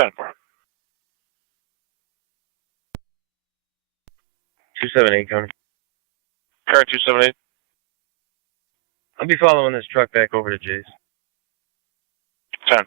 10-4. 278, County. Car 278. I'll be following this truck back over to Jay's. 10-4.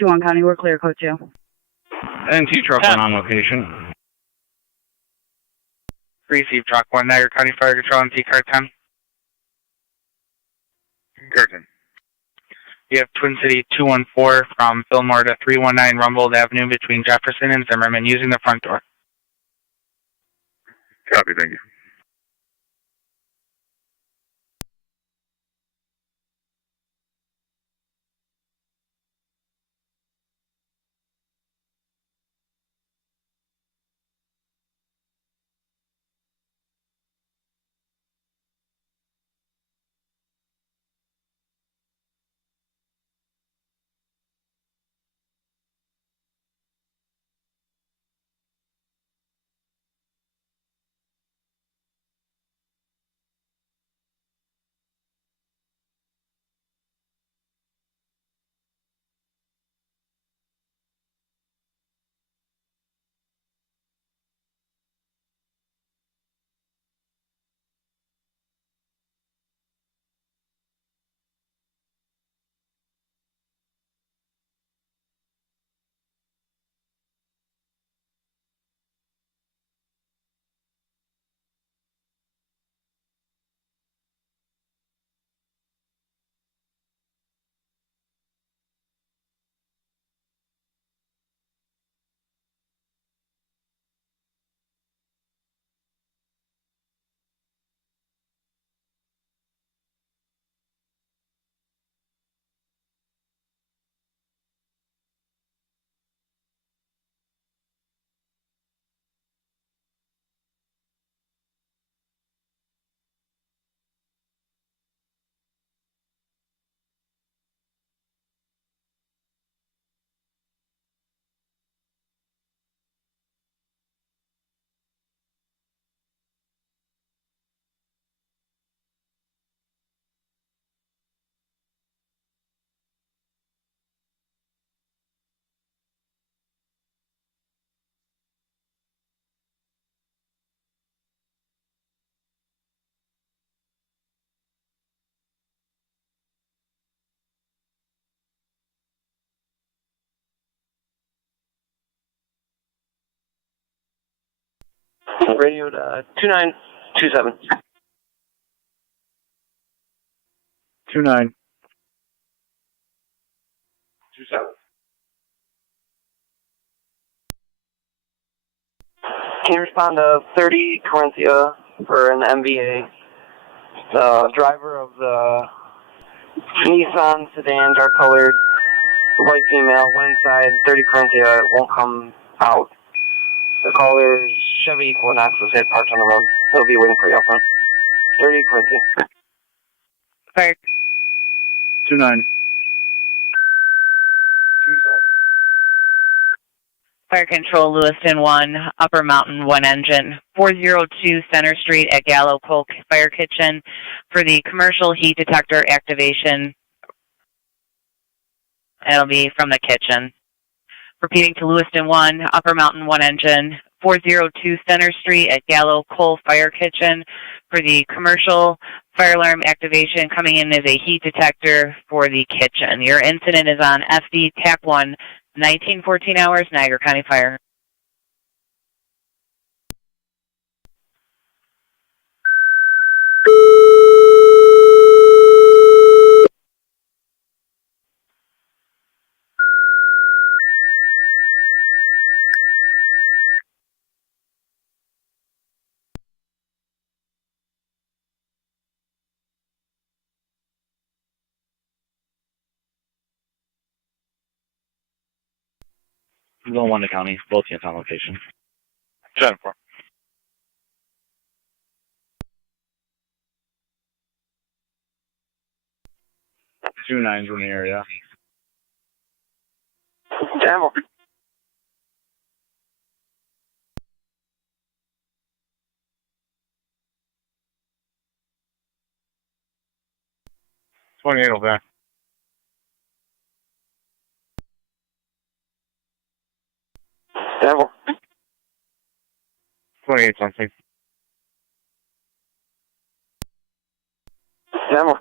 One County, we're clear, code 2. NT truck 1 on location. Receive truck 1, Niagara County Fire Control, NT car 10. Car 10. You have Twin City 214 from Fillmore to 319 Rumbold Avenue between Jefferson and Zimmerman using the front door. Copy, thank you. Radio to 2927. 29. 27. Can you respond to 30 Corinthia for an MVA? The driver of the Nissan sedan, dark colored, white female, went inside 30 Corinthia, it won't come out. The caller's Chevy Equinox was hit, parked on the road. He'll be waiting for you out front. 30 Corinthia. Fire. 29. 27. Fire Control, Lewiston 1, Upper Mountain 1 engine, 402 Center Street at Gallo Coal Fire Kitchen for the commercial heat detector activation. It'll be from the kitchen. Repeating to Lewiston 1, Upper Mountain 1 engine, 402 Center Street at Gallo Coal Fire Kitchen For the commercial fire alarm activation, coming in as a heat detector for the kitchen. Your incident is on FD TAC 1, 1914 hours, Niagara County Fire. Tonawanda County, both units on location. 10-4. 2-9's in the area. Tambo. Twenty-eight will back. Tambo. 28 something. Tambo.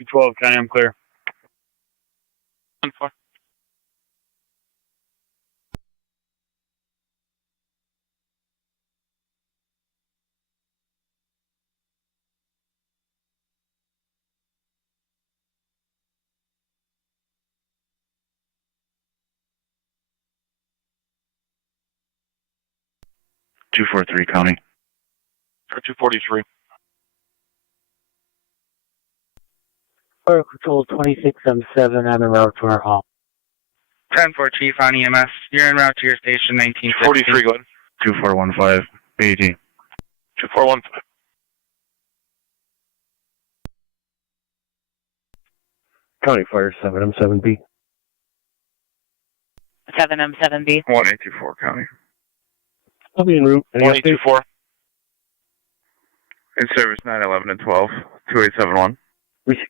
212 County, I'm clear. 10-4. Two four three County. Or 243. Fire Control 2677, I'm en route to our hall. 10-4 Chief on EMS. You're en route to your station 1915. 43, go ahead. 2415 AT. 2415. County Fire 7M7B. 7M7B. 1824 County. I'll be en route. Any updates? 1824. In service 911 and 12. 2871. Receive.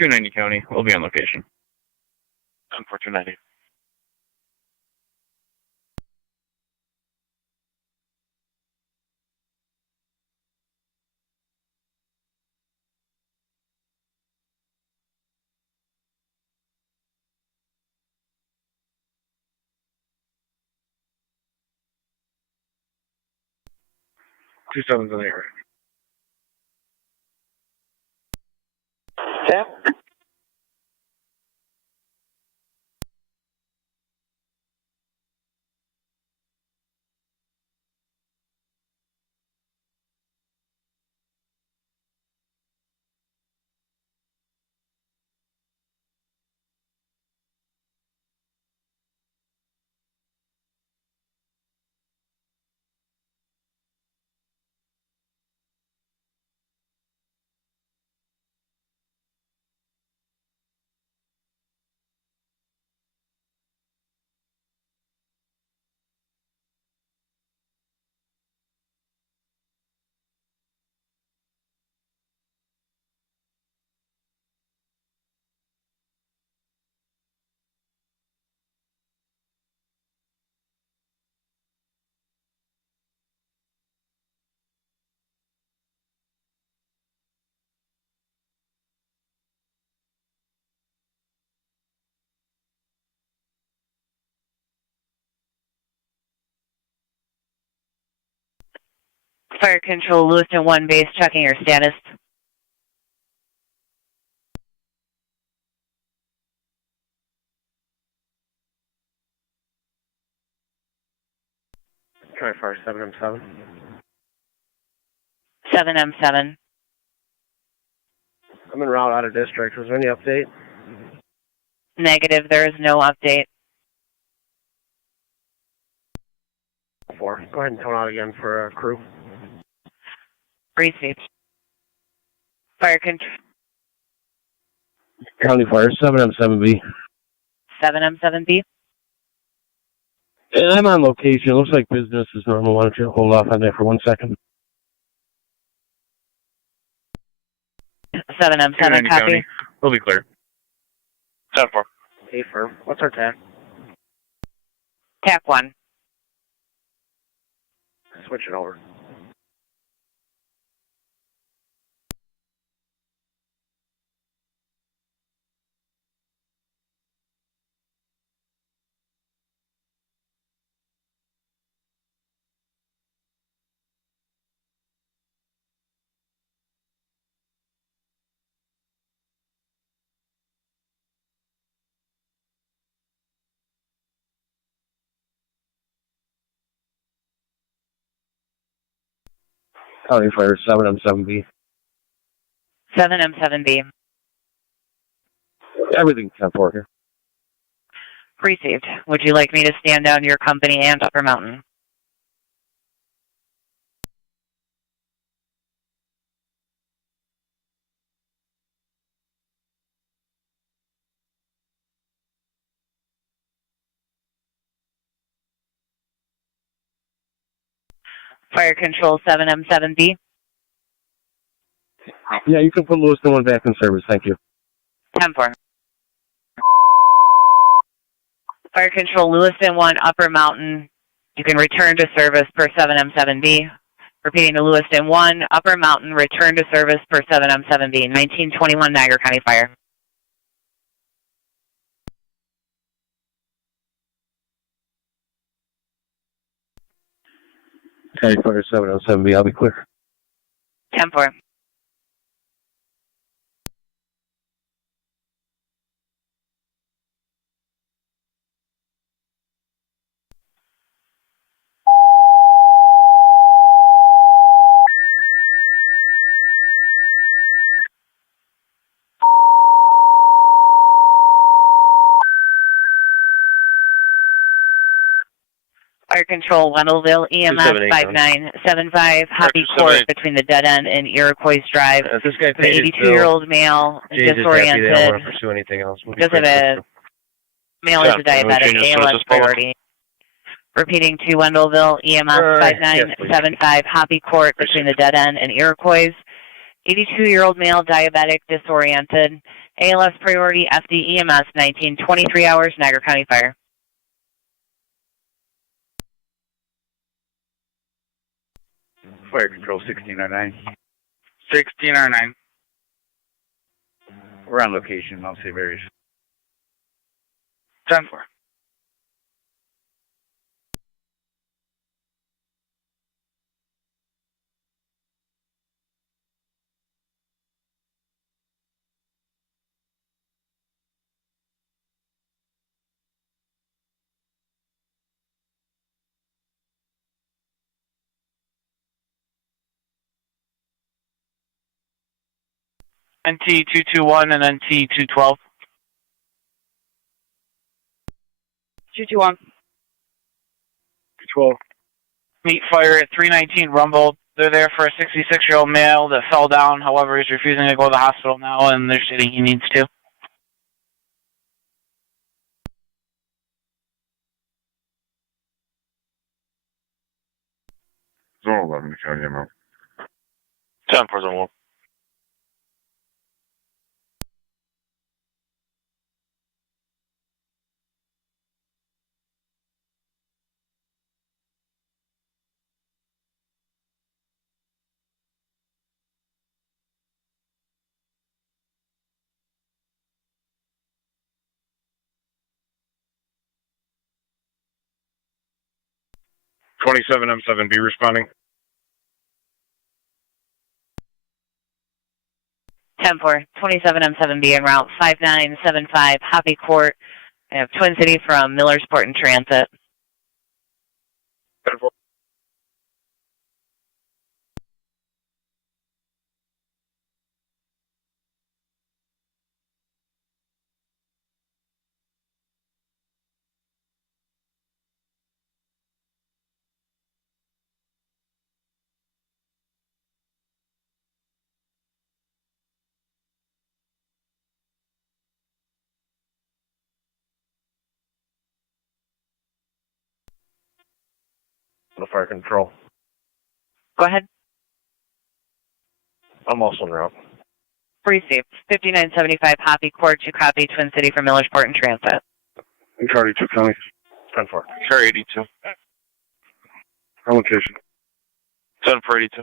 .290 County, we'll be on location. 10-4, 290. Two sevens in the area. Tambo. Fire Control, Lewiston 1 base, checking your status. Try fire 7M7. 7M7. I'm en route out of district. Was there any update? Negative, there is no update. 4. Go ahead and tone out again for crew. Received. Fire Control, County Fire, 7M7B. 7M7B. And I'm on location. It looks like business is normal. Why don't you hold off on that for 1 second? 7M7, 290 copy. County. We'll be clear. 10-4. Hey, firm. What's our TAC? TAC 1. Switch it over. County Fire, 7M7B. 7M7B. Everything's 10-4 here. Received. Would you like me to stand down your company and Upper Mountain? Fire Control, 7M7B. Yeah, you can put Lewiston 1 back in service. Thank you. 10-4. Fire Control, Lewiston 1, Upper Mountain. You can return to service per 7M7B. Repeating to Lewiston 1, Upper Mountain, return to service per 7M7B. 1921 Niagara County Fire. County Fire, 7M7B. I'll be clear. 10-4. Fire Control, Wendellville, EMS 5975, Hoppy Court between the dead end and Iroquois Drive. This guy An 82-year-old male, disoriented. They don't want to pursue anything else. We'll Does have a male is a diabetic, ALS priority. Repeating to Wendellville, EMS 5975, Hoppy Court between the dead end and Iroquois. 82-year-old male, diabetic, disoriented, ALS priority, FD EMS 1923 hours, Niagara County Fire. Fire Control, 1609. 1609. We're on location. I'll say various. 10-4. NT221 and NT212. 221. 12. Meet fire at 319 Rumble. They're there for a 66-year-old male that fell down. However, he's refusing to go to the hospital now, and they're stating he needs to. Zone 11, County MO. 10 for Zone 1. M7B responding. 10-4, 27M7B en route 5975 Hoppy Court. I have Twin City from Millersport in transit. 10-4. The fire control. Go ahead. I'm also en route. Receive. 5975 Hoppy Court to copy Twin City from Millersport in transit. Charlie 2 County. 10-4. Charlie 82. Our location. 10-4 82.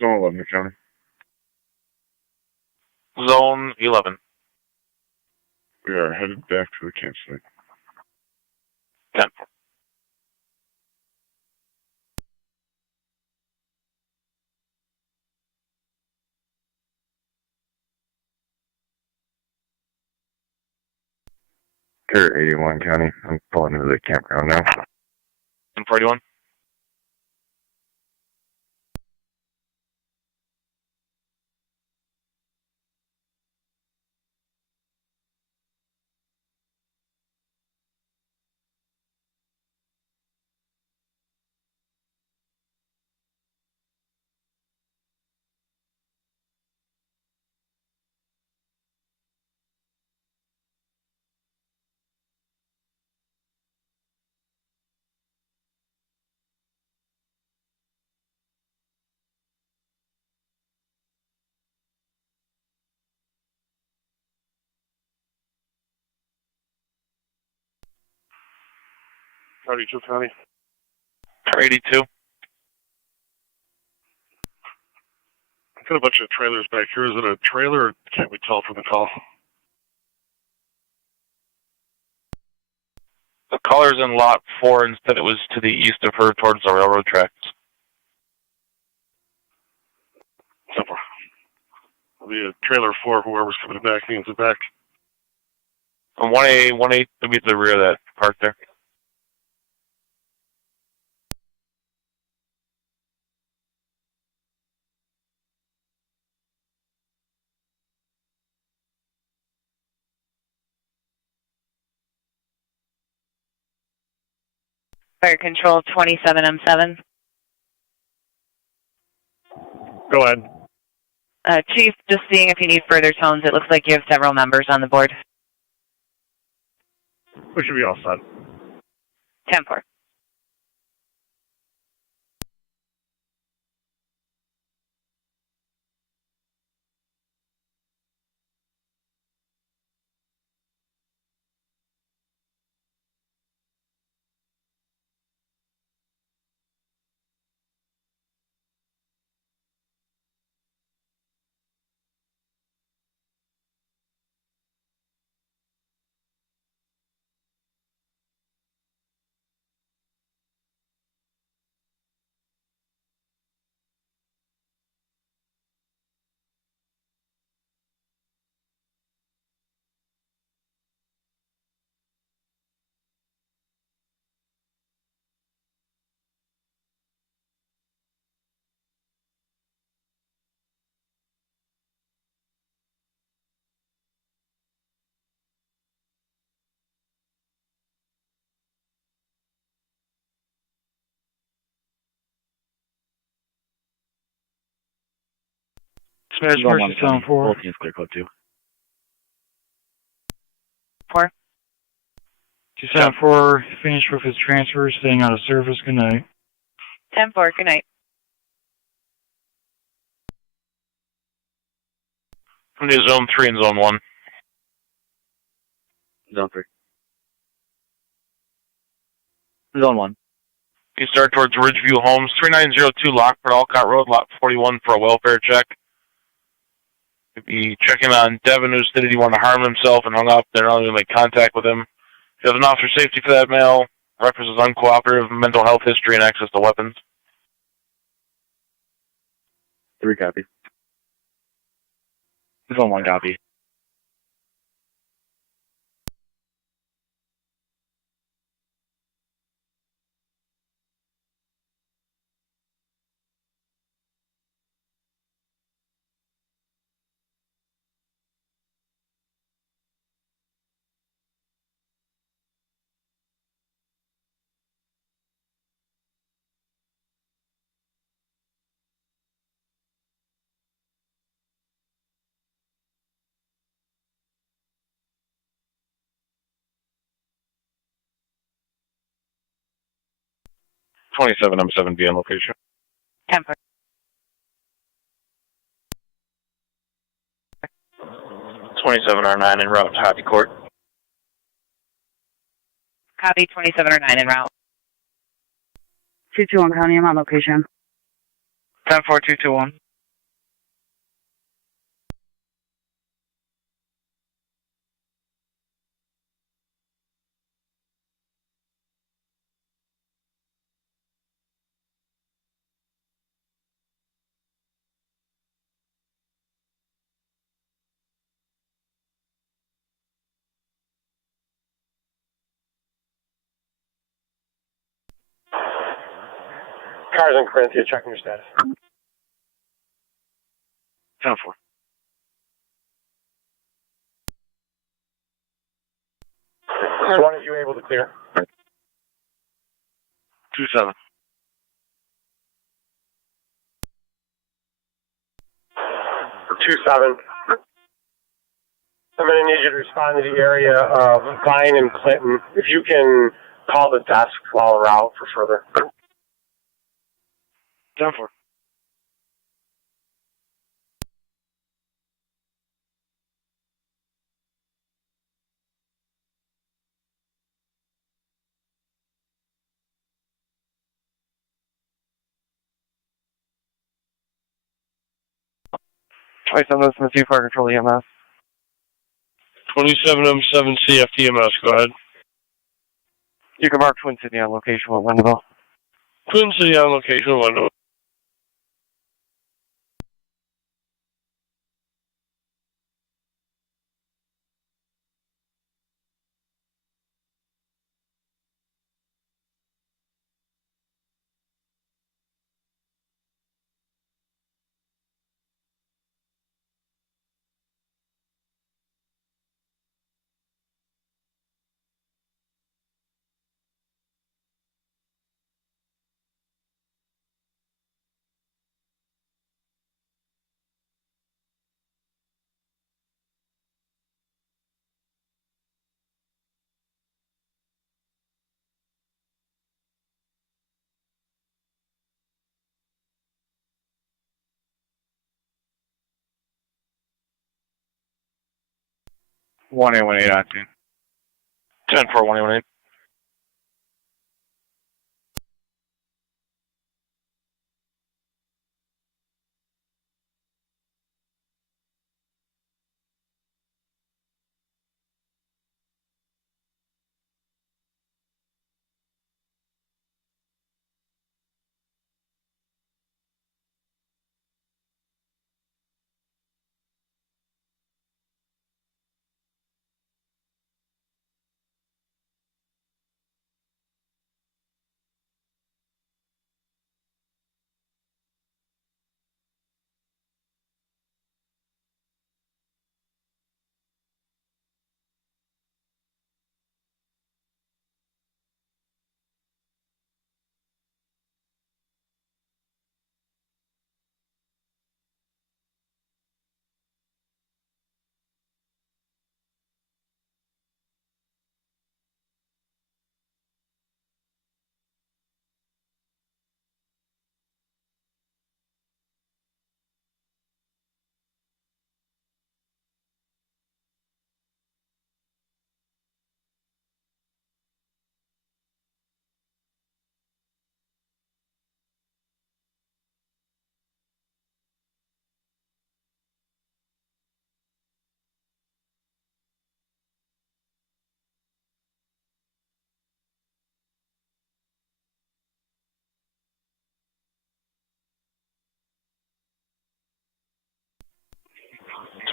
Zone 11 County. Zone 11. We are headed back to the campsite. 10-4. Carrier 81 County. I'm pulling into the campground now. 1041. Charlie 2 County. Charlie 82. I've got a bunch of trailers back here. Is it a trailer or can't we tell from the call? The caller's in lot 4 and said it was to the east of her towards the railroad tracks. 10-4. It'll be a trailer 4, whoever's coming back needs it back. And 1A, 1A, to be to the rear of that park there. Fire Control 27M7. Go ahead. Chief, just seeing if you need further tones. It looks like you have several members on the board. We should be all set. 10-4. Smash Mercy Sound 4. Both units clear code 2. 4. 274, finished with his transfer, staying out of service. Good night. 10-4, good night. Into Zone 3 and Zone 1. Zone 3. Zone 1. You start towards Ridgeview Homes, 3902 Lockport, Alcott Road, Lot 41 for a welfare check. You'll be checking on Devin, who stated he wanted to harm himself and hung up. They're not going to make contact with him. If you have an officer safety for that male, references uncooperative, mental health history, and access to weapons. 3 copy. Zone 1 copy. I'm 7B on location. 10-4. 27R9 en route to Happy Court. Copy 2709 en route. 221 County, I'm on location. 10-4-221. Cars in Corinthia, checking your status. 10-4. One, are you able to clear? 2-7. 2-7. I'm going to need you to respond to the area of Vine and Clinton. If you can call the desk while we're out for further. 10-4. This is Fire Control EMS. 27M7 CFTMS, go ahead. You can mark Twin City on location with Wendell. Twin City on location, window. One 818 octane. 10-4-1-8-1-8.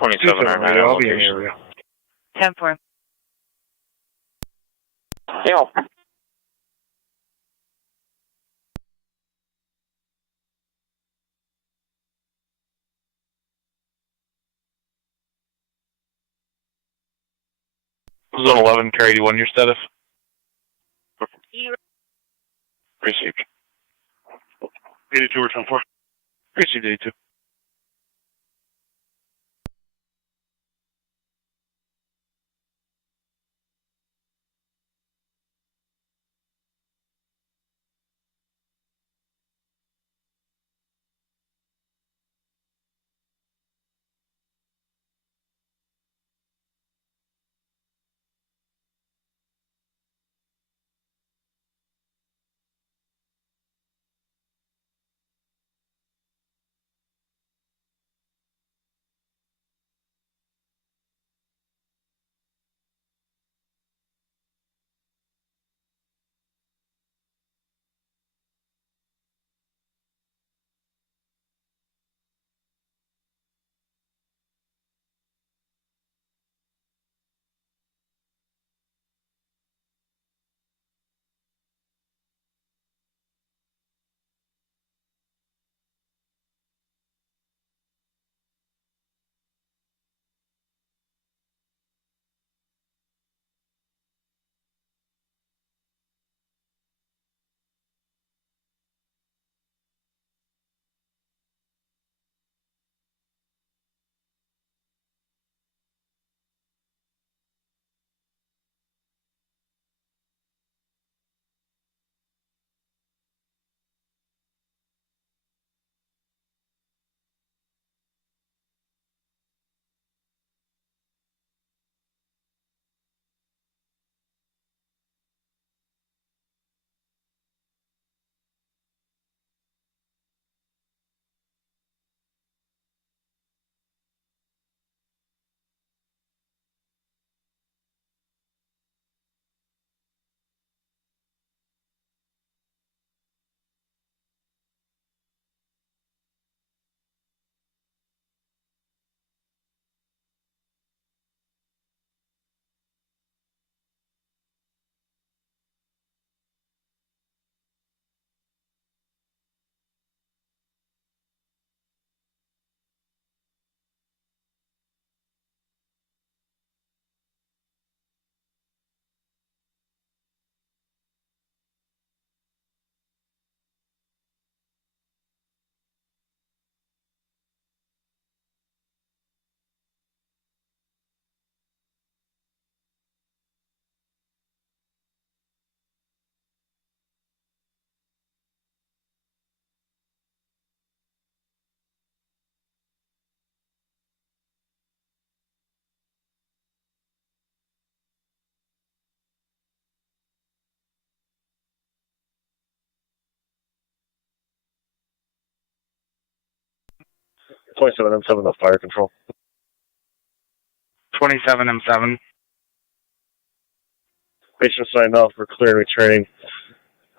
27 R9 on I'll be in the location. area. 10-4. Yo. Zone 11, Car 81, your status? Received. 82 or 10-4. Received 82. M7 of fire control. 27 M7. Patient signed off for clear and returning.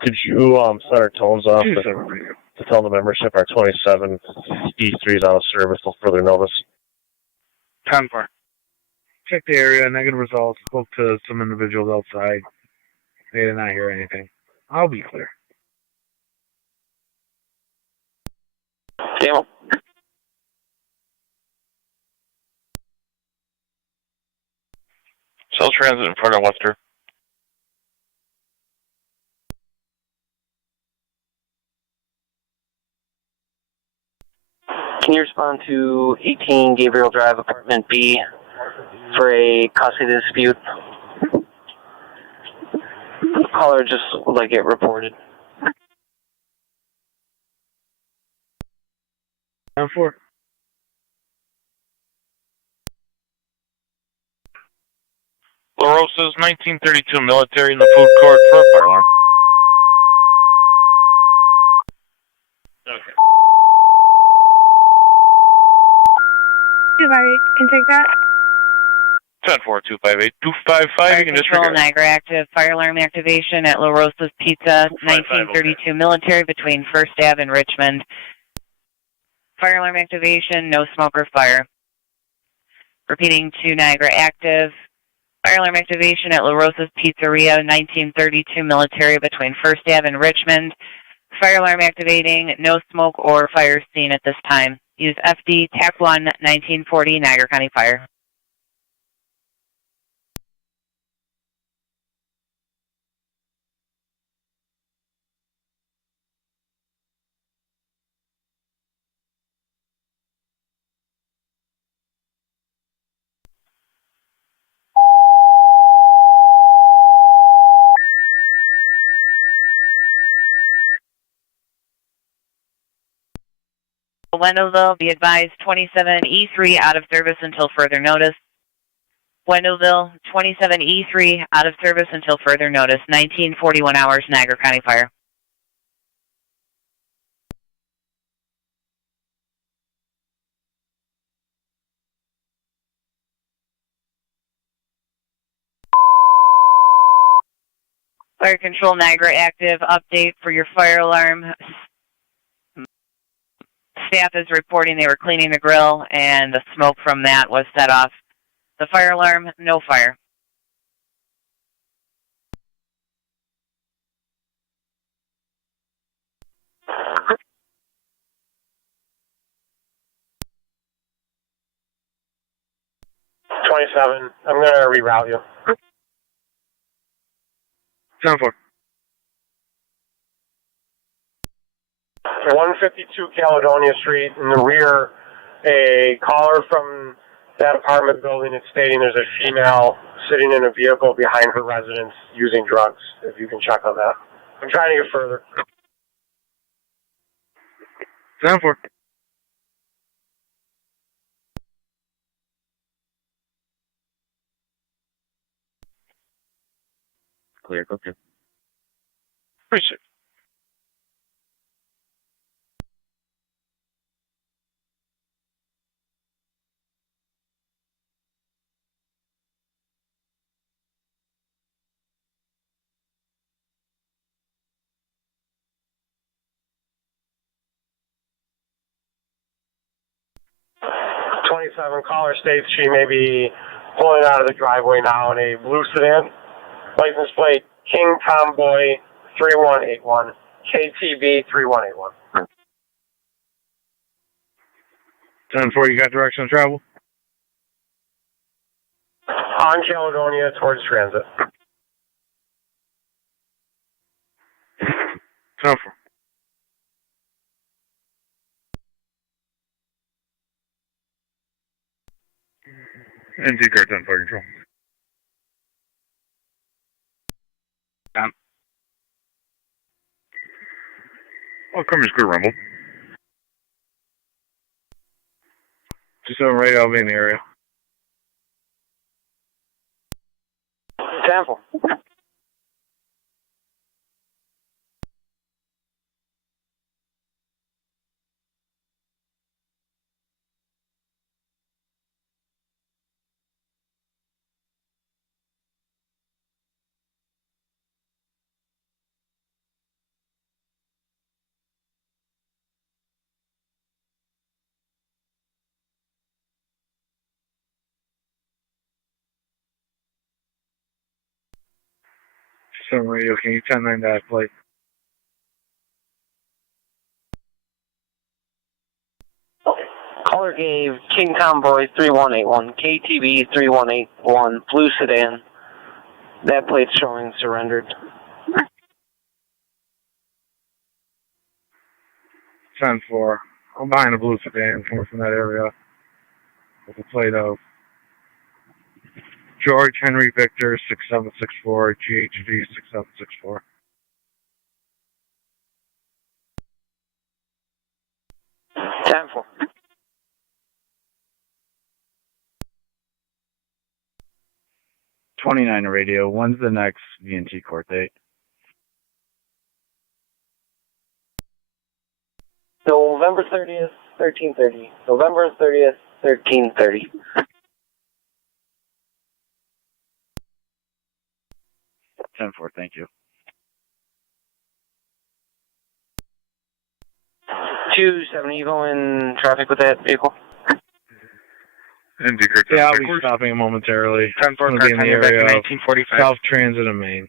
Could you set our tones off to tell the membership our 27 E3 is out of service till further notice? 10-4. Check the area, negative results. Spoke to some individuals outside. They did not hear anything. I'll be clear. Demo. Cell transit in front of Wester. Can you respond to 18 Gabriel Drive, Apartment B, for a custody dispute? Caller just would like it reported. 10-4. La Rosa's 1932 military in the food court for a fire alarm. Okay. I can take that. 10-4-258-255. You can disregard. Niagara active. Fire alarm activation at La Rosa's Pizza, 1932 military between First Ave and Richmond. Fire alarm activation, no smoke or fire. Repeating to Niagara active. Fire alarm activation at La Rosa's Pizzeria, 1932 Military between First Ave and Richmond. Fire alarm activating, no smoke or fire seen at this time. Use FD TAC 1 1940 Niagara County Fire. Wendellville, be advised 27E3 out of service until further notice. Wendellville, 27E3 out of service until further notice. 1941 hours, Niagara County Fire. Fire Control Niagara active. Update for your fire alarm. Staff is reporting they were cleaning the grill and the smoke from that was set off. The fire alarm, no fire. I'm going to reroute you. 10-4. 152 Caledonia Street. In the rear, a caller from that apartment building is stating there's a female sitting in a vehicle behind her residence using drugs, if you can check on that. I'm trying to get further. 10-4. Clear, go through. Appreciate it. Caller states she may be pulling out of the driveway now in a blue sedan. License plate King Tomboy 3181, KTB 3181. 10-4, you got direction of travel? On Caledonia towards transit. 10-4. NT car 10 fire control. Well, come here, Rumble. 27 radio, I'll be in the area. 10-4. Radio, can you 10-9 that plate? Caller gave King Tomboy 3181, KTB 3181, blue sedan. That plate's showing surrendered. 10-4. I'm behind a blue sedan coming from that area with a plate of George Henry Victor 6764, GHV 6764. Temple. '29 radio. When's the next VNT court date? November 30th, 1330. November 30th, 1330. 10-4, thank you. 270, you go in traffic with that vehicle? Yeah, I'll be stopping momentarily. 10-4, car be in the coming back in area of 1945. South Transit and Main.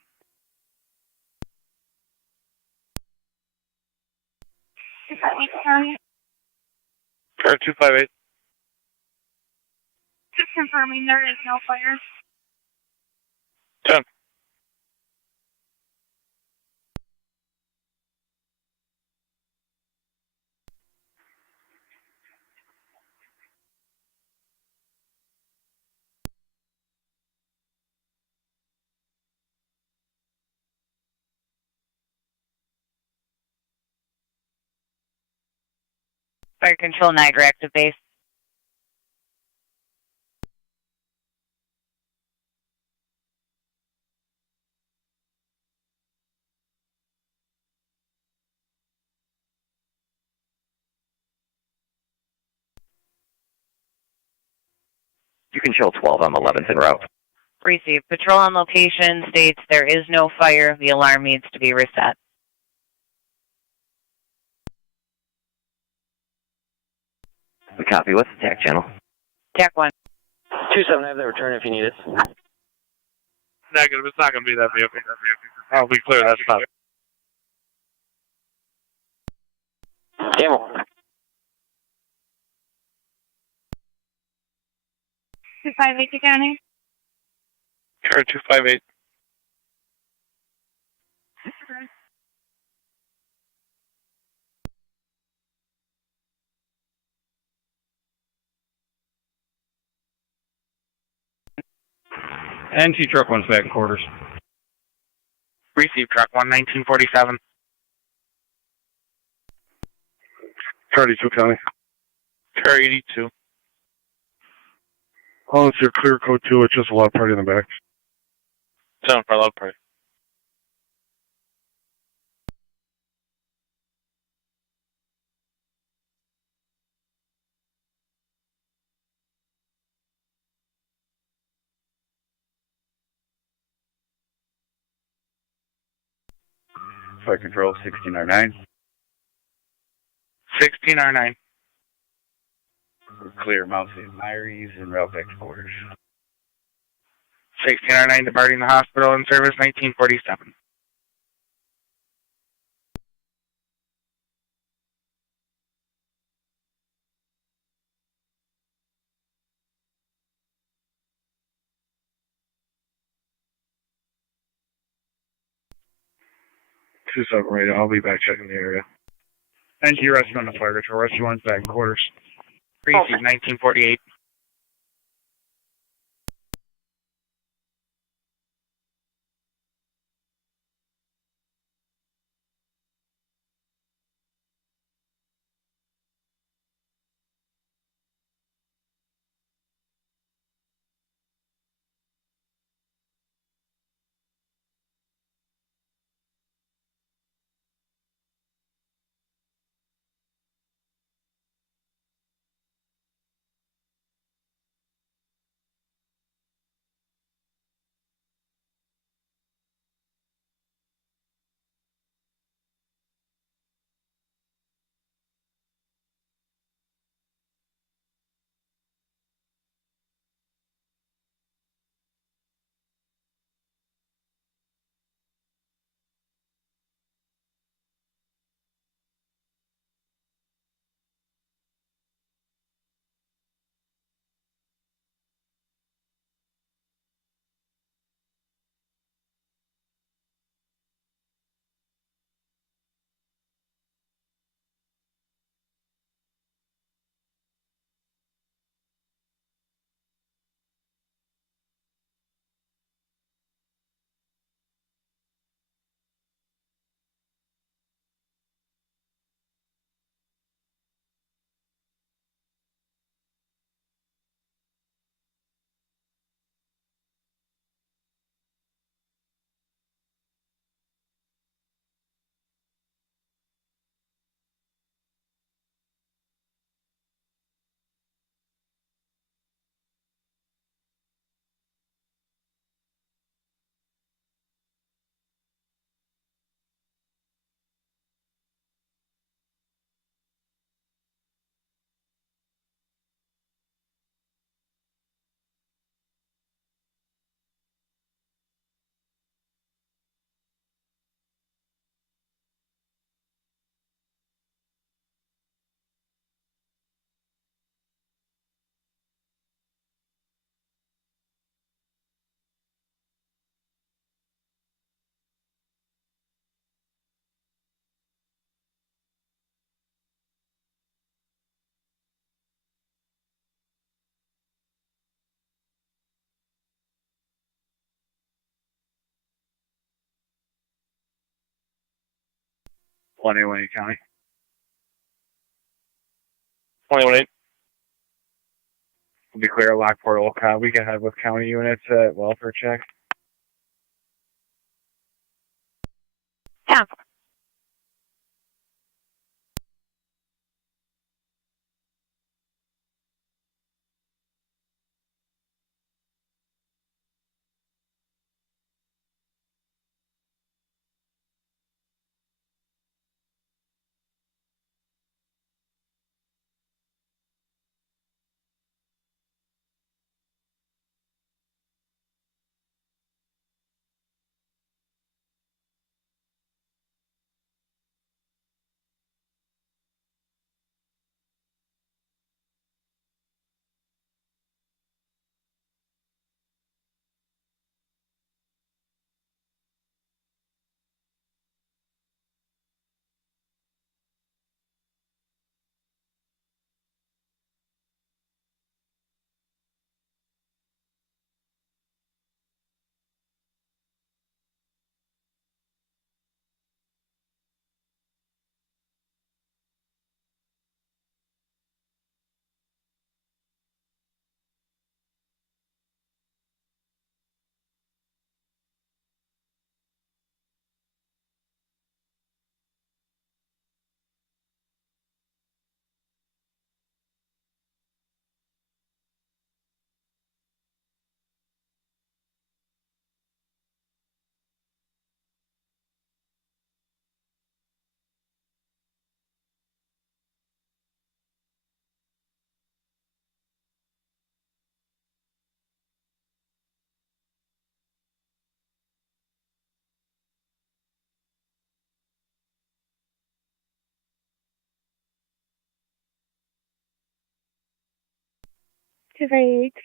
Car 258. Just confirming there is no fire. 10. Fire control, Niagara active base. You can show 12 on 11th en route. Receive. Patrol on location states there is no fire. The alarm needs to be reset. We copy. What's the TAC channel? TAC 1. 27, I have the return if you need it. Negative. It's not going to be that vehicle. I'll be clear. That's not. Camel. 258 County. Car 258. NT truck one's back in quarters. Receive truck 1, 1947. 32 County. Car 82. Oh, it's your clear code 2. It's just a lot party in the back. 10 for loud party. Fire control 16R9. 16R9. Clear Mount St. Mary's and route back to quarters. 16R9 departing the hospital in service 1947. Two seven radio. I'll be back checking the area. NT rescue on the fire control. Rescue one's back in quarters. Receive 1948. 1A County. 21-8. We'll be clear at Lockport, Olcott. We can head with county units at welfare check. 10-4.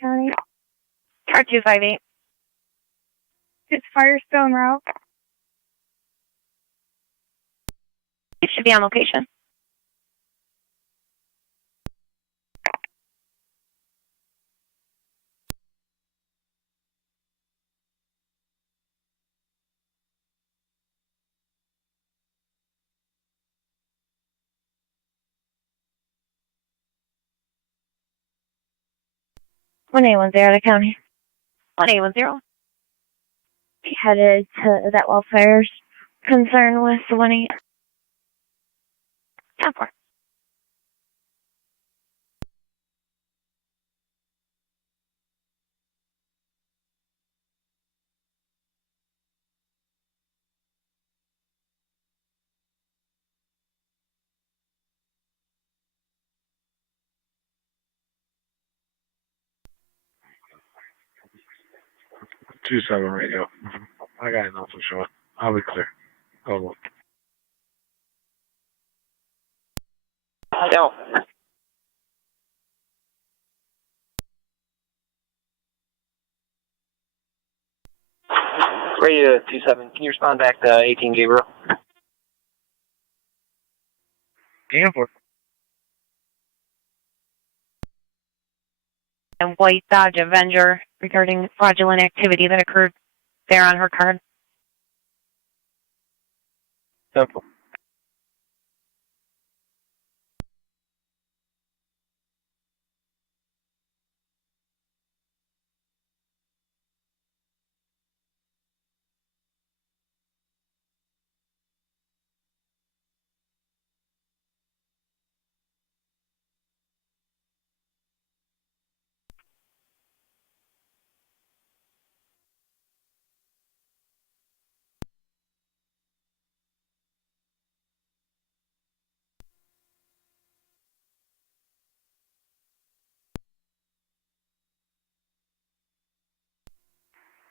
County. Car 258. It's Firestone route. It should be on location. One A10 to county. 1A10. Headed to that welfare's concern with the 1-8. 10-4. Two 7 radio. I got nothing showing. I'll be clear. Oh, No. Radio 27, can you respond back to 18 Gabriel? and for And white Dodge Avenger regarding fraudulent activity that occurred there on her card. Simple.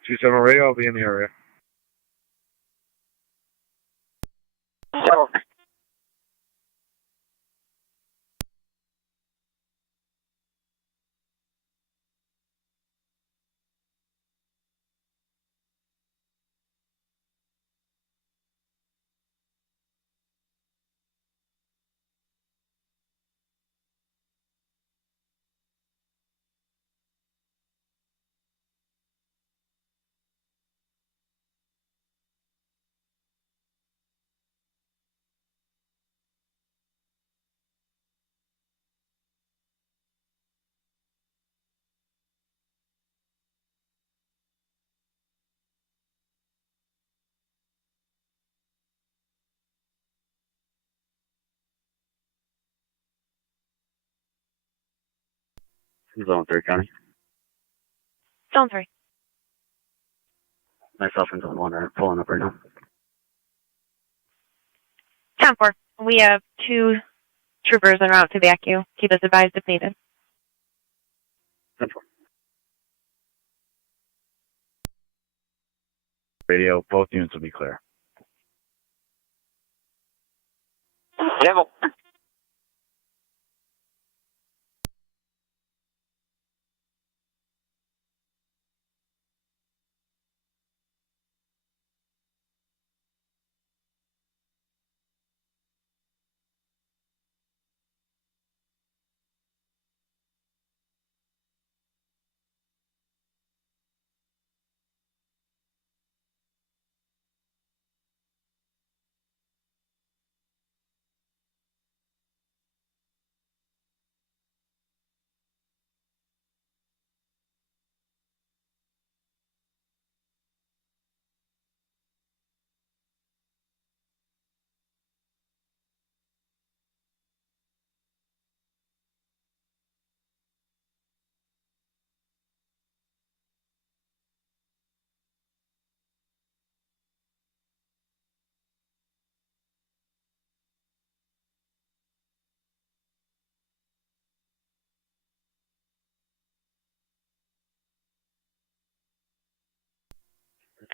Two 7 radio. I'll be in the area. No. Zone 3 County. Zone 3. Myself and Zone 1 are pulling up right now. 10-4. We have 2 troopers en route to back you. Keep us advised if needed. 10-4. Radio, both units will be clear. Devil.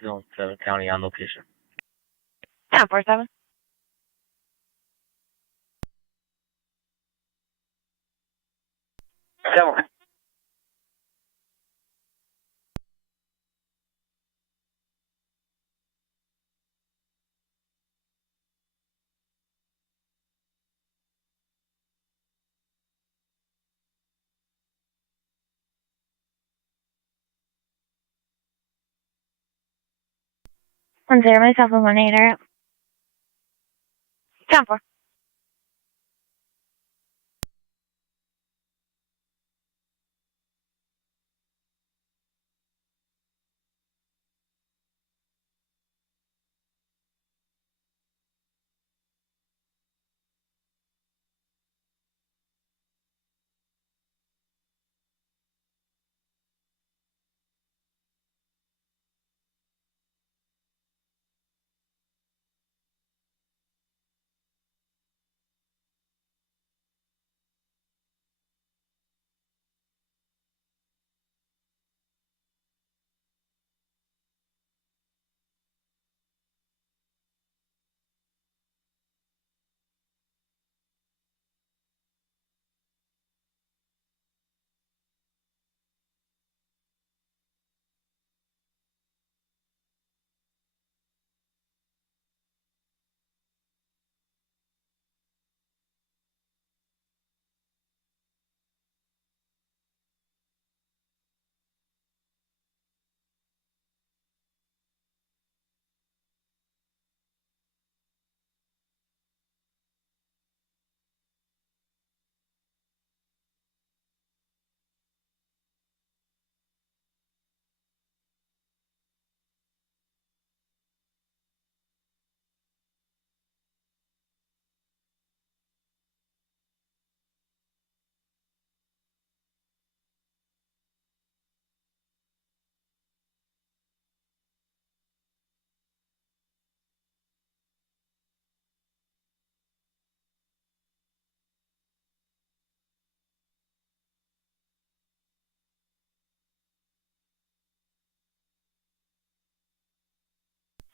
Zone 7 County on location. 10-4-7. Devil. One zero, myself and 1-8 are out. 10-4.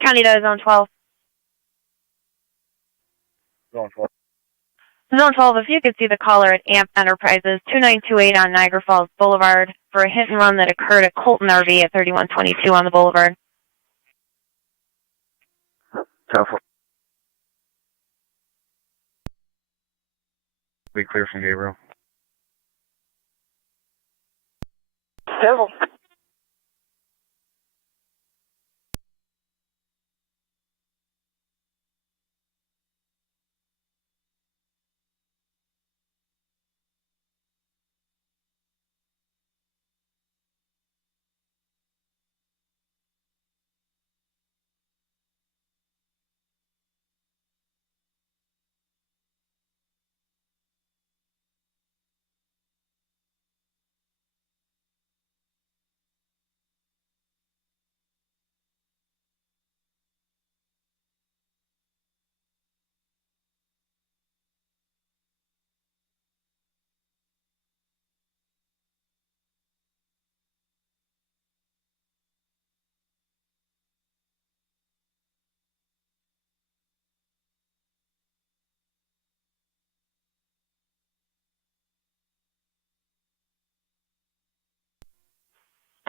County to Zone 12. Zone 12. Zone 12, if you could see the caller at AMP Enterprises, 2928 on Niagara Falls Boulevard for a hit and run that occurred at Colton RV at 3122 on the boulevard. 10-4. Be clear from Gabriel. Devil.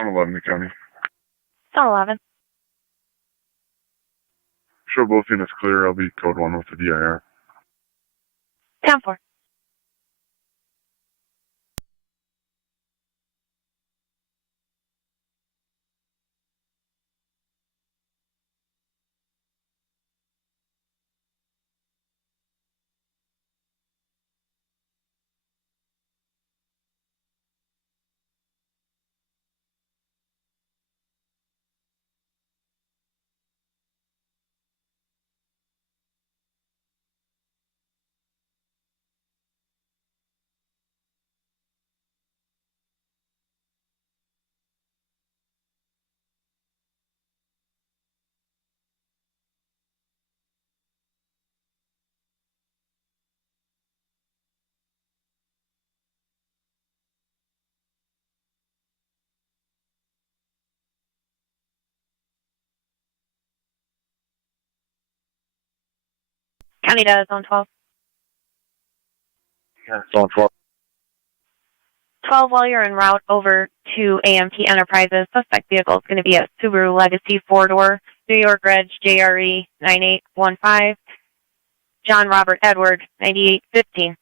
I'm 11 County. Zone 11. Show both units clear. I'll be code 1 with the DIR. 10-4. County to Zone 12. Yeah, Zone 12. 12, while you're en route over to AMP Enterprises, suspect vehicle is going to be a Subaru Legacy 4-door, New York Reg JRE 9815, John Robert Edward 9815.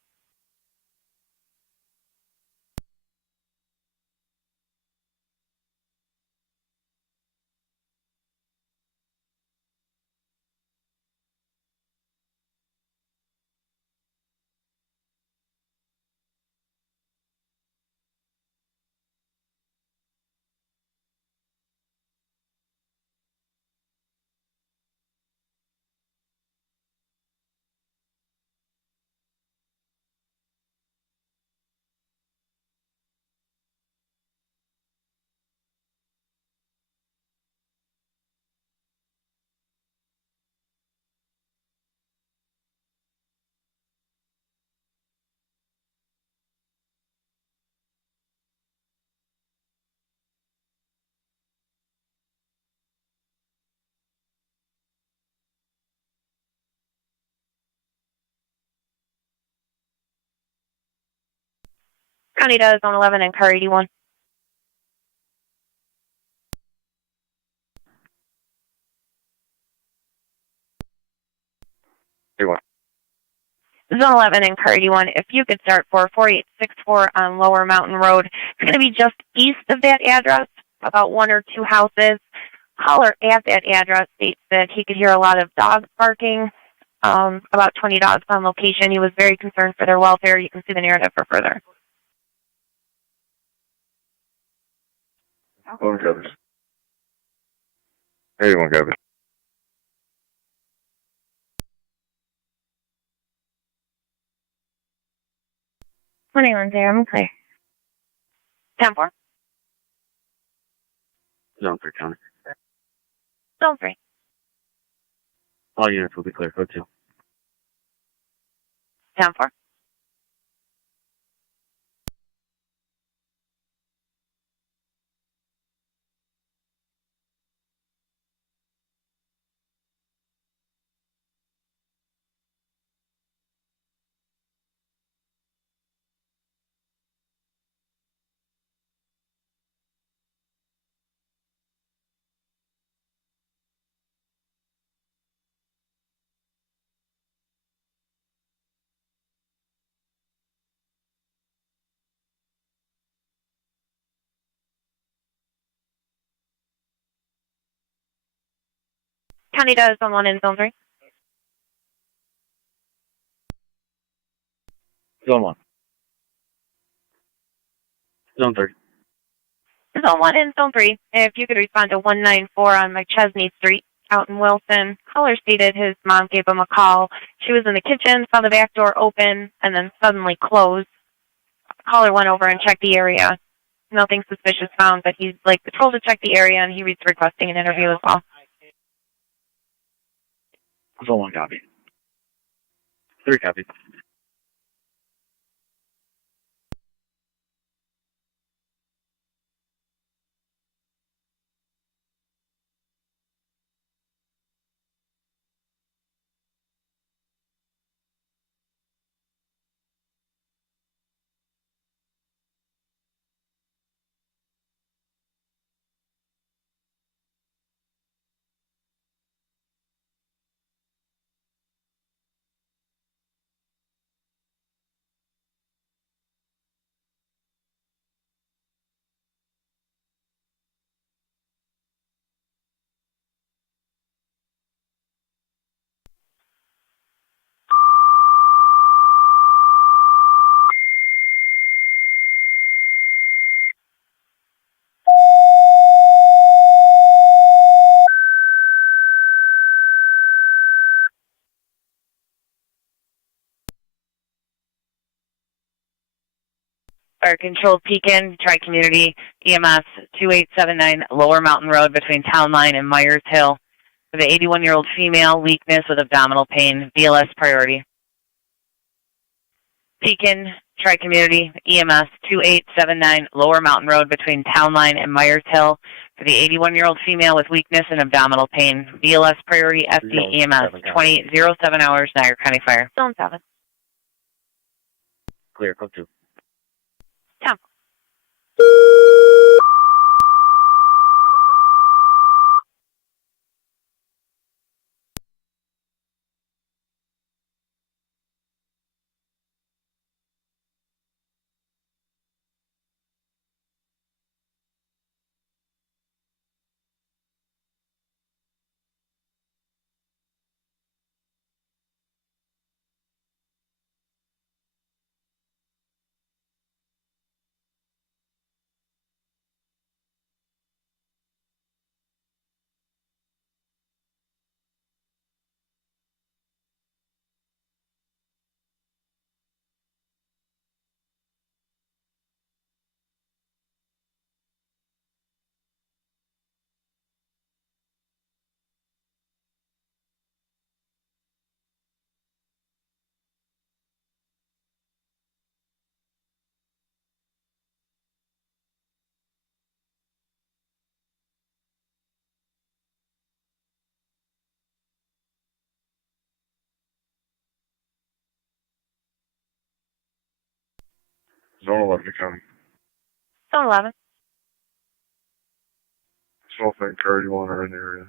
County to Zone 11 and Car 81. Zone 11 and Car 81, if you could start for 4864 on Lower Mountain Road. It's going to be just east of that address, about 1 or 2 houses. Caller at that address states that he could hear a lot of dogs barking, about 20 dogs on location. He was very concerned for their welfare. You can see the narrative for further. One covers. 81 covers. 21 there, I'm clear. 10-4. Zone 3 County. Zone 3. All units will be clear. Code 2. 10-4. County to Zone 1 and Zone 3. Zone 1. Zone 3. Zone 1 and Zone 3, if you could respond to 194 on McChesney Street out in Wilson. Caller stated his mom gave him a call. She was in the kitchen, saw the back door open, and then suddenly close. Caller went over and checked the area. Nothing suspicious found, but he's like patrolled to check the area, and he was requesting an interview as well. Zone 1 copy. 3 copy. Fire Control Pekin, Tri-Community, EMS 2879 Lower Mountain Road between Town Line and Myers Hill. For the 81-year-old female, weakness with abdominal pain, BLS priority. Pekin, Tri-Community, EMS 2879 Lower Mountain Road between Town Line and Myers Hill. For the 81-year-old female with weakness and abdominal pain, BLS priority, FD EMS 2007 hours, Niagara County Fire. Zone 7. Clear, code 2. 10. Zone 11 County. Zone 11. Sulfate and Cardulon are in the area.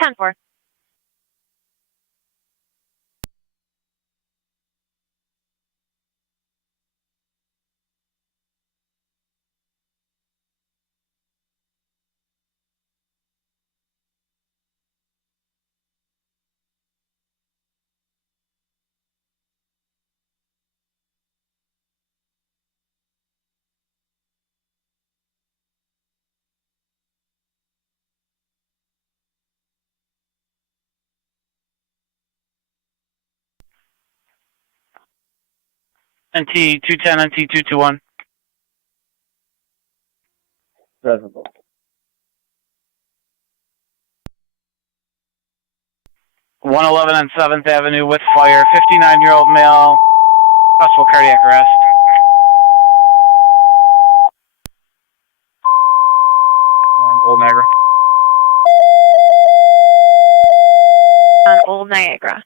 10-4. NT 210, NT 221. Presentable. 111 on 7th Avenue with fire. 59-year-old male. Possible cardiac arrest. Old Niagara. On Old Niagara.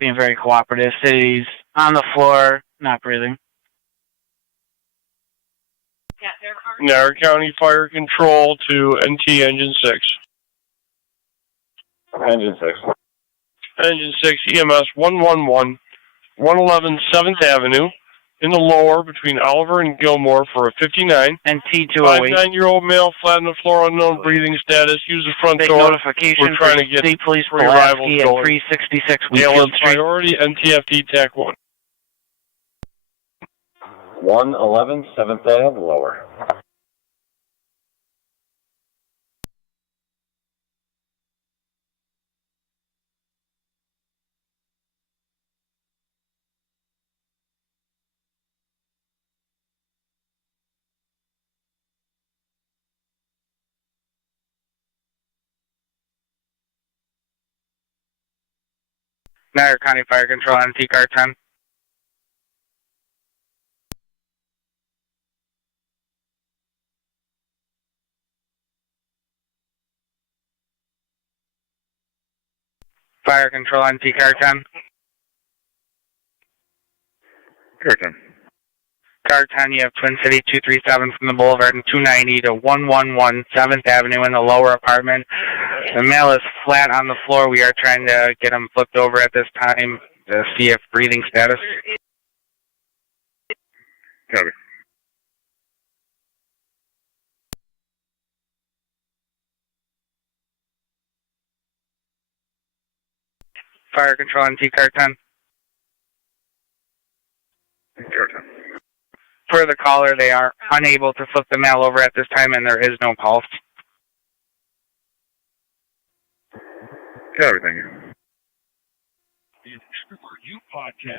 Being very cooperative. City's on the floor, not breathing. Niagara County Fire Control to NT Engine 6. Engine 6. Engine 6, EMS 111, 111 7th Avenue, in the lower between Oliver and Gilmore for a 59. And T208. 59-year-old male, flat on the floor, unknown breathing status. Use the front Big door. notification We're trying to get State Police three arrivals Pulaski at going. 366 ALS Wheatfield Street. priority, NTFD TAC 1. 111 7th Ave, lower. Niagara County Fire Control, NT Car 10. Fire Control, NT Car 10. Car 10. Car 10, you have Twin City 237 from the Boulevard and 290 to 111 7th Avenue in the lower apartment. The male is flat on the floor. We are trying to get him flipped over at this time to see if breathing status. Copy. Fire Control, NT Car 10. Car 10. Per the caller, they are unable to flip the male over at this time, and there is no pulse. Copy, thank you.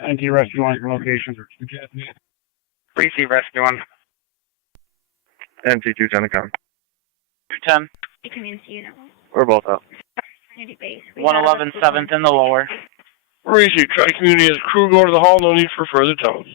Thank you, Rescue 1 for location. Receive Rescue 1. NC 210 account. 210. You can see you now. We're both up. 111 7th in the lower. Receive. Tri-Community has crew go to the hall. No need for further towing.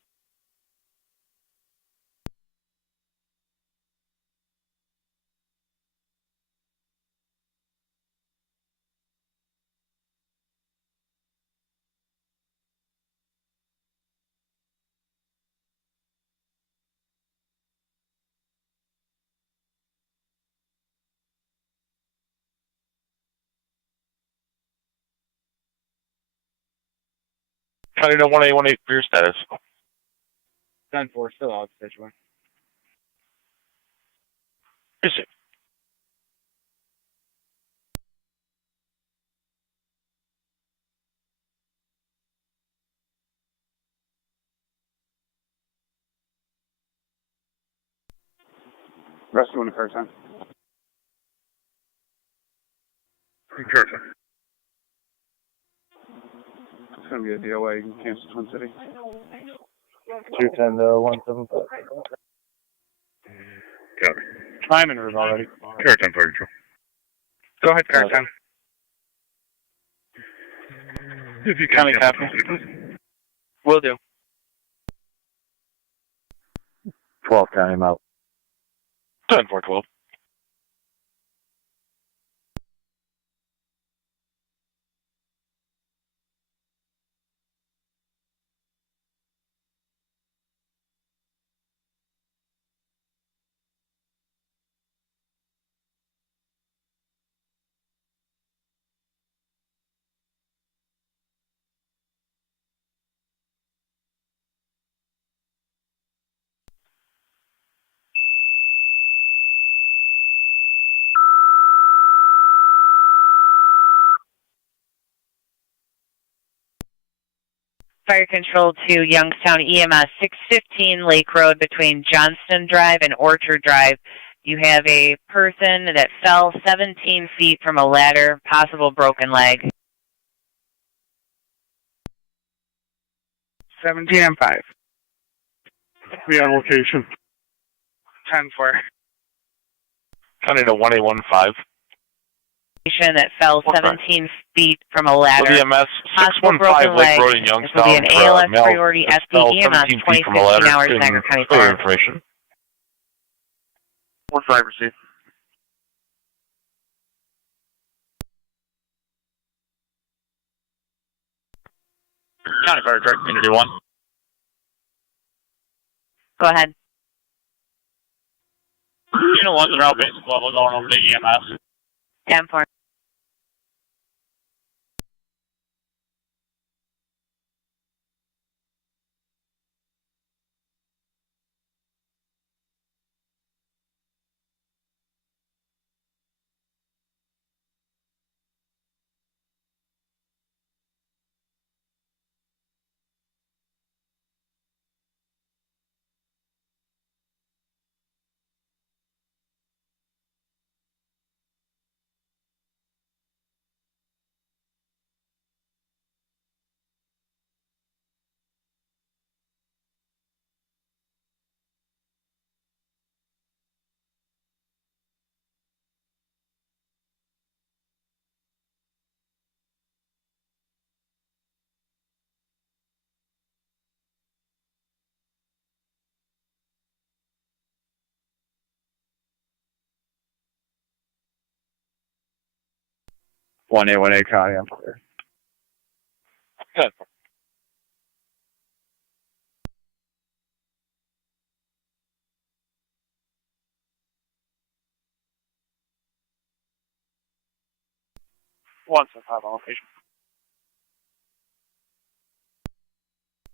County to 1818 for your status. 10-4, still out, station 1. Receive. Rescue 1 to Curtin. Curtin. It's going to be a DOA in Kansas Twin City. 210 to 175. Copy. I'm in route already. Curtin, fire control. Go ahead, Curtin. If you County can, copy. Will do. 12 County, I'm out. 10-4-12. Fire control to Youngstown EMS 615 Lake Road between Johnston Drive and Orchard Drive. You have a person that fell 17 feet from a ladder, possible broken leg. 17 and 5. Be on location. 10-4. County to 1815. That fell 17 feet from a ladder. EMS Possible 615 broken Lake leg. Road in This will Youngstown. be an ALS male priority that fell FD EMS 17 feet from a 2015 ladder. hours Niagara County Further Fire. information. 1-5 receive. County Fire Truck, Community 1. Go ahead. Unit 1's route basic level going over to EMS. 10-4. One A County, I'm clear. Good. One 5 on location.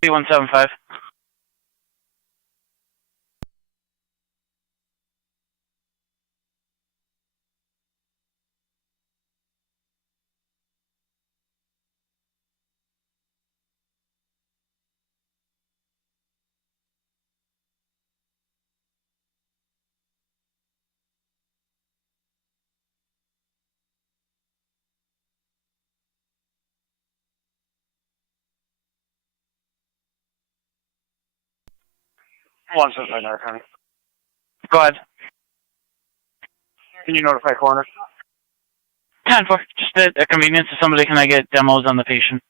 175. One sent by Niagara County. Go ahead. Can you notify coroner? 10-4. Just a convenience to somebody. Can I get demos on the patient?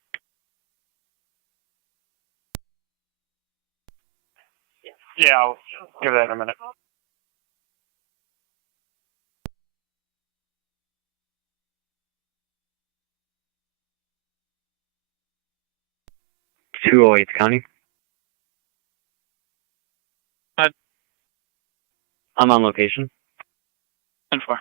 Yeah, I'll give that in a minute. County. Good. I'm on location. 10-4.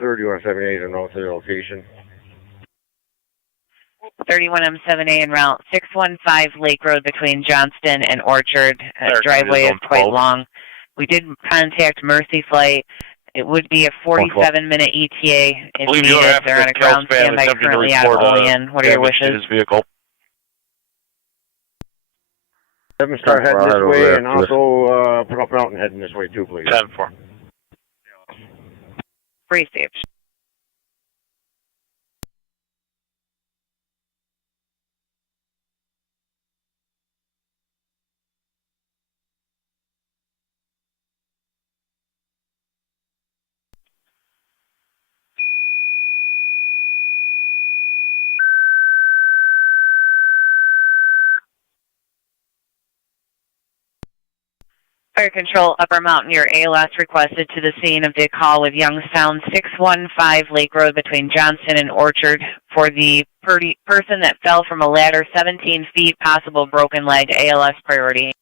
$31.78 and also the location. 31M7A en route 615 Lake Road between Johnston and Orchard. Driveway is quite long. We did contact Mercy Flight. It would be a 47-minute ETA if needed. They're on a ground standby currently out of Olean. What are your wishes? Vehicle. 7-star heading this way, and also Put Up Mountain heading this way too, please. 10-4. Received. Fire Control, Upper Mountain, your ALS requested to the scene of the call with Youngstown 615 Lake Road between Johnston and Orchard for the person that fell from a ladder 17 feet, possible broken leg, ALS priority.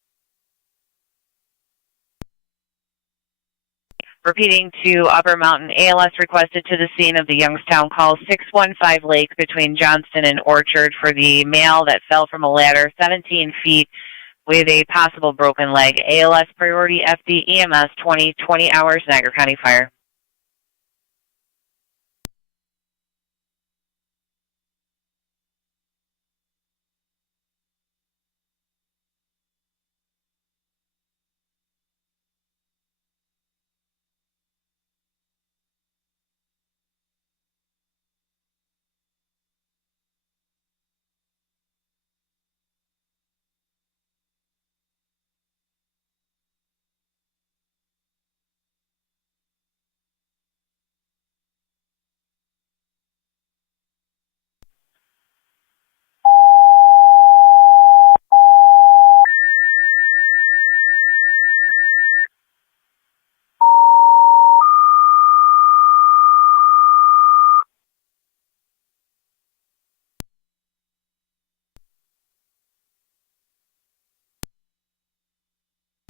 Repeating to Upper Mountain, ALS requested to the scene of the Youngstown call 615 Lake between Johnston and Orchard for the male that fell from a ladder 17 feet with a possible broken leg. ALS priority FD EMS 20 hours, Niagara County Fire.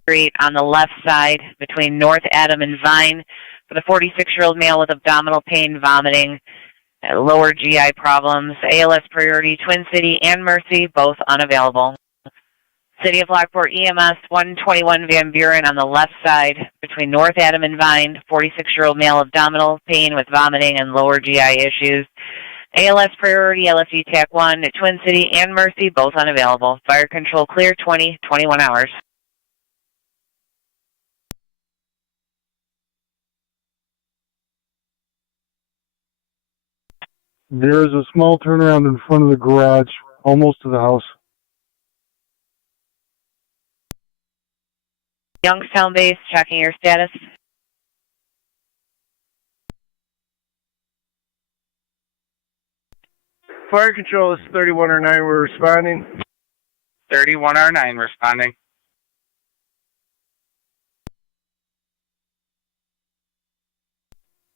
Street on the left side between North Adam and Vine for the 46-year-old male with abdominal pain, vomiting, lower GI problems. ALS priority Twin City and Mercy, both unavailable. City of Lockport EMS 121 Van Buren on the left side between North Adam and Vine, 46-year-old male, abdominal pain with vomiting and lower GI issues. ALS priority LFD TAC 1 at Twin City and Mercy, both unavailable. Fire control clear 21 hours. There is a small turnaround in front of the garage, almost to the house. Youngstown base, checking your status. Fire Control, this is 3109, we're responding. 31R9 responding.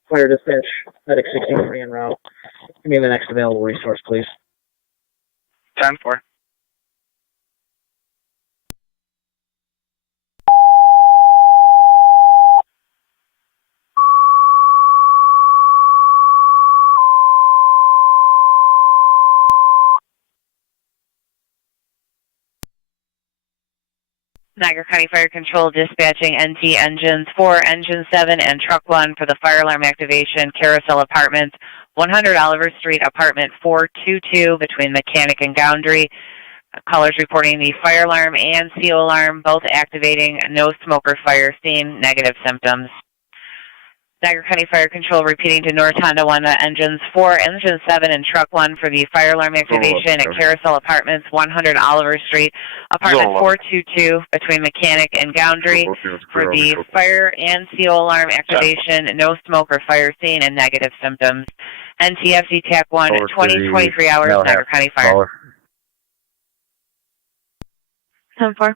Fire dispatch, medic 63 en route. Give me the next available resource, please. 10-4. Niagara County Fire Control dispatching NT engines 4, engine 7, and truck 1 for the fire alarm activation, Carousel Apartments, 100 Oliver Street, apartment 422 between Mechanic and Goundry. Callers reporting the fire alarm and CO alarm, both activating, no smoker fire scene, negative symptoms. Niagara County Fire Control repeating to North Tonawanda engines 4, engine 7, and truck 1 for the fire alarm activation at Carousel Apartments, 100 Oliver Street, apartment 422 between Mechanic and Goundry for the fire and CO alarm activation, no smoker fire scene, and negative symptoms. NTFC TAC 1, 20-23 hours, Niagara County Fire. 10-4.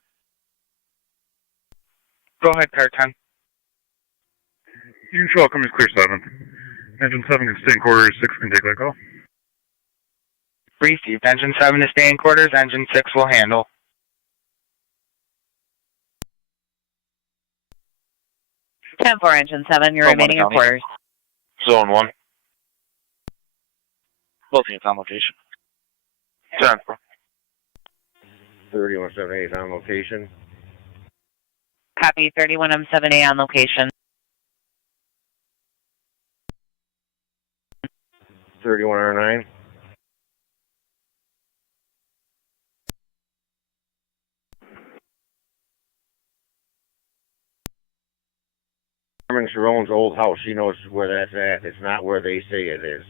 Go ahead, car 10. You can show up, come is clear 7. Engine 7 can stay in quarters, 6 can take that call. Received. Engine 7 is stay in quarters, engine 6 will handle. 10-4, engine 7, you're remaining in quarters. Zone 1. Both units on location. 10-4. 3178 on location. Copy, 31M7A on location. 31R9. Carmen Sharon's old house, she knows where that's at. It's not where they say it is.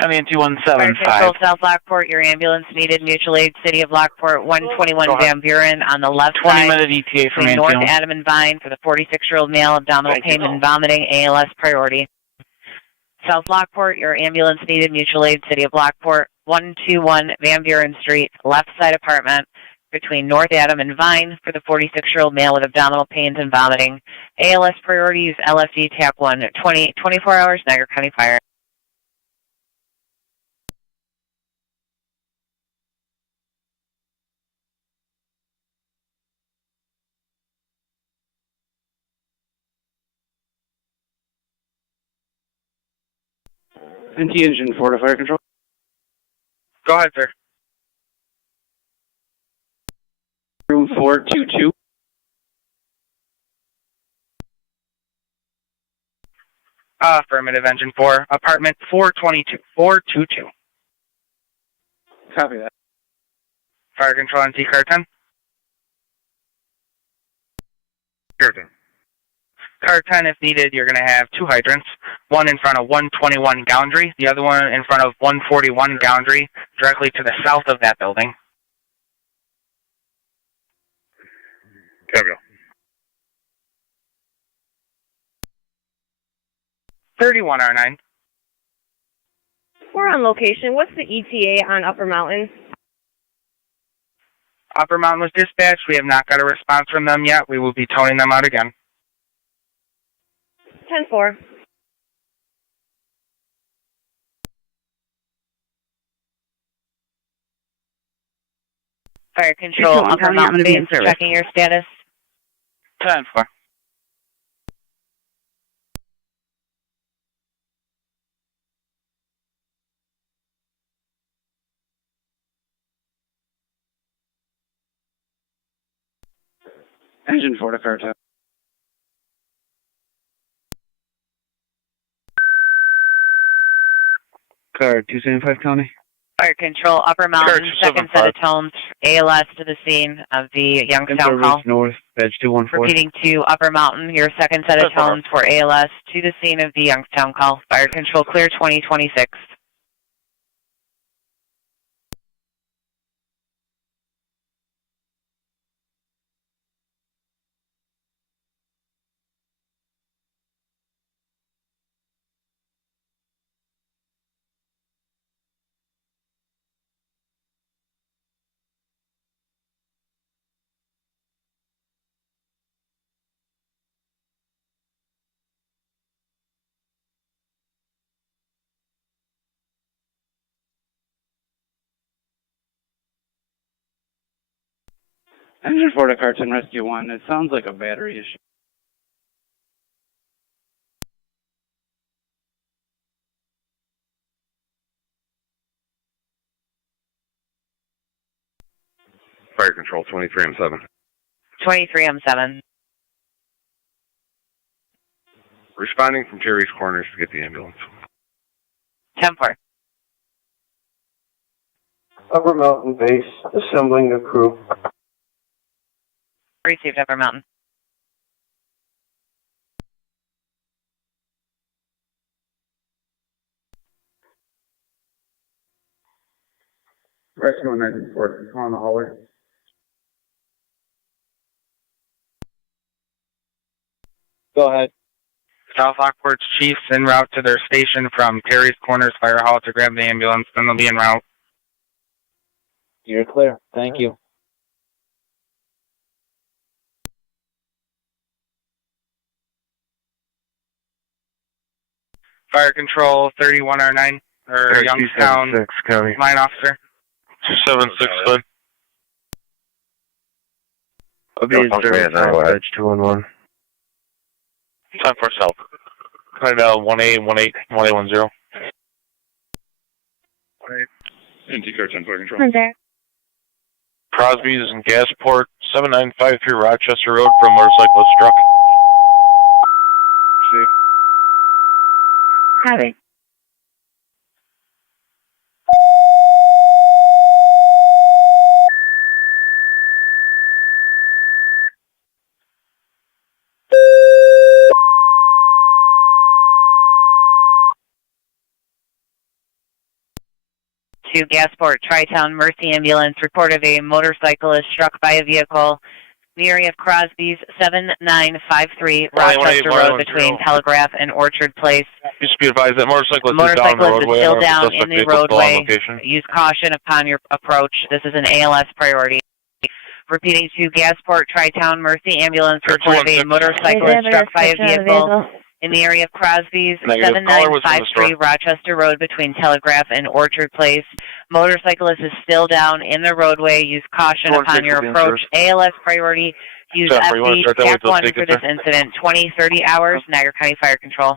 Coming in 2175. South Lockport, your ambulance needed. Mutual aid, City of Lockport, 121 Van Buren on the left 20-minute ETA from North Adam and Vine for the 46-year-old male, abdominal pain and vomiting, ALS priority. South Lockport, your ambulance needed. Mutual aid, City of Lockport, 121 Van Buren Street, left side apartment between North Adam and Vine for the 46-year-old male with abdominal pains and vomiting. ALS priority, use LFD TAC 1, 24 hours, Niagara County Fire. NT engine 4 to fire control. Go ahead, sir. Room 422. Affirmative, engine 4, apartment 422. Copy that. Fire control NT car 10. Car 10. Car 10, if needed, you're going to have 2 hydrants. One in front of 121 Goundry, the other one in front of 141 Goundry, directly to the south of that building. Copy. 31R9. We're on location. What's the ETA on Upper Mountain? Upper Mountain was dispatched. We have not got a response from them yet. We will be towing them out again. 10-4. Fire control, Upper Mountain base, checking your status. 10-4. Engine 4 to car 10. Car 275 County. Fire control, Upper Mountain, second set of tones, ALS to the scene of the Youngstown call. North, badge 214. Repeating to Upper Mountain, your second set of tones for ALS to the scene of the Youngstown call. Fire control clear 2026. Engine 4 to car 10 rescue 1. It sounds like a battery issue. Fire Control, 23M7. 23M7. Responding from Terry's Corners to get the ambulance. 10-4. Upper Mountain Base, assembling the crew. Received, Upper Mountain. Rescue 194, on the hallway. Go ahead. South Lockport's chiefs en route to their station from Terry's Corners Fire Hall to grab the ambulance, then they'll be en route. You're clear. Thank you. Fire Control 31R9, or Youngstown, line officer. 276, good. I'll be in 211. Time for South. Kind of 1A, 1810. NT car 10 Fire Control. Okay. Crosby's in Gasport, 7953 Rochester Road for a motorcycle struck. See. Copy. To Gasport, Tri-Town Mercy Ambulance, report of a motorcyclist struck by a vehicle in the area of Crosby's, 7953 Rochester Road between Telegraph and Orchard Place. Just be advised that motorcyclist is down the roadway. Still down in the roadway. Use caution upon your approach. This is an ALS priority. Repeating to Gasport, Tri-Town Mercy Ambulance, report of a motorcyclist struck by a vehicle in the area of Crosby's, 7953 Rochester Road between Telegraph and Orchard Place. Motorcyclist is still down in the roadway. Use caution upon your approach. ALS priority. Use FD TAC 1 for this incident. 20-30 hours, Niagara County Fire Control.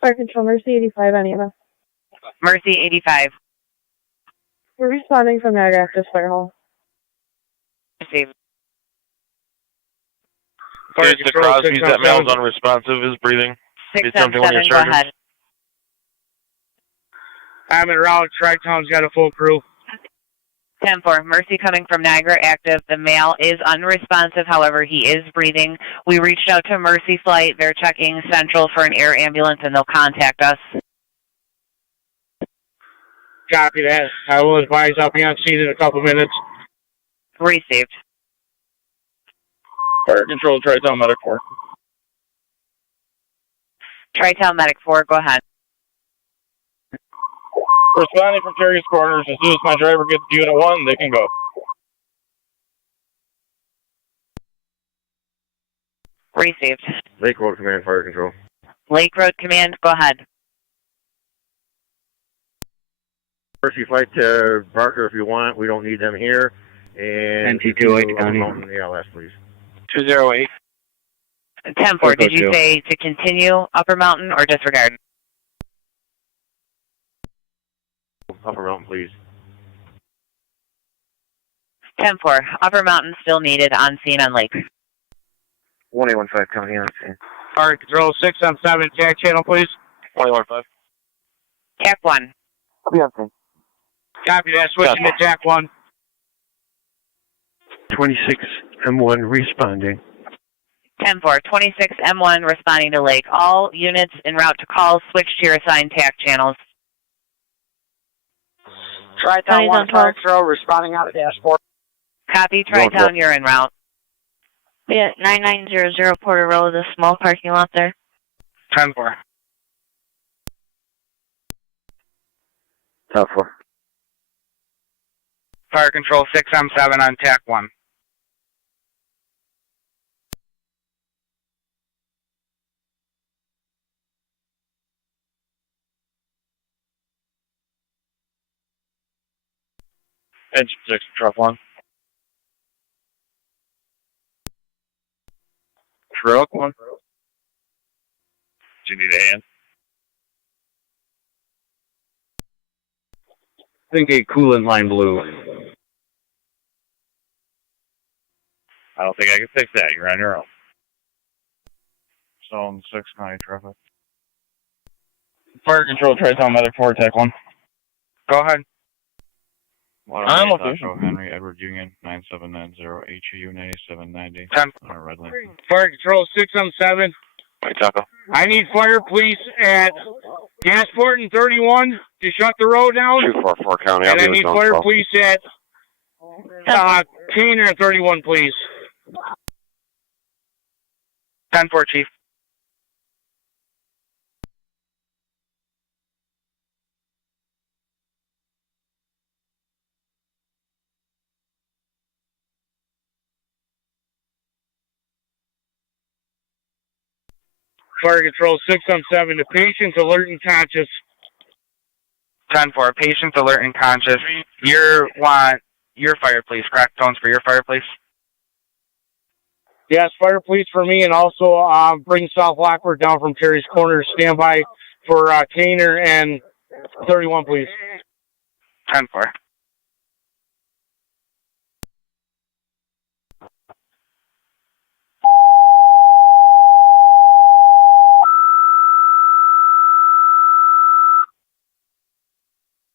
Fire Control, Mercy 85 on EMS. Mercy 85. We're responding from Niagara Active Fire Hall. Received. Here's the Crosby's, that male's unresponsive, is breathing. 677, go ahead. I'm en route. Tri-Town's got a full crew. 10-4, Mercy coming from Niagara Active. The male is unresponsive, however, he is breathing. We reached out to Mercy Flight. They're checking Central for an air ambulance, and they'll contact us. Copy that. I will advise I'll be on scene in a couple minutes. Received. Fire Control, Tri-Town Medic 4. Tri-Town Medic 4, go ahead. Responding from Terry's Corners. As soon as my driver gets to Unit 1, they can go. Received. Lake Road Command, Fire Control. Lake Road Command, go ahead. Mercy Flight to Barker if you want. We don't need them here. And NT28 County. Mountain ALS, please. 208. 10-4, did you say to continue Upper Mountain or disregard? Upper Mountain, please. 10-4, Upper Mountain still needed on scene on Lake. 1815 County on scene. Fire Control 617, TAC channel, please. 21-5. TAC 1. Copy that. Switching to TAC 1. 26M1 responding. 10-4, 26M1 responding to Lake. All units en route to call, switch to your assigned TAC channels. Tri-Town 1 Fire Control, responding out of dashboard. Copy, Tri-Town, you're en route. Yeah, 9900 Porter Road, the small parking lot there. 10-4. Top 4. Fire Control 6M7 on TAC 1. Engine 6, drop 1. Truck 1. Do you need a hand? think a coolant line blew. I don't think I can fix that. You're on your own. Zone 6 county traffic. Fire control, try to tell Middleport, TAC 1. Go ahead. On location. Henry Edward Union 9790 HU 9790. 10. On a red line. Fire control 617. Right, Taco. I need fire police at Gasport and 31 to shut the road down. 244 County. And I need fire police at Kaner and 31, please. 10-4, Chief. Fire control 617. The patient's alert and conscious. 10-4, patients alert and conscious. You want your fire police, crack tones for your fire police? Yes, fire police for me, and also bring South Lockport down from Terry's Corner. Stand by for Kaner and 31, please. 10-4.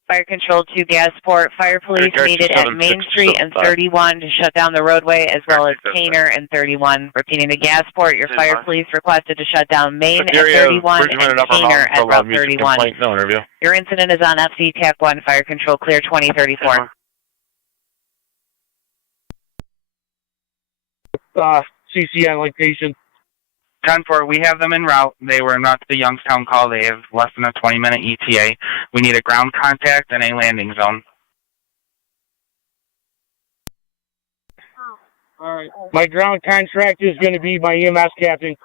Fire control to Gasport. Fire police needed at Main Street and 31 to shut down the roadway, as well as Kaner and 31. Repeating to Gasport, your fire police requested to shut down Main at 31 and Kaner at Route 31. Your incident is on FC TAC 1. Fire control clear 2034. CCN like patient. 10-4, we have them en route. They were not the Youngstown call. They have less than a 20-minute ETA. We need a ground contact and a landing zone. All right. My ground contract is going to be my EMS captain.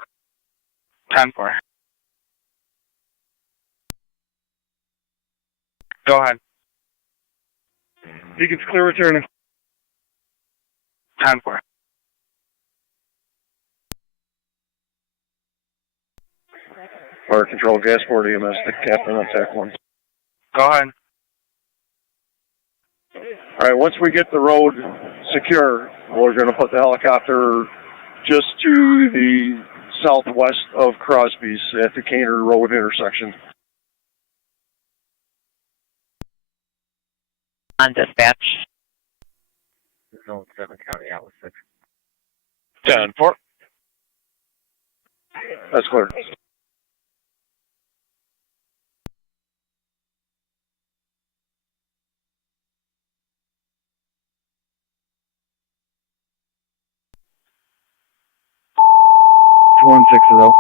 10-4. Go ahead. Beacon's clear returning. 10-4. Fire control, Gasport, EMS, the captain on TAC 1. Go ahead. All right, once we get the road secure, we're going to put the helicopter just to the southwest of Crosby's at the Kaner Road intersection. On dispatch. Zone 7 County, Atlas 6. 10-4. That's clear. Two 216 though.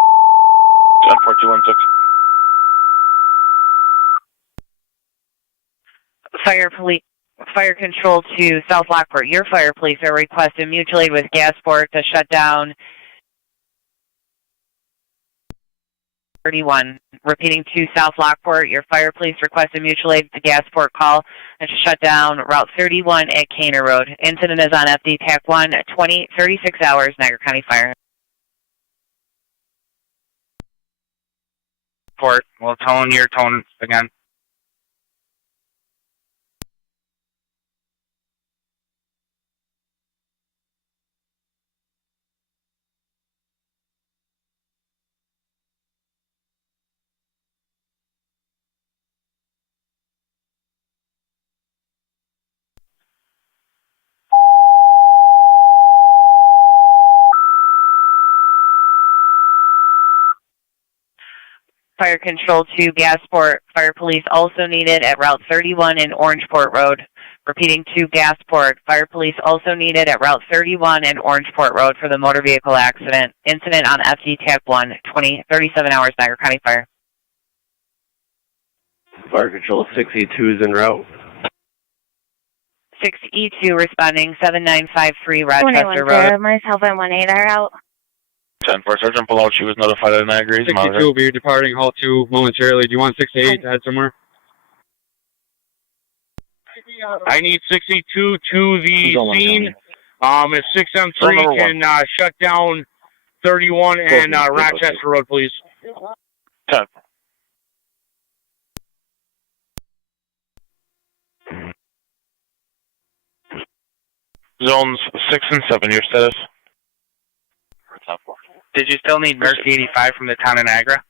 10-4, 216. Fire control to South Lockport. Your fire police are requested mutual aid with Gasport to shut down 31. Repeating to South Lockport, your fire police requested mutual aid to Gasport call and to shut down Route 31 at Kaner Road. Incident is on FD TAC 1, 36 hours, Niagara County Fire. Port, we'll tone your tone again. Fire control to Gasport. Fire police also needed at Route 31 in Orangeport Road. Repeating to Gasport. Fire police also needed at Route 31 and Orangeport Road for the motor vehicle accident. Incident on FD TAC 1, 37 hours, Niagara County Fire. Fire control 6E2 is en route. 6E2 responding 7953 Rochester Road. Myself and 18 are out. 10-4, Sergeant Pelosi was notified of Niagara. 62 will be departing Hall 2 momentarily. Do you want 68 to head somewhere? I need 62 to the scene. If 6M3 can shut down 31 and Rochester Road, please. 10. Zones 6 and 7, your status. Did you still need Mercy 85 from the town of Niagara?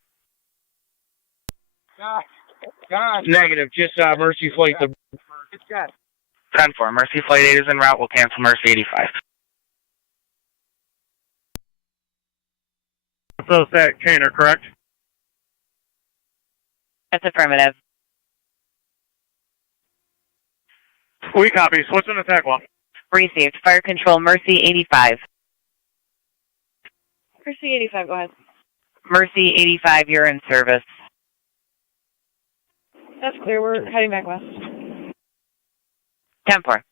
Negative. Just Mercy Flight. 10-4. Mercy Flight 8 is en route. We'll cancel Mercy 85. So that Kaner, correct? That's affirmative. We copy. Switch an attack one. Received. Fire control, Mercy 85. Mercy 85, go ahead. Mercy 85, you're in service. That's clear. We're heading back west. 10-4.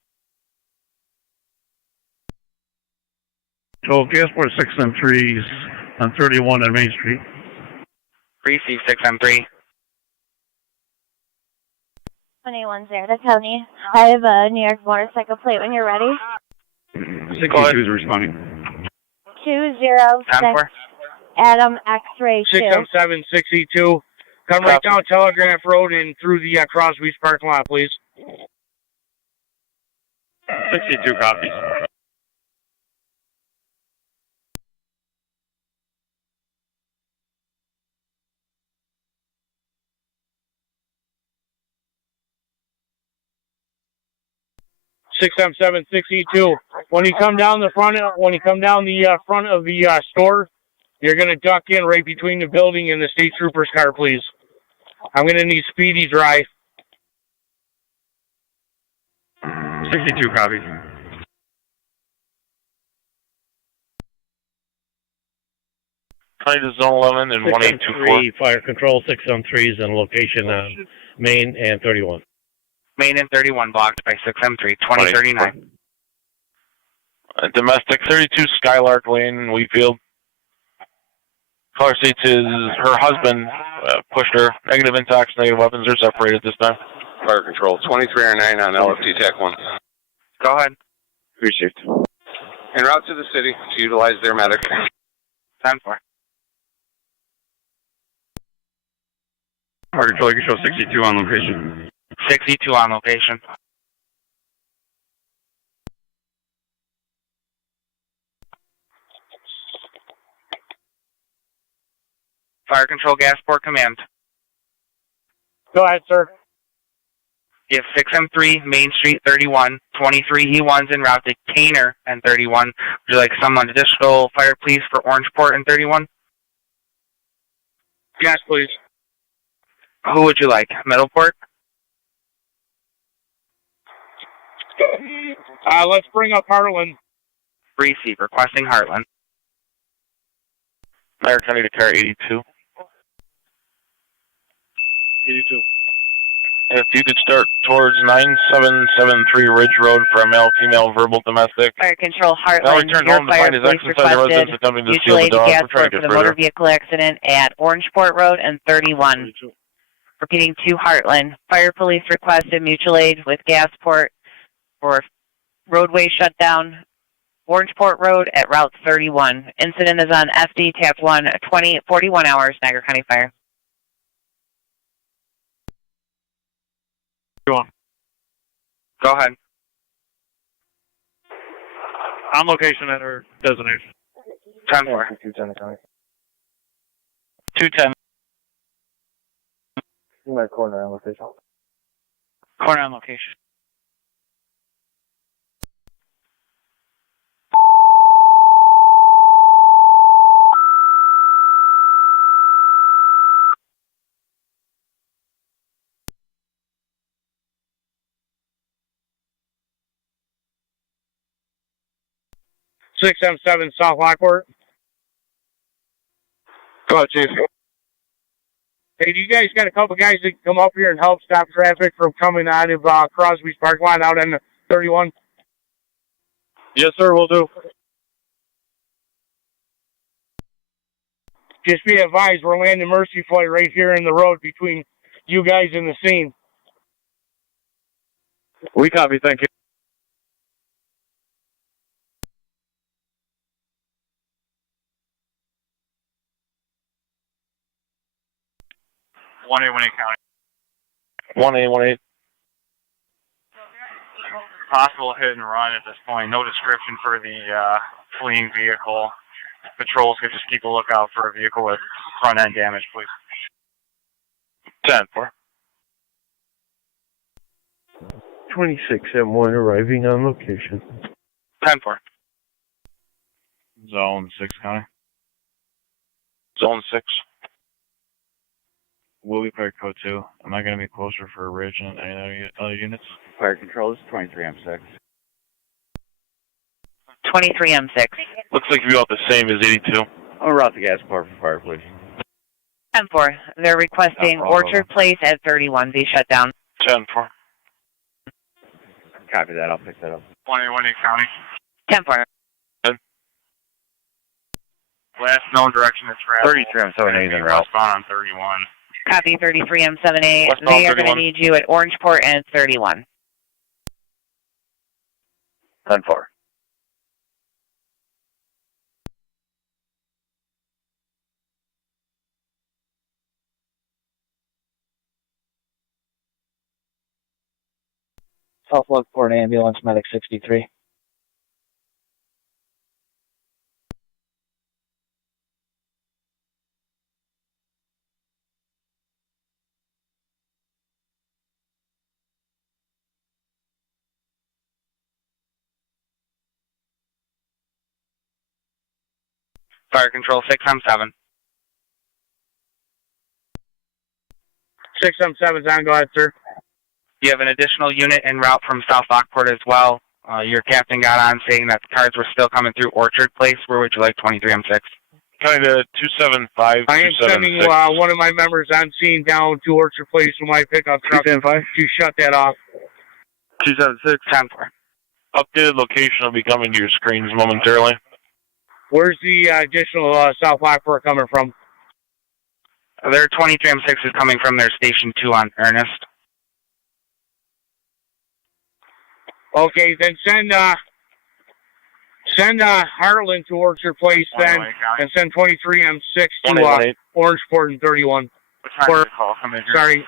So Gasport 6M3s on 31 on Main Street. Receive 6M3. 2810 to Tony. I have a New York motorcycle plate when you're ready. 62 is responding. 206 Adam X-ray 2. 6M762. Come right down Telegraph Road and through the Crosby's parking lot, please. 62 copies. Six M762. When you come down the front, front of the store, you're gonna duck in right between the building and the state trooper's car, please. I'm gonna need speedy dry. 62 copies. Trying to zone 11 and 1824. Fire control 6M3s and location on Main and 31. Main and 31 blocked by 6M3, 2039. Domestic 32 Skylark Lane, Wheatfield. Caller states her husband pushed her. Negative intox, negative weapons are separated this time. Fire control 2309 on LFT TAC 1. Go ahead. Received. En route to the city to utilize their medic. 10-4. Fire control, you can show 62 on location. 62 on location. Fire control, Gasport command. Go ahead, sir. You have 6M3, Main Street 31, 23 E1s en route to Kaner and 31. Would you like someone additional fire, please, for Orangeport and 31? Yes, please. Who would you like? Middleport? Let's bring up Harlan. Receive, requesting Heartland. Niagara County to car 82. 82. If you could start towards 9773 Ridge Road for a male-female verbal domestic. Fire control, Now Heartland, return your home to fire find his police ex inside the residence requested attempting to steal mutual the aid dog. We're trying Gasport to for get the motor further. vehicle accident at Orangeport Road and 31. Repeating to Heartland. Fire police requested mutual aid with Gasport for roadway shutdown, Orangeport Road at Route 31. Incident is on FD TAP 1, 41 hours, Niagara County Fire. Go ahead. On location at her designation. 10-4. 210. My corner on location. Corner on location. Six M7 South Lockport. Go ahead, Chief. Hey, do you guys got a couple guys that can come up here and help stop traffic from coming out of Crosby's parking lot out on 31? Yes, sir, we'll do. Just be advised, we're landing Mercy Flight right here in the road between you guys and the scene. We copy, thank you. One A County. 1A, 1A. possible hit and run at this point. No description for the fleeing vehicle. Patrols could just keep a lookout for a vehicle with front end damage, please. 10-4. 26 M1 arriving on location. 10-4. Zone 6 County. Zone 6. Will be Fire Code 2. Am I going to be closer for a ridge and any other units? Fire control is 23M6. 23M6. Looks like you're about the same as 82. I'll route the gas port for fire, please. 10-4. They're requesting Orchard Place at 31 be shut down. 10-4. Copy that. I'll pick that up. 21 County. 10-4. Last known direction is travel. 33M7A en route. Westbound on 31. Copy 33M7A. Westbound They are going to 31. need you at Orangeport and 31. 10-4. South Lockport ambulance, medic 63. Fire control 6M7. 6M7's on. Go ahead, sir. You have an additional unit en route from South Lockport as well. Your captain got on saying that the cars were still coming through Orchard Place. Where would you like 23M6? Kind of 275. I am sending one of my members on scene down to Orchard Place with my pickup truck to shut that off. 276. 10-4. Updated location will be coming to your screens momentarily. Where's the additional South Lockport coming from? Their 23M6 is coming from their Station 2 on Ernest. Okay, then send Harlan to Orchard Place then, and send 23M6 to Orangeport and 31. Sorry,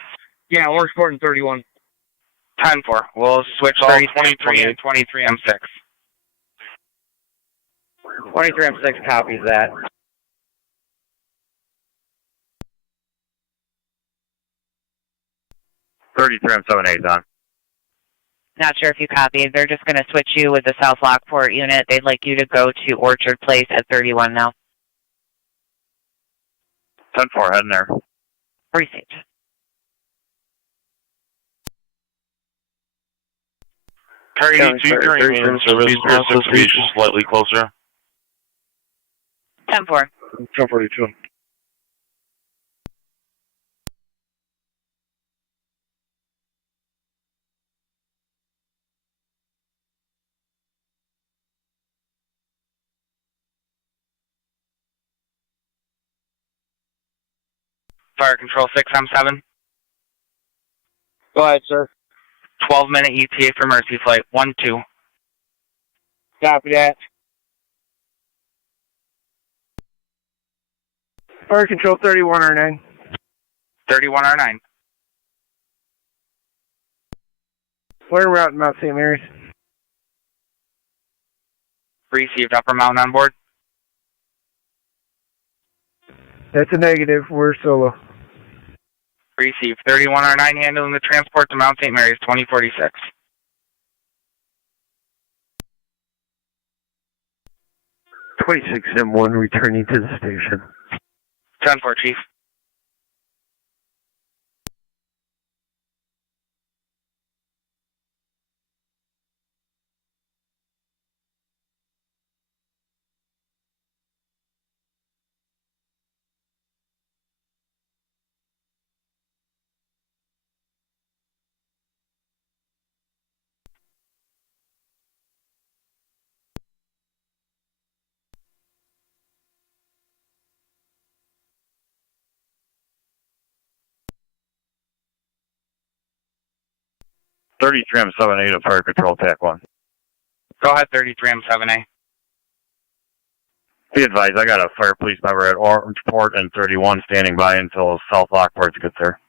yeah, Orangeport and 31. 10-4. We'll switch 33 and 23M6. 23M6 copies that. M7A on. Not sure if you copied. They're just going to switch you with the South Lockport unit. They'd like you to go to Orchard Place at 31 now. 10-4, heading there. Received. Car 82, currently in service. Process reach is slightly closer. 10-4. 1042. Fire control 6M7. Go ahead, sir. 12-minute ETA for Mercy Flight 12. Copy that. Fire control 31R9. 31R9. We're en route in Mount St. Mary's. Received. Upper Mountain on board. That's a negative. We're solo. Received. 31R9 handling the transport to Mount St. Mary's 2046. 26 M1 returning to the station. 10-4, Chief. M7A to Fire Control TAC 1. Go ahead, 33M7A. Be advised, I got a fire police member at Orangeport and 31 standing by until South Lockport gets there.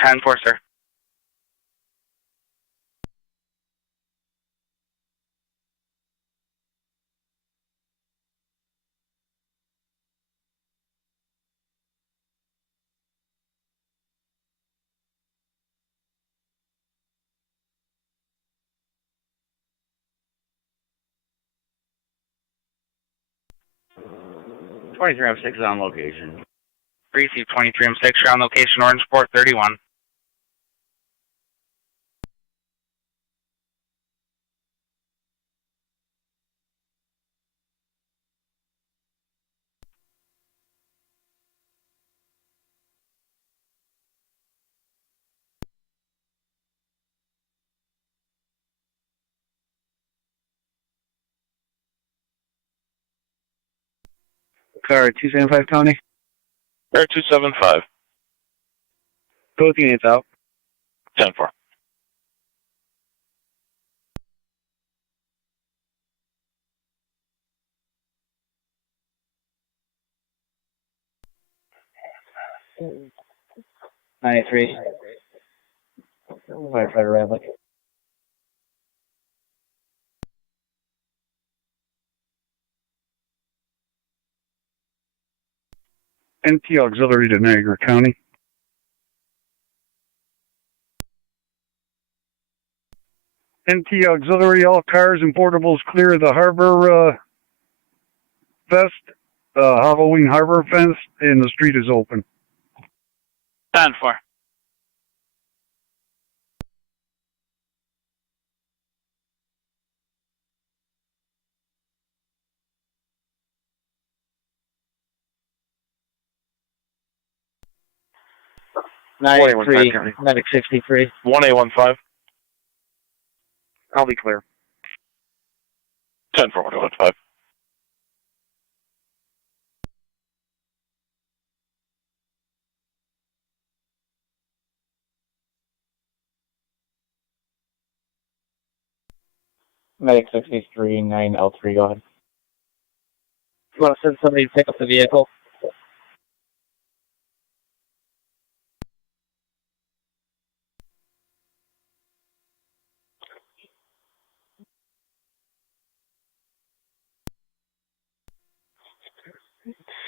10-4, sir. 23M6 is on location. Receive 23M6, you're on location, Orangeport 31. Car 275 County. Air 275. Both units out. 10-4. Firefighter Radley. NT Auxiliary to Niagara County. NT Auxiliary, all cars and portables clear of the harbor fest, Halloween harbor fence, and the street is open. 10-4. Medic 63. 1A15. I'll be clear. 10-4, 1A15. Medic 63, 9L3, go ahead. You want to send somebody to pick up the vehicle?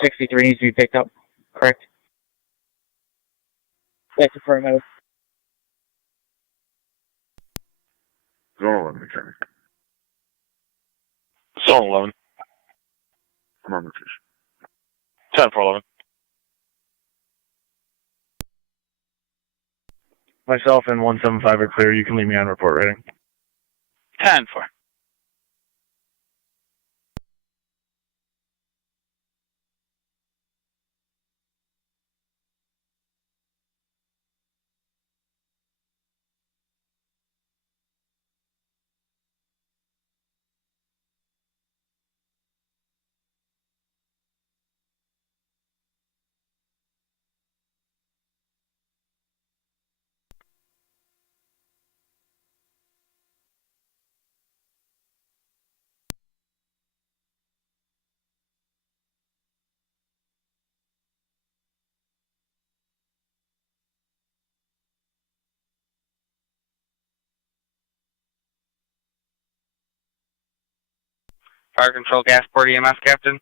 $63 needs to be picked up, correct? That's affirmative. Zone 11, mechanic. Zone 11. I'm on location. 10-4-11. Myself and 175 are clear. You can leave me on report rating. 10-4. Fire Control Gasport EMS, Captain.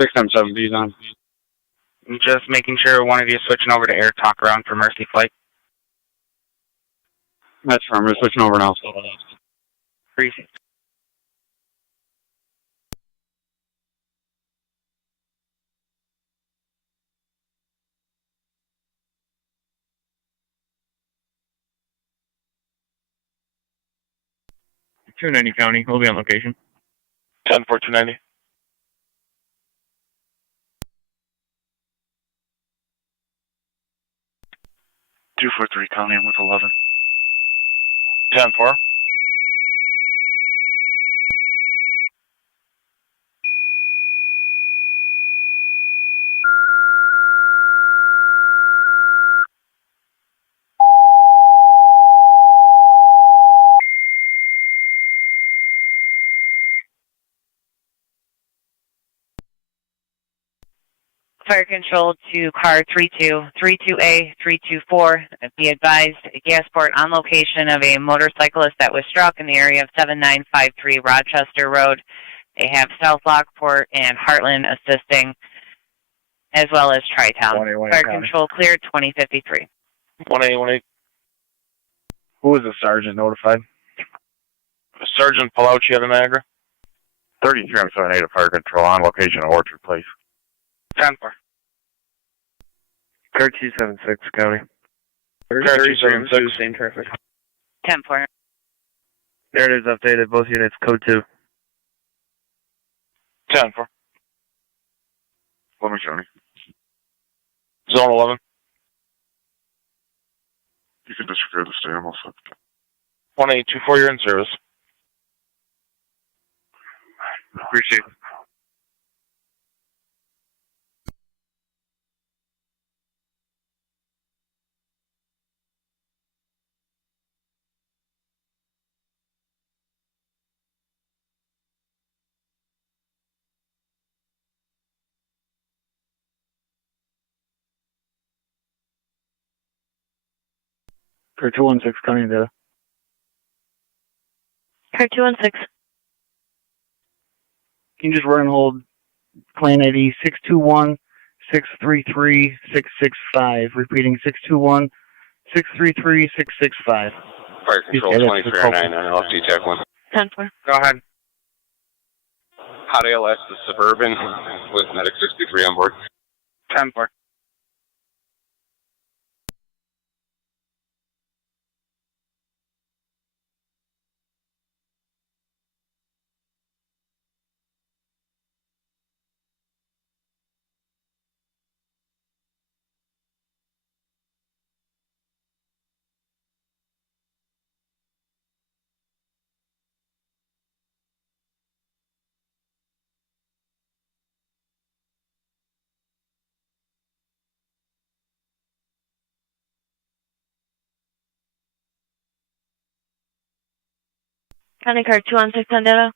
Six times 7 B's on. Just making sure one of you is switching over to air talk around for Mercy Flight. That's firm. We're switching over now. Appreciate it. .290 County. We'll be on location. 10-4, 290. .243 County. I'm with 11. 10-4. Fire Control to car 32, 32A, 324. Be advised, a gasport on location of a motorcyclist that was struck in the area of 7953 Rochester Road. They have South Lockport and Heartland assisting, as well as Tri-Town. Fire Control cleared 2053. 1A, 1A. Who was the sergeant notified? Sergeant Palaucci out of Niagara. 33M78 Fire Control on location at Orchard Place. 10-4. Car 276, County. Car 276. Same traffic. 10-4. There it is updated, both units, code 2. 10-4. Let me show you. Zone 11. You can disregard the stay, I'm all set. 1824, you're in service. Appreciate it. For 216 County data. Car 216. Can you just run and hold claim ID 621-633-665, repeating 621-633-665. Fire Control 2309 on LFD TAC 1. 10-4. Go ahead. Hot ALS, the Suburban, with Medic 63 on board. 10-4. County Car 216 on data.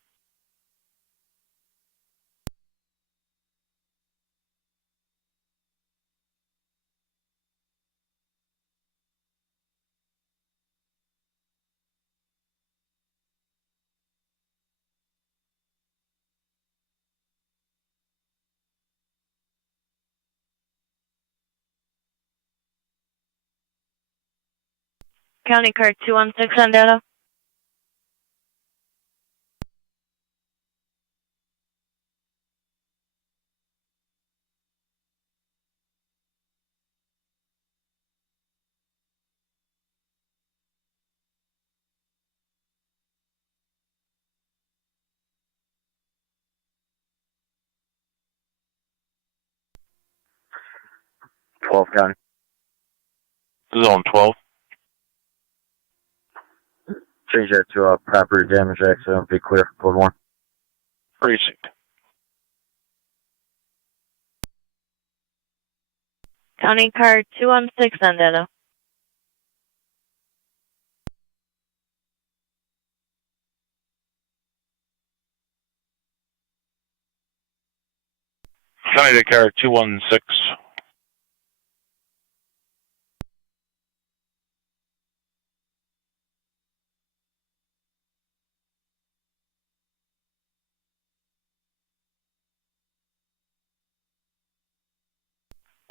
County Car 216 on data. County. Zone 12. Change that to property damage accident. Be clear. Code 1. Precinct. County Car 216 on data. County Car 216.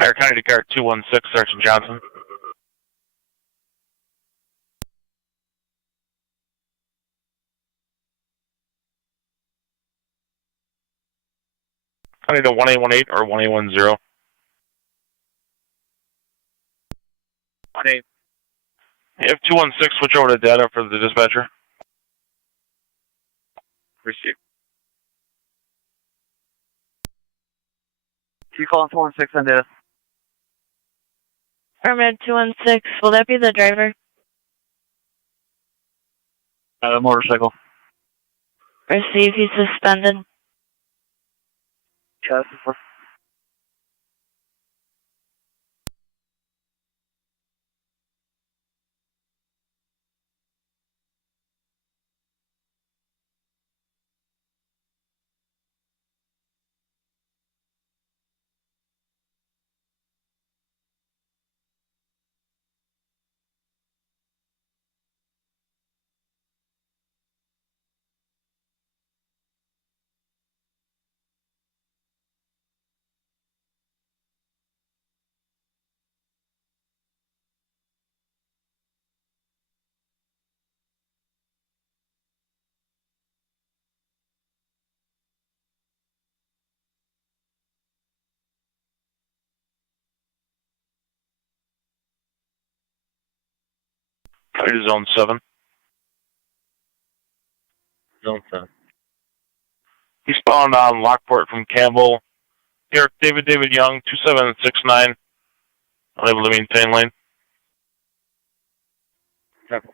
Air County Car 216, Sergeant Johnson. County to 1818 or 1810. 18. If 216, switch over to data for the dispatcher. Receive. Can you call on 216 on data? Affirmative 216. Will that be the driver? Motorcycle. Receive. He's suspended. Yeah, this is for County to Zone 7. Zone 7. Eastbound on Lockport from Campbell. Here, David Young, 2769. Unable to maintain lane. Temple.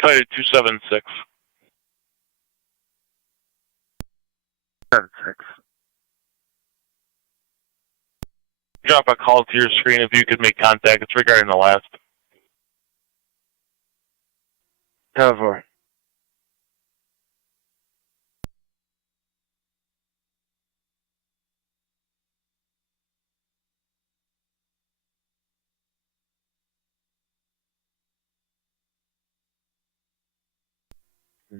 County to 276. 76. Drop a call to your screen if you could make contact. It's regarding the last. Cover.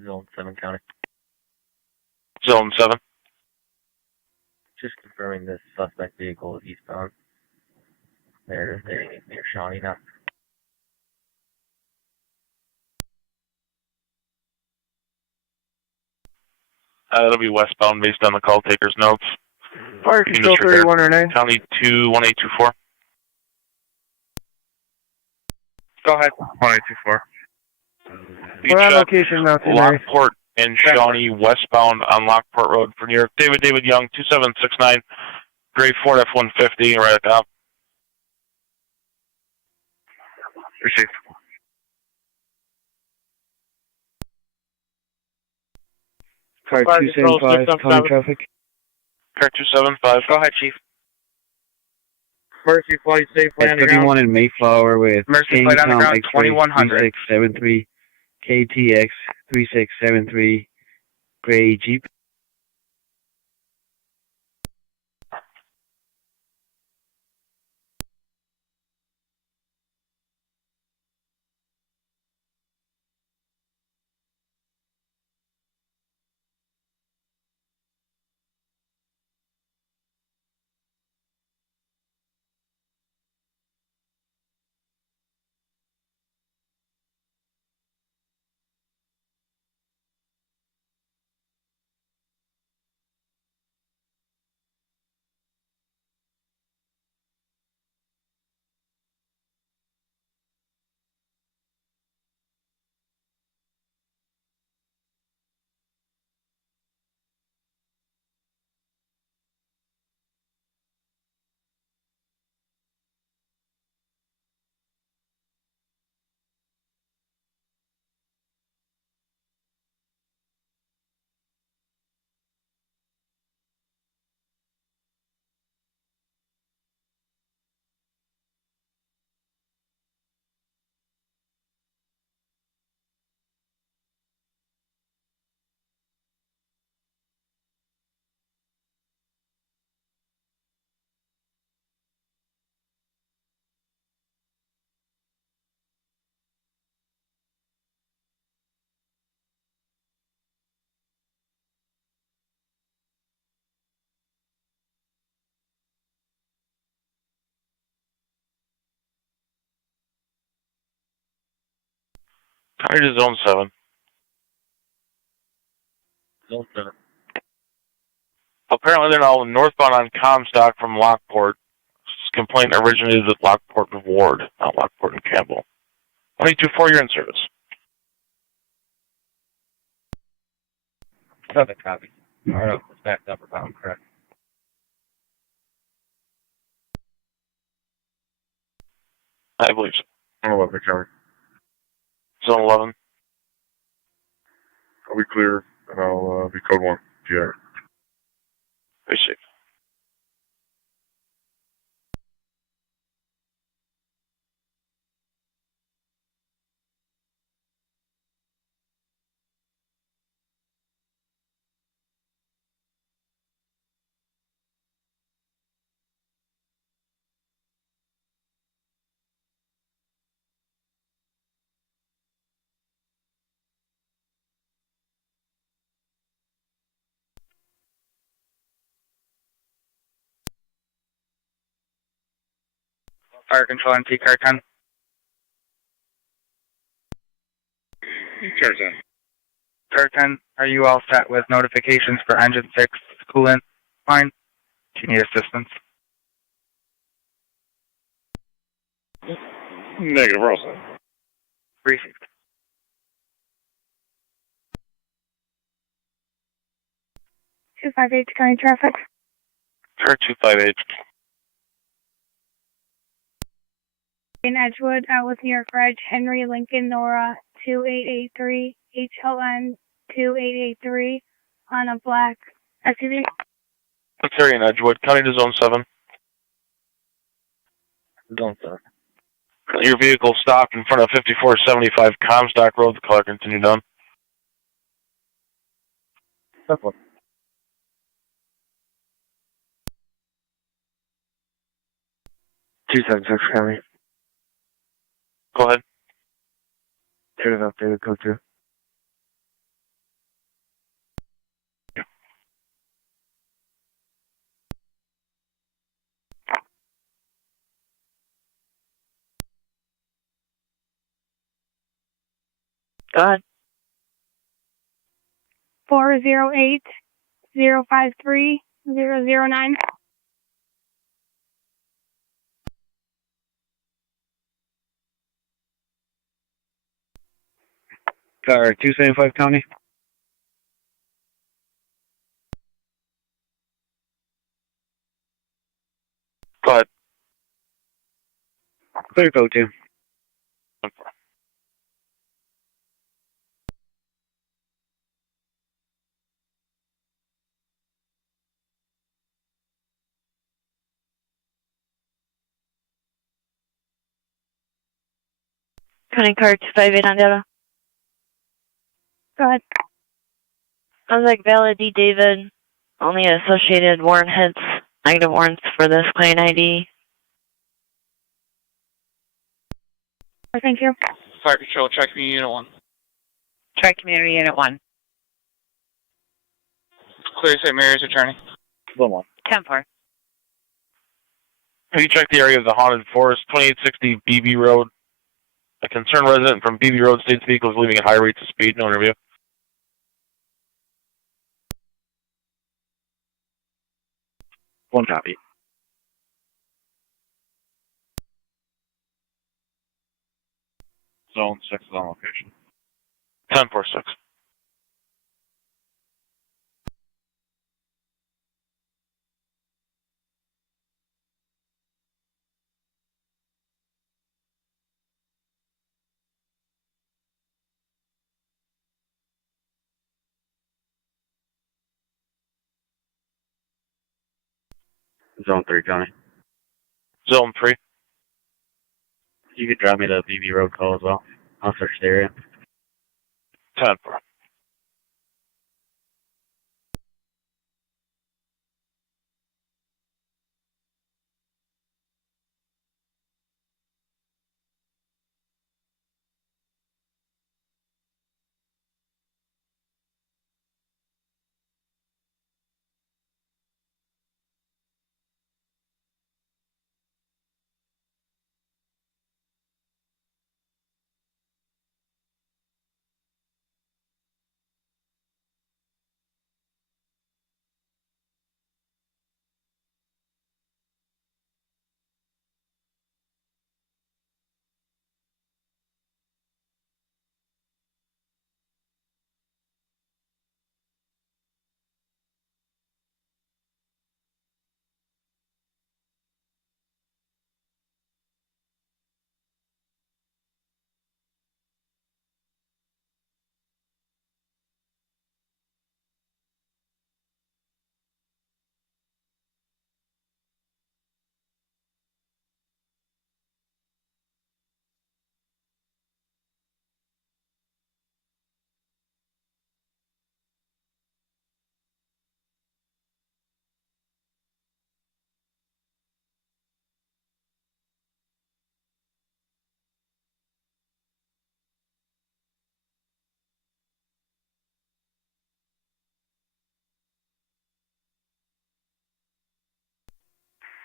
Zone 7 County. Zone 7. Just confirming this suspect vehicle is eastbound. They're near Shawnee now. That'll be westbound based on the call taker's notes. Fire Control 3109. County 21824. Go ahead. 1824. We're on location now, Lockport and Shawnee westbound on Lockport Road for New York. David Young, 2769. Gray Ford F-150, right at the top. Received. Car 275, county traffic. Car 275. Go ahead, Chief. Mercy Flight, safe landing. 31 in Mayflower with Mercy Flight on the ground, 2100. 3673, KTX 3673, gray Jeep. County to Zone 7. Zone 7. Apparently they're now northbound on Comstock from Lockport. This complaint originated at Lockport and Ward, not Lockport and Campbell. 224, you're in service. Traffic copy. Alright, it's backed up or bound, correct? I believe so. I'm 11, County. Zone 11. I'll be clear, and I'll be code 1. GR. Be safe. Fire control NT car 10. Car 10. Car 10, are you all set with notifications for engine 6 coolant line? Do you need assistance? Negative, we're all set. Received. Two 258 County Traffic. Car 258. In Edgewood, with New York Reg, Henry Lincoln Nora 2883, HLN 2883 on a black SUV. Let's carry in Edgewood. County to Zone 7. Zone 7. Your vehicle stopped in front of 5475 Comstock Road. The color continued on. Step 1. County. Go ahead. Turn it up there, go through. Go ahead. 408-053-009. Car 275 County. Go ahead. Clear go to. County car 258 on data. Go ahead. Sounds like valid D. David. Only associated warrant hits. Negative warrants for this client ID. Thank you. Fire control, check me unit 1. Check community unit 1. Clear St. Mary's returning. Zone 1. 10-4. Have you checked the area of the Haunted Forest, 2860 BB Road? A concerned resident from BB Road states vehicle is leaving at high rates of speed. No interview. One copy. Zone 6 is on location. 10-4-6. Zone 3 County. Zone 3. You could drop me the BB Road call as well. I'll search the area. 10-4.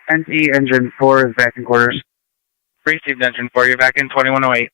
NC engine 4 is back in quarters. Received engine 4, you're back in 2108.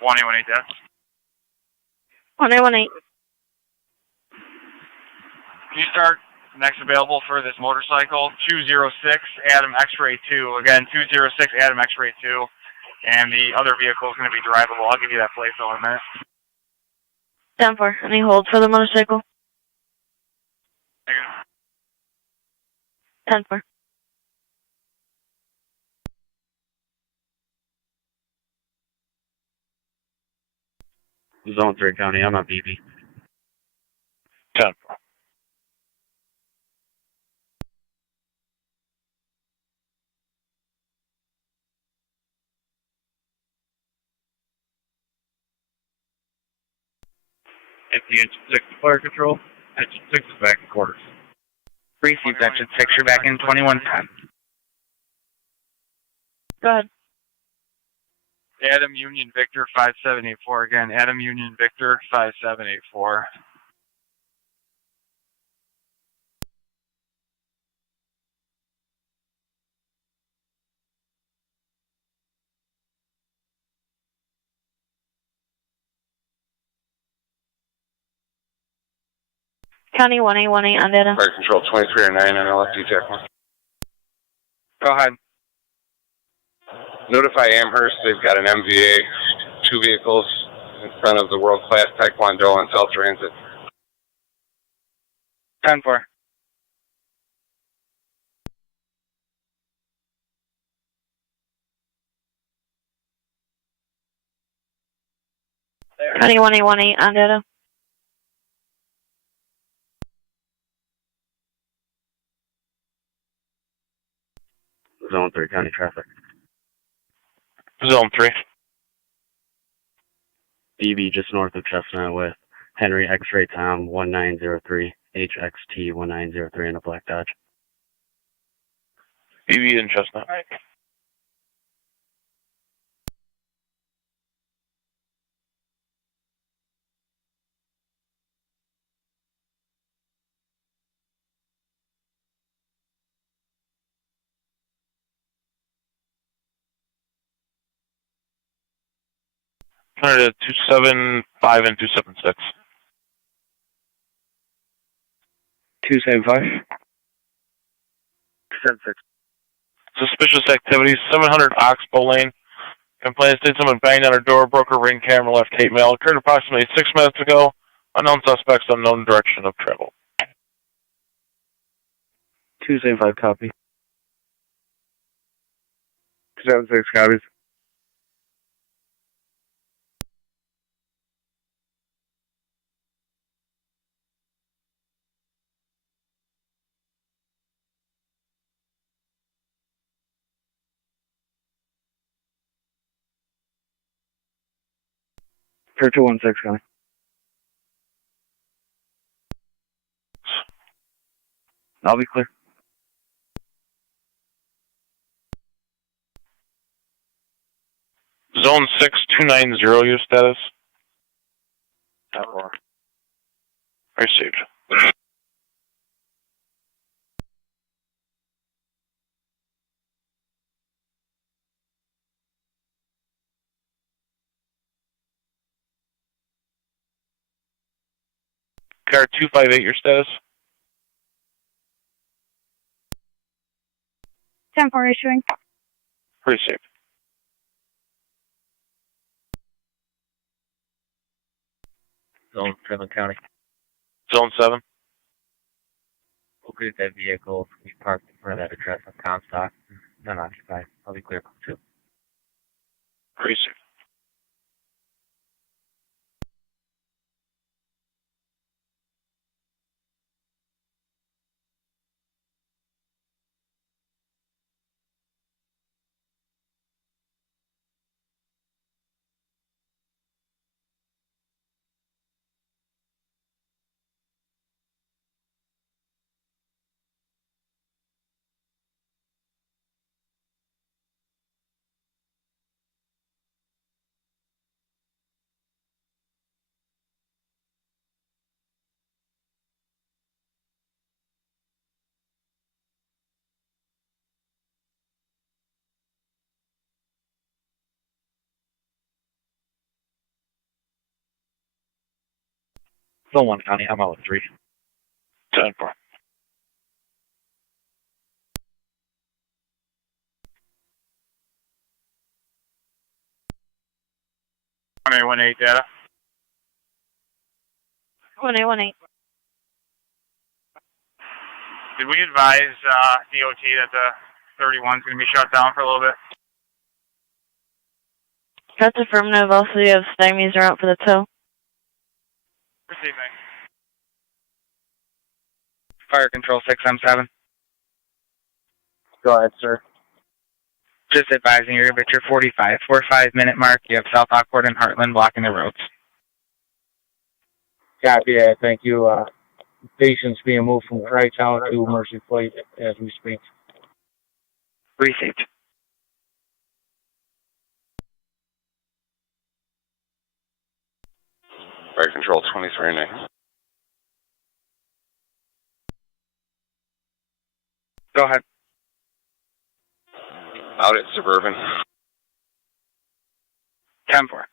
One 18 death. 1818. Can you start next available for this motorcycle? 206 Adam X-Ray 2. Again, 206 Adam X-Ray 2. And the other vehicle is going to be drivable. I'll give you that place in a minute. 10-4. Any hold for the motorcycle? 10-4. Zone 3 County, I'm on BB. 10-4. Empty engine 6 to fire control. Engine 6 is back in quarters. Received engine 6, you're back in 2110. Go ahead. Adam Union Victor 5784. Again, Adam Union Victor 5784. County 1818 on data. Fire control 2309 on LFD TAC 1. Go ahead. Notify Amherst, they've got an MVA, 2 vehicles in front of the world-class Taekwondo on South Transit. 10-4. County 1818 on data. Zone 3 County traffic. Zone 3. BB just north of Chestnut with Henry X-Ray Tom 1903, HXT 1903 in a black Dodge. BB in Chestnut. Turn to 275 and 276. 275. 76. Suspicious activities, 700 Oxbow Lane. Complaint states someone banged on her door, broke her ring camera, left hate mail. Occurred approximately 6 minutes ago. Unknown suspects, unknown direction of travel. 275 copy. 276 copies. For 216 coming. I'll be clear. Zone 6, 290, your status? Received. Car 258, your status? 10-4 issuing. Received. Zone 7 County. Zone 7. Located that vehicle. We parked in front of that address on Comstock. Not occupied. I'll be clear too. Received. Still 1 County, I'm out with 3. 10-4. One 1-8 data. 1818. Did we advise DOT that the 31 is going to be shut down for a little bit? That's affirmative. Also, you have stymies are out for the tow. Receiving. Fire Control 6M7. Go ahead, sir. Just advising you at your 45-minute mark. You have South Lockport and Heartland blocking the roads. Copy that. Thank you. Patients being moved from Tri-Town to Mercy Place as we speak. Received. Fire Control 23-9. Go ahead. Out at Suburban. 10-4.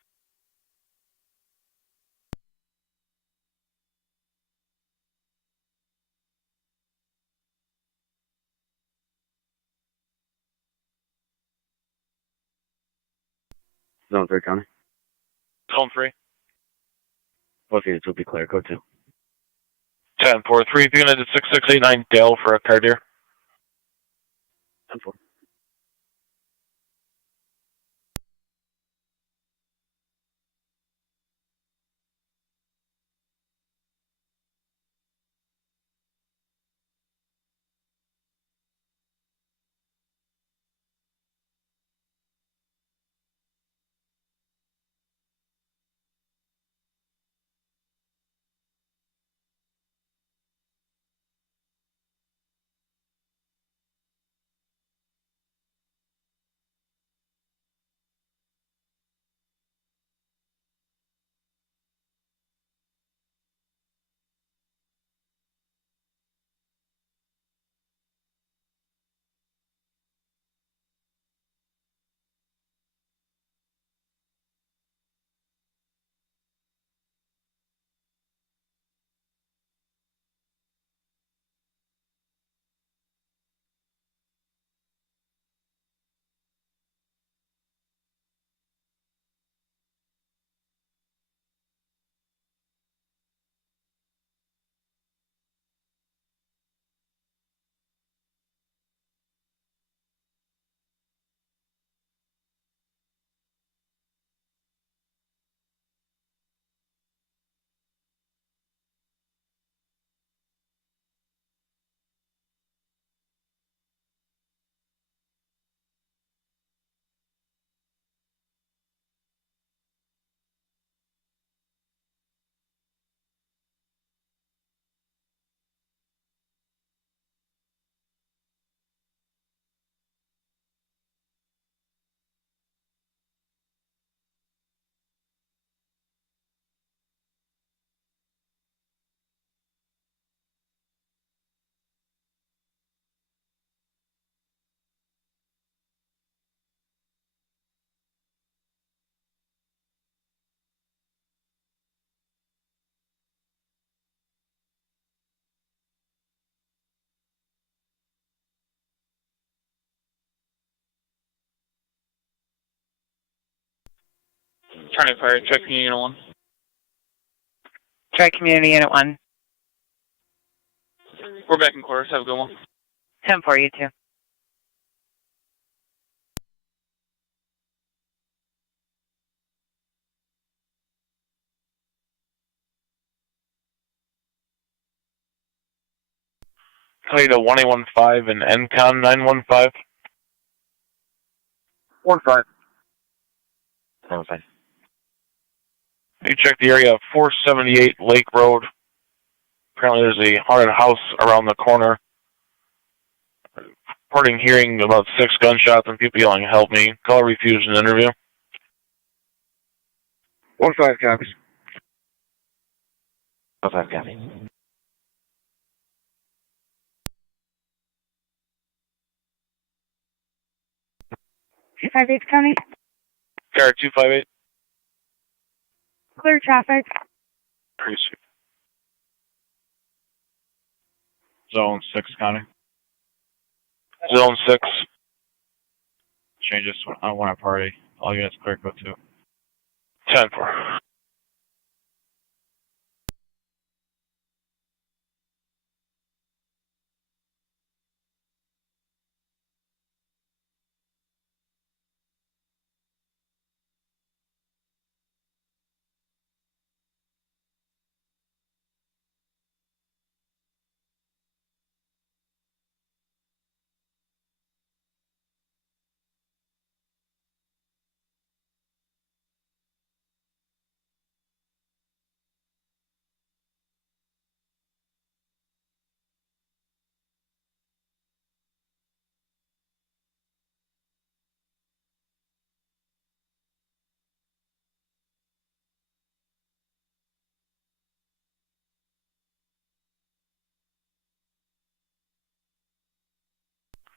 Zone 3 County. Zone 3. Both units will be clear. Go 2. 10-4. 3 unit at 6689 Dale for a car deer. 10-4. Trying to fire check Unit 1. Try Community Unit 1. We're back in quarters. Have a good one. 10-4, you too. Clear to 1815 and NCON 915. 1-5. 1-5. You check the area of 478 Lake Road. Apparently there's a haunted house around the corner. Reporting hearing about 6 gunshots and people yelling, "Help me." Call refused an interview. 1-5 copies. 1-5 copies. 258 County. Car 258. Clear traffic. Appreciate Zone 6, County. Zone 6. Change this one. I want a party. All units clear, go 2. 10-4.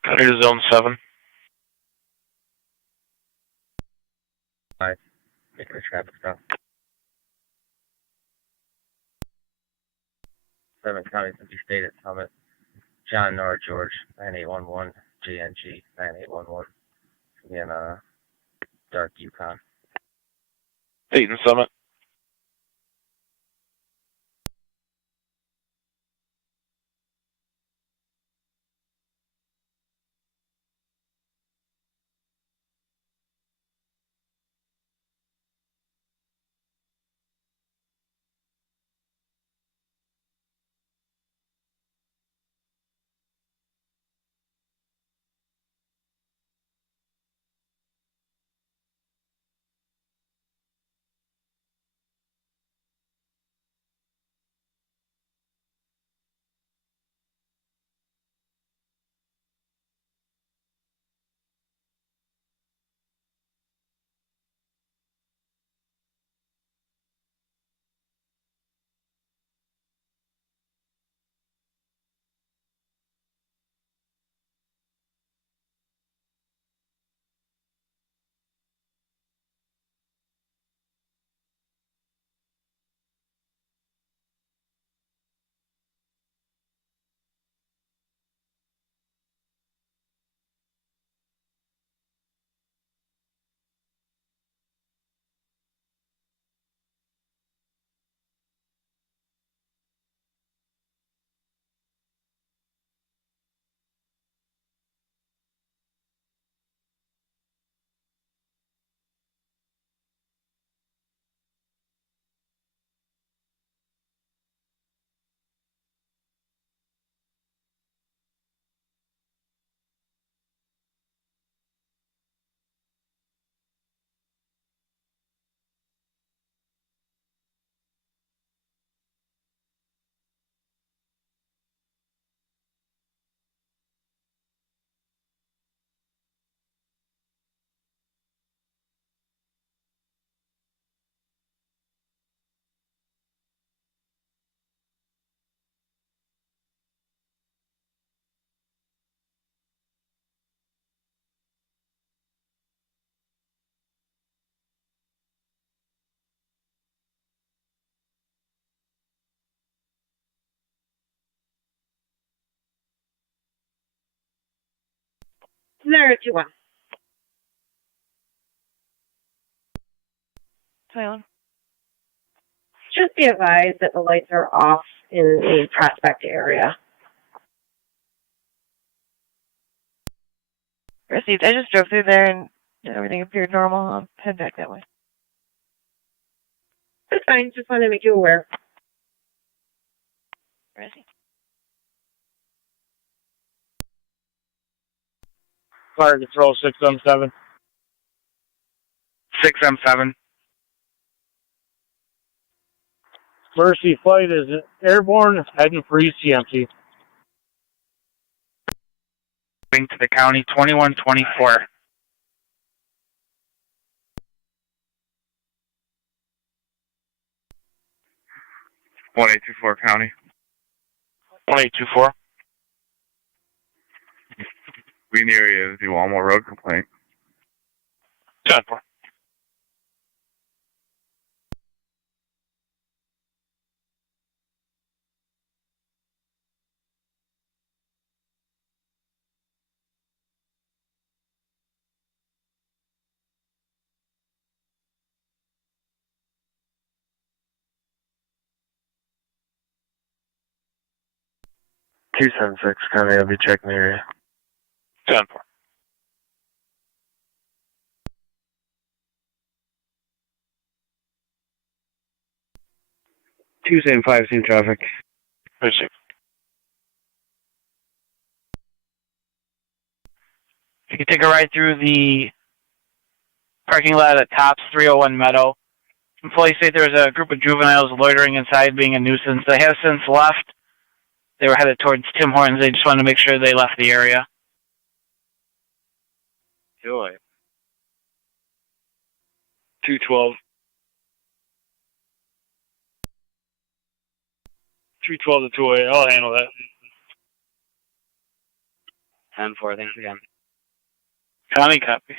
County to Zone 7. 5. Making a traffic stop. 7 County Empty State at Summit. John Nor George 9811 GNG 9811. In dark Yukon. Dayton Summit. There, 2-1. Silent. Just be advised that the lights are off in the Prospect area. Received. I just drove through there and everything appeared normal. I'll head back that way. That's fine. Just wanted to make you aware. Received. Fire Control 6M7. 6M7. Mercy Flight is airborne, heading for ECMC. Going to the county 2124. One 824 County. 1824. We in the area of the Walmart Road complaint. 10-4. 276, County, I'll be checking the area. 10-4. Tuesday and 5, same traffic. Receive. You can take a ride through the parking lot at Tops 301 Meadow. Employees say there was a group of juveniles loitering inside being a nuisance. They have since left. They were headed towards Tim Hortons. They just wanted to make sure they left the area. Joy. 212. 312 to 208. I'll handle that. 10-4, thanks again. County copy.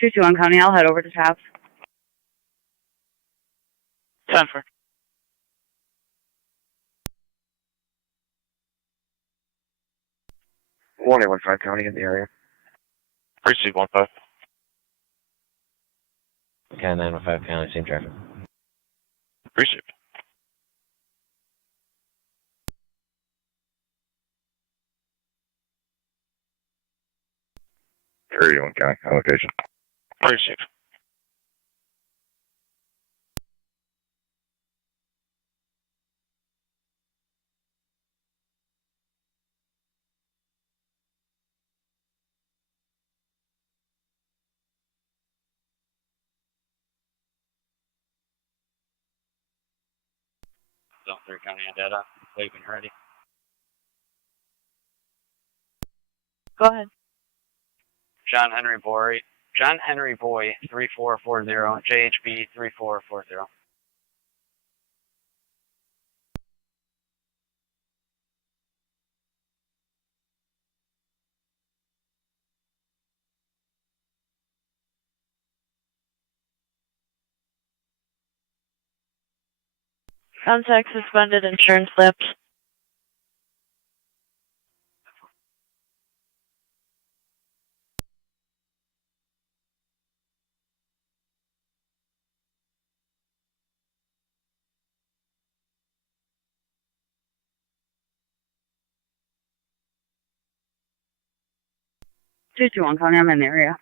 221 County, I'll head over to Tops. 10-4. One 815 County in the area. Receive 1-5. Okay, 915 County, same traffic. Receive. One County, allocation. Receive. Zone 3 County on data. Wait when you're ready. Go ahead. John Henry Boy, 3440, JHB 3440. Contact suspended, insurance lapse. Two two one County, I'm in the area.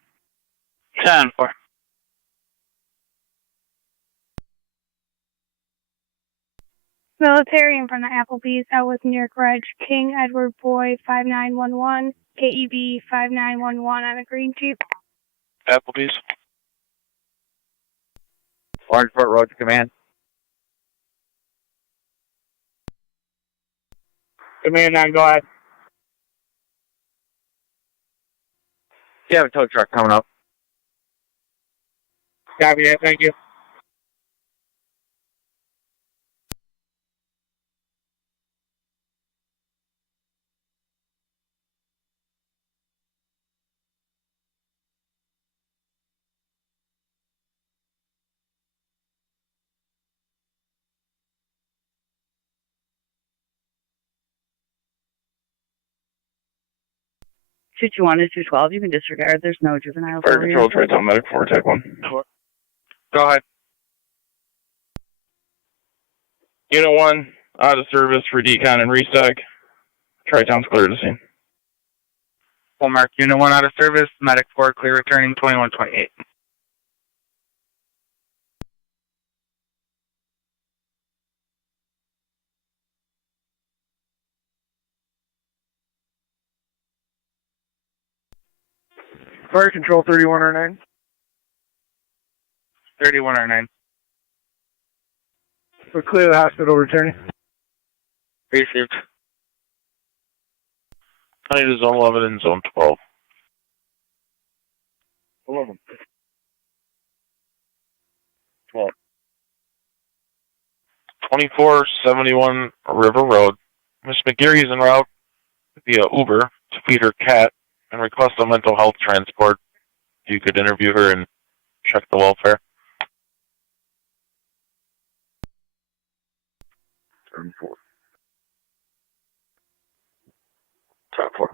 10-4. Military in front of Applebee's out with New York Reg, King Edward Boy 5911, KEB 5911 on a green Jeep. Applebee's. Orangeport Road to command. Command 9, go ahead. You have a tow truck coming up. Copy that, thank you. Two two one to 212. You can disregard. There's no juveniles Fire over control, here. Triton Medic 4, Tech 1. Go ahead. Unit 1, out of service for decon and restock. Tri-Town's clear to scene. Full mark, Unit 1 out of service, Medic 4 clear returning 2128. Fire control 3109. 3109. We're clear the hospital returning. Received. I need zone 11 and zone 12. 11. 12. 2471 River Road. Miss McGeary is en route via Uber to feed her cat and request a mental health transport. You could interview her and check the welfare. 34. Top 4.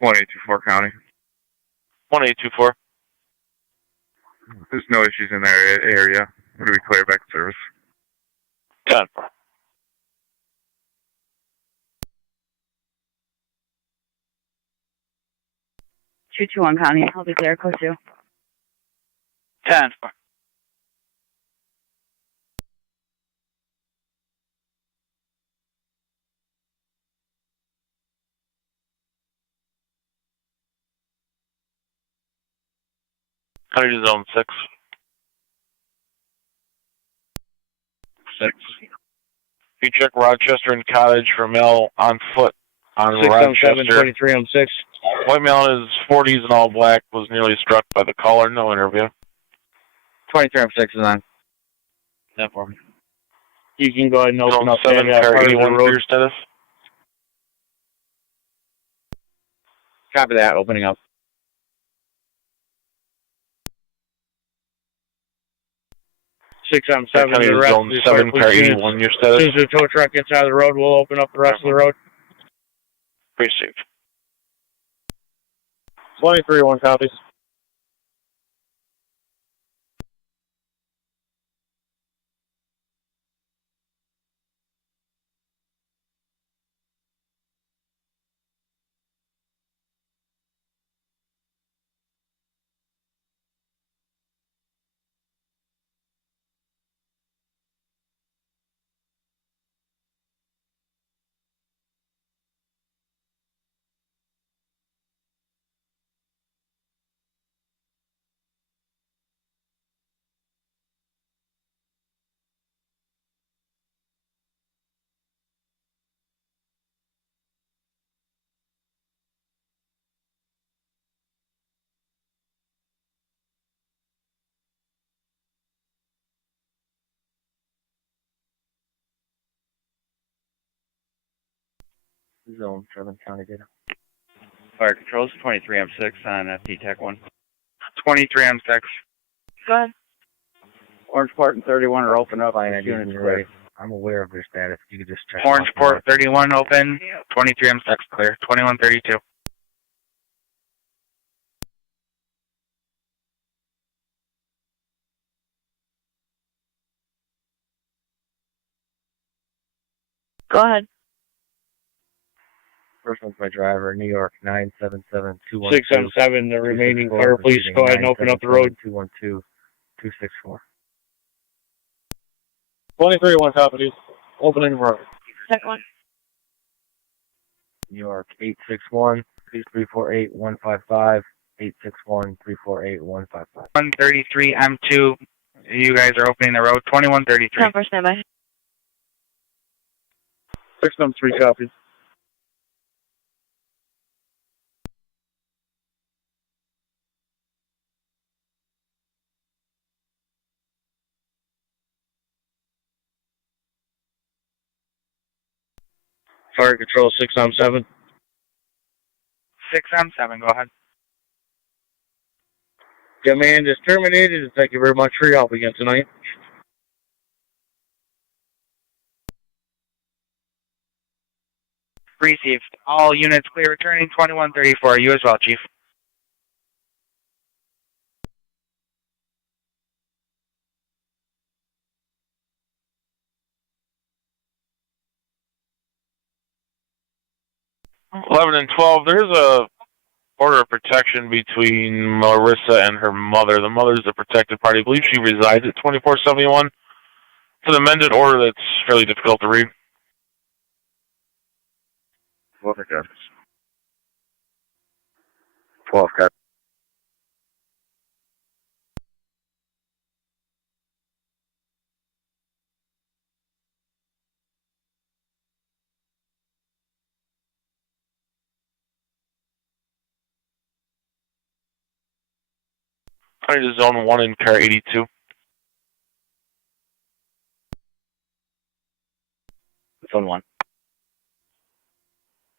1824 County. 1824. There's no issues in that area. We're going to be clear back to service. 10-4. One County, I'll be clear, code 2. 10-4. County to zone 6. 6. You check Rochester and Cottage for male on foot on 677, Rochester. 23 on 6. White male in his 40s and all black was nearly struck by the caller. No interview. 23 on 6 is on. That for me. You can go ahead and open Zone up 7, that car part of the 81 for road. your status. Copy that, opening up. 677, County the to rest zone of the 7, police car units. 81, your As status. soon as the tow truck gets out of the road, we'll open up the rest of the road. Received. 23, 1 copies. Zone 7 County data. Fire controls 23 M6 on FD TAC 1. 23 on 6. Go ahead. Orangeport and 31 are open up. Fine, I'm aware of their status. You could just check. Orangeport 31 open. 23 M6 clear. 2132. Go ahead. First one's my driver, New York 977-212. 677, the remaining car, please go ahead and open up the road. 212-264. 23, 1 copy. Opening the road. Second one. New York 861-348-155. 861-348-155. 133 M2. You guys are opening the road. 2133. 10 for standby. 673 copies. Fire control 677. 6M7, go ahead. Command is terminated, and thank you very much for your help again tonight. Received. All units clear returning 2134. You as well, Chief. Eleven and 12. There's a order of protection between Marissa and her mother. The mother's a protected party. I believe she resides at 2471. It's an amended order that's fairly difficult to read. What copies? 12 copies. County to zone 1 in car 82. Zone 1.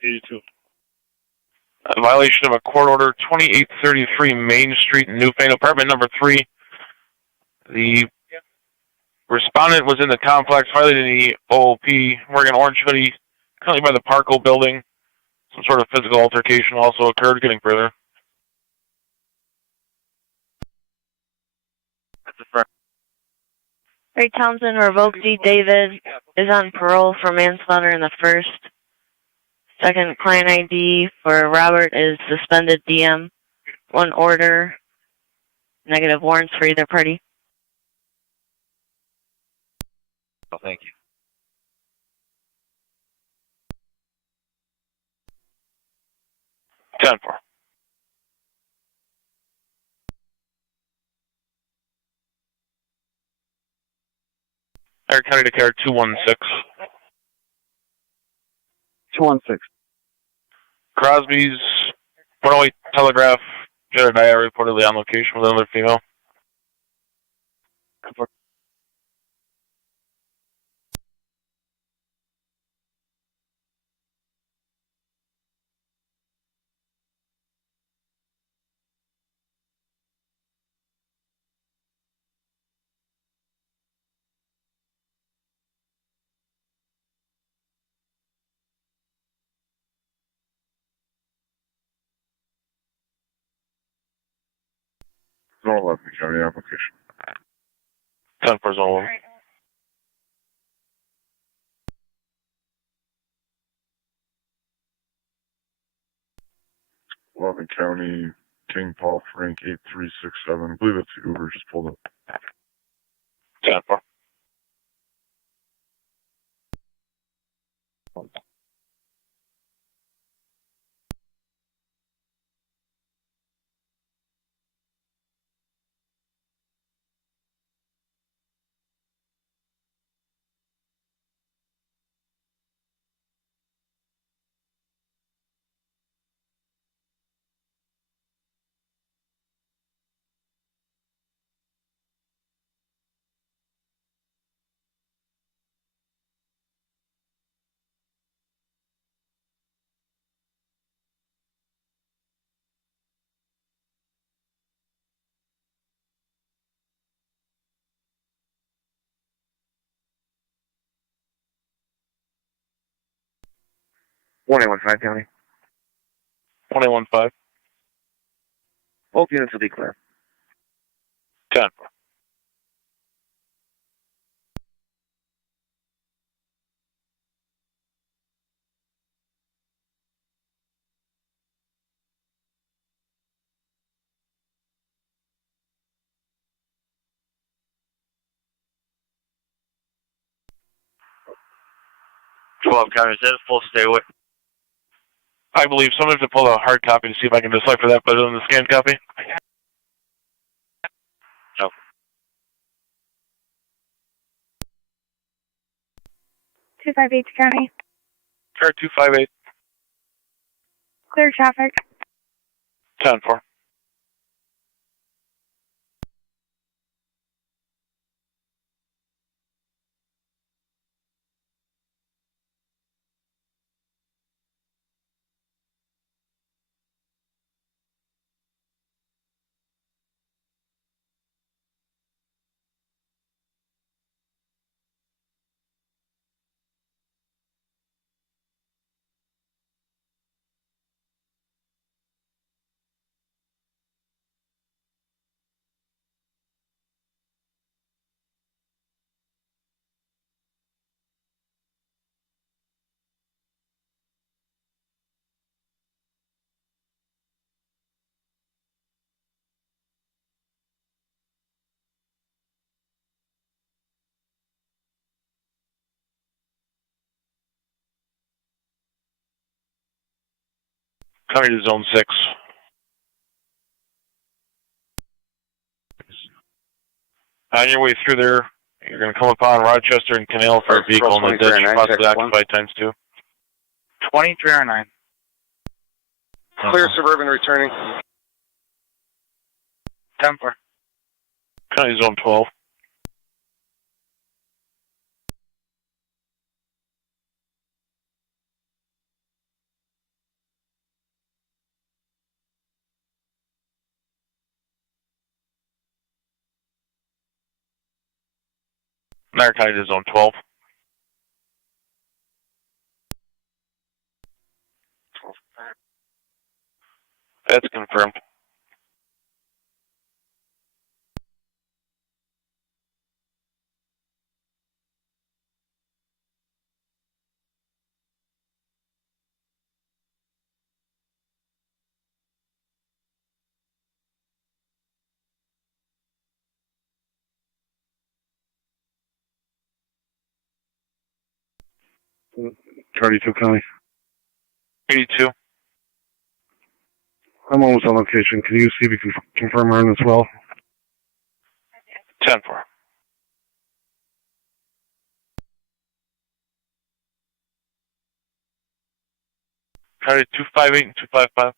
82. A violation of a court order 2833 Main Street, Newfane, apartment number 3. The respondent was in the complex, violating the OOP, wearing an orange hoodie, currently by the Parco building. Some sort of physical altercation also occurred, getting further. Ray Townsend revoked D. David is on parole for manslaughter in the first. Second client ID for Robert is suspended DM. One order. Negative warrants for either party. Oh, thank you. Ten four. Air County declared 216. 216. Crosby's 108 Telegraph, Jedediah reportedly on location with another female. Zone 11, County application. 10 for zone 11. Loving County, King Paul Frank 8367. I believe it's the Uber just pulled up. 10 for. One 815 County. 115. Both units will be clear. 10 for. County says full stay away. I believe someone has to pull a hard copy to see if I can decipher that better than the scanned copy. No. 258 County. Car 258. Clear traffic. 10 for. Coming to zone 6. On your way through there, you're going to come upon Rochester and Canal for a vehicle in the ditch, possibly occupied times 2. 2309. Clear Suburban returning. 10 for. County zone 12. Niagara County to zone 12. That's confirmed. Charlie 2 County. 82. I'm almost on location. Can you see if you can confirm her as well? 10-4. County 258 and 255.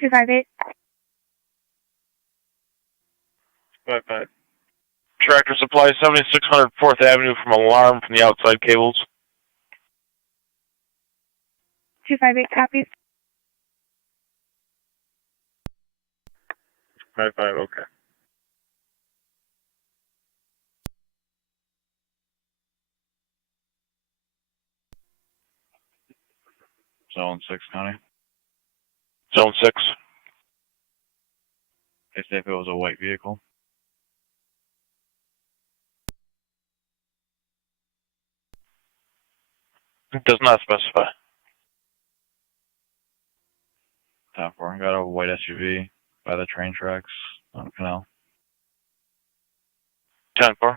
258. 255. Tractor Supply 7600 4th Avenue from alarm from the outside cables. 258 copies. 55, okay. Zone 6 County. Zone 6. If it was a white vehicle. It does not specify. 10-4. Got a white SUV by the train tracks on the canal. 10-4.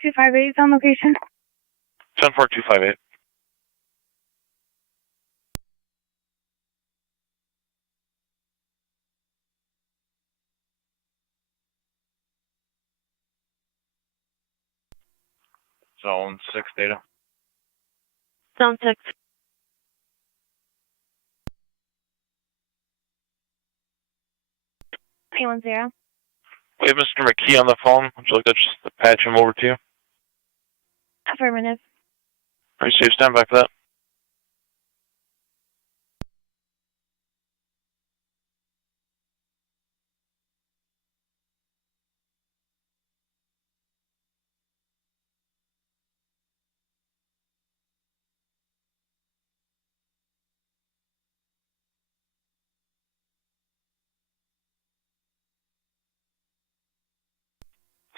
Two 258 on location. 10-4, 258. Zone 6 data. Zone 6. P10. We have Mr. McKee on the phone. Would you like to just patch him over to you? Affirmative. Are you safe? Stand by for that.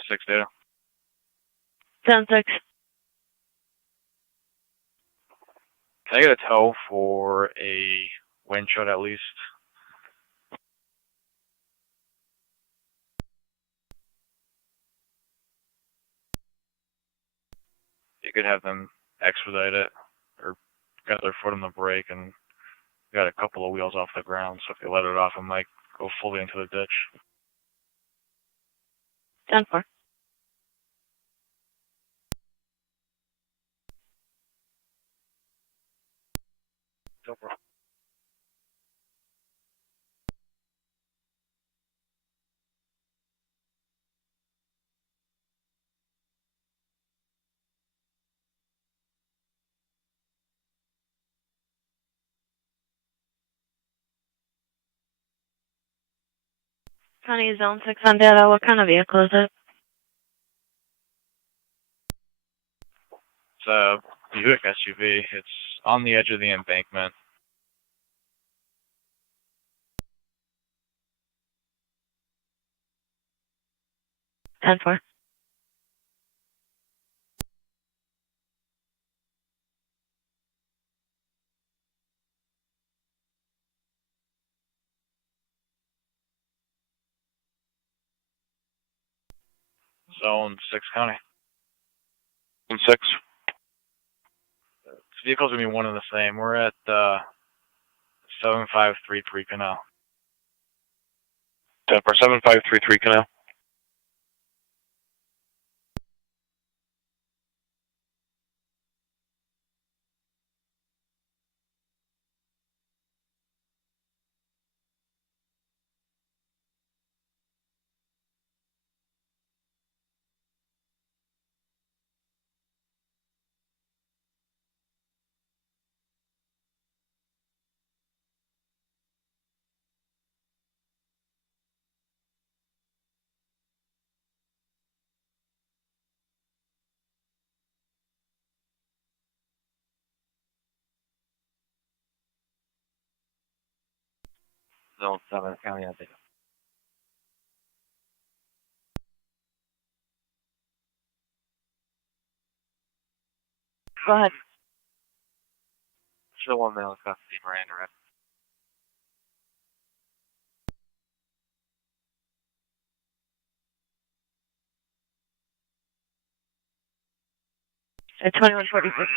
Six data. Zone 6. Can I get a tow for a windshield at least? You could have them expedite it, or got their foot on the brake and got a couple of wheels off the ground, so if they let it off, it might go fully into the ditch. 10-4. No problem. County Zone 6 on data. What kind of vehicle is it? It's a Buick SUV. It's on the edge of the embankment. Ten four. Zone 6 County. Zone 6. This vehicle's going to be one and the same. We're at 7533 Canal. 10 for 7533 Canal. Zone 7, County on data. Go ahead. Show 1 male in custody, Miranda Red. At 2146.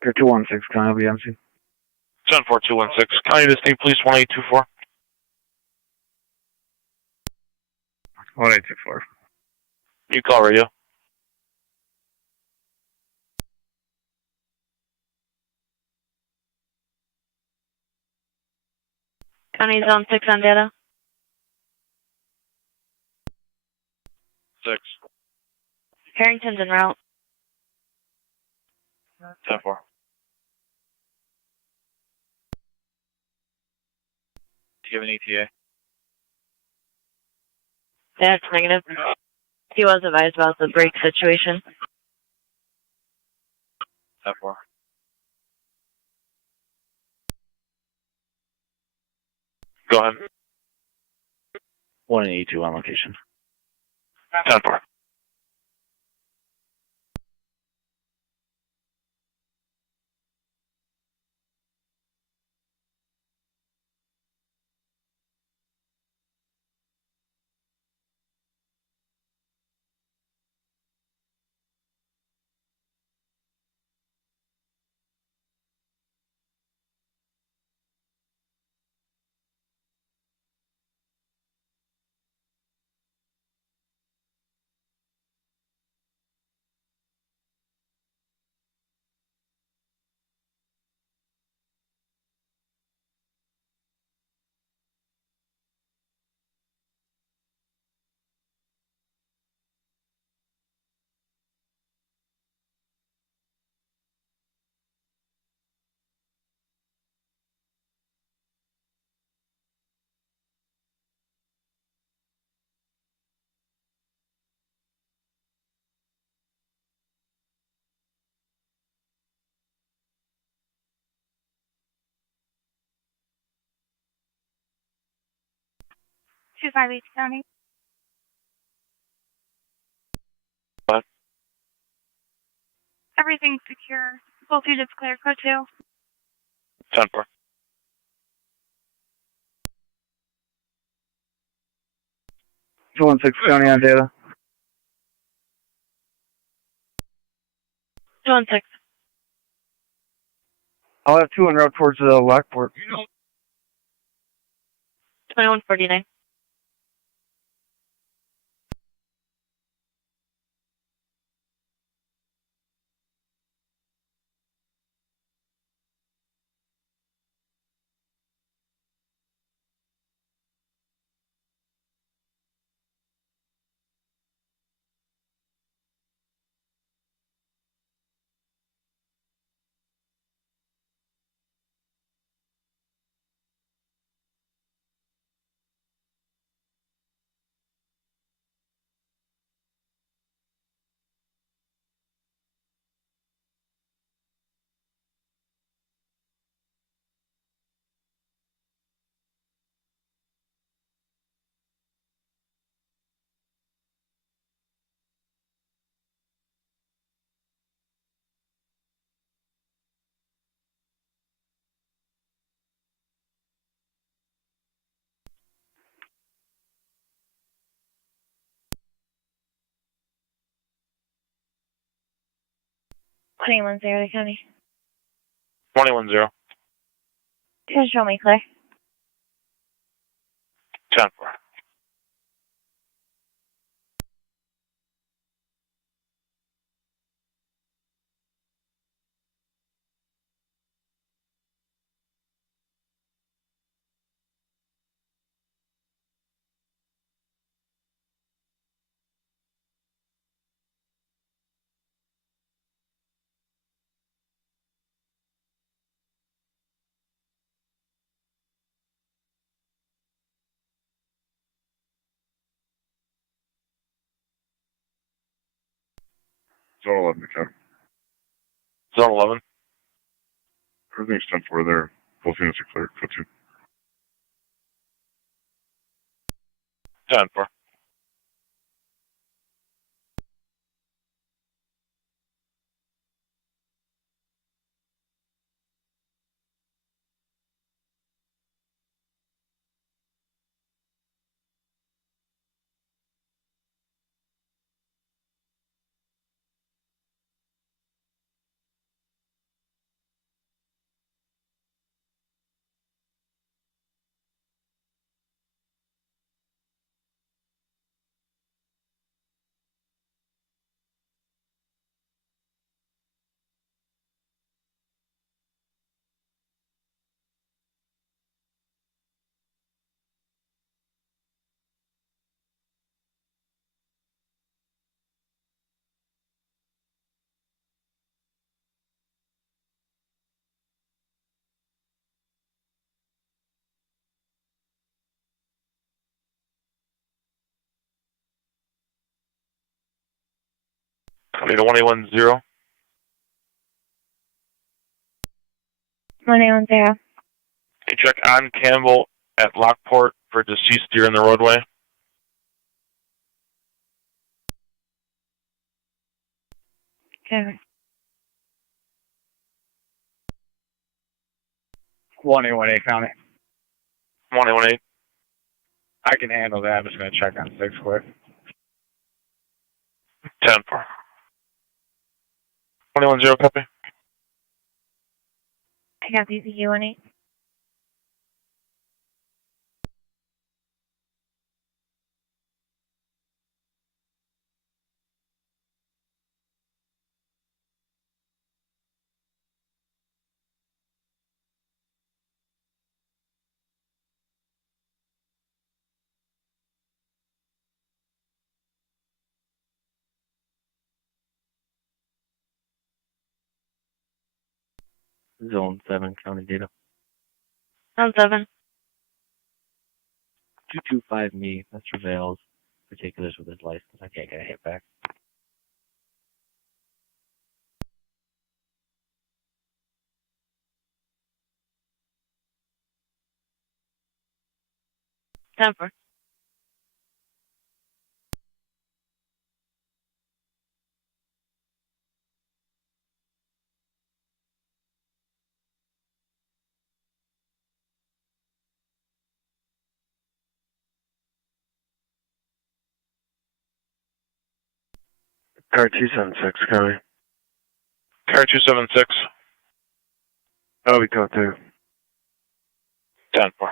Pier 216, County LBMC. 14216, County Distinct Police 1824. 1824. You call radio. County Zone 6 on data. 6. Harrington's en route. 10 4. Do you have an ETA? That's negative. He was advised about the brake situation. 10 4. Go ahead. 182 on location. 10 4. Two five eight County. What? Everything's secure. Both units clear. Code 2. 10 4. 216 County on data. 216. I'll have 2 en route towards Lockport. 2149. 21-0, County. 21-0. Just show me clear. 10-4. Zone 11, okay. Zone 11. Everything's 10-4 there. Both units are clear. Code 2. 10-4. County to 181-0. 181-0. Hey, check on Campbell at Lockport for deceased deer in the roadway. Okay. 181A, County. 181-8. I can handle that. I'm just going to check on 6 quick. 10-4. 21-0, copy. I got these U18. Zone 7, County data. Zone 7. 225 me, that surveils particulars with his license. I can't get a hit back. Temper. Car 276, County. Car 276. Oh, we code 2. 10-4.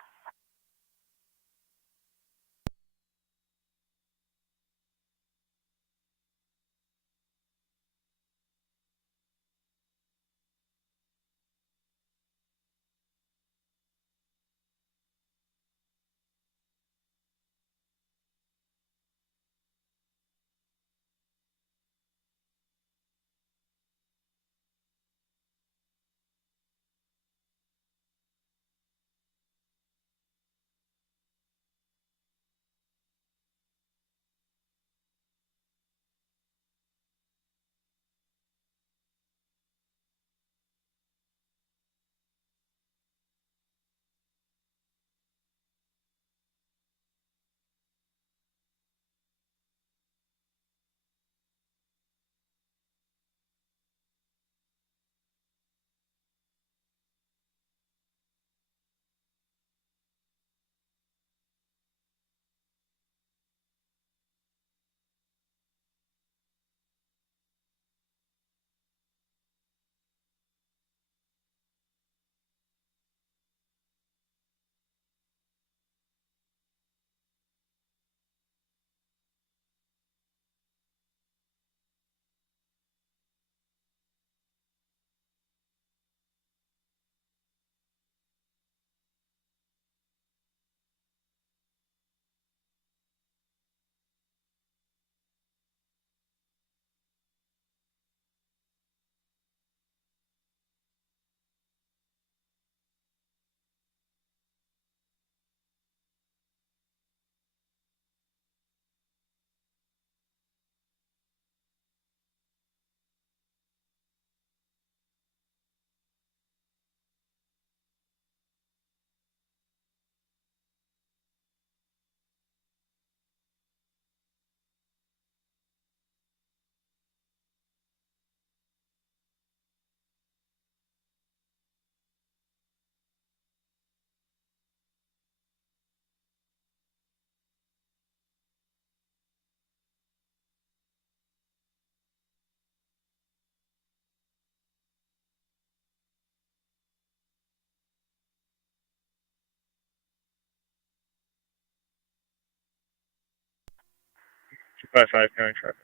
255 county traffic.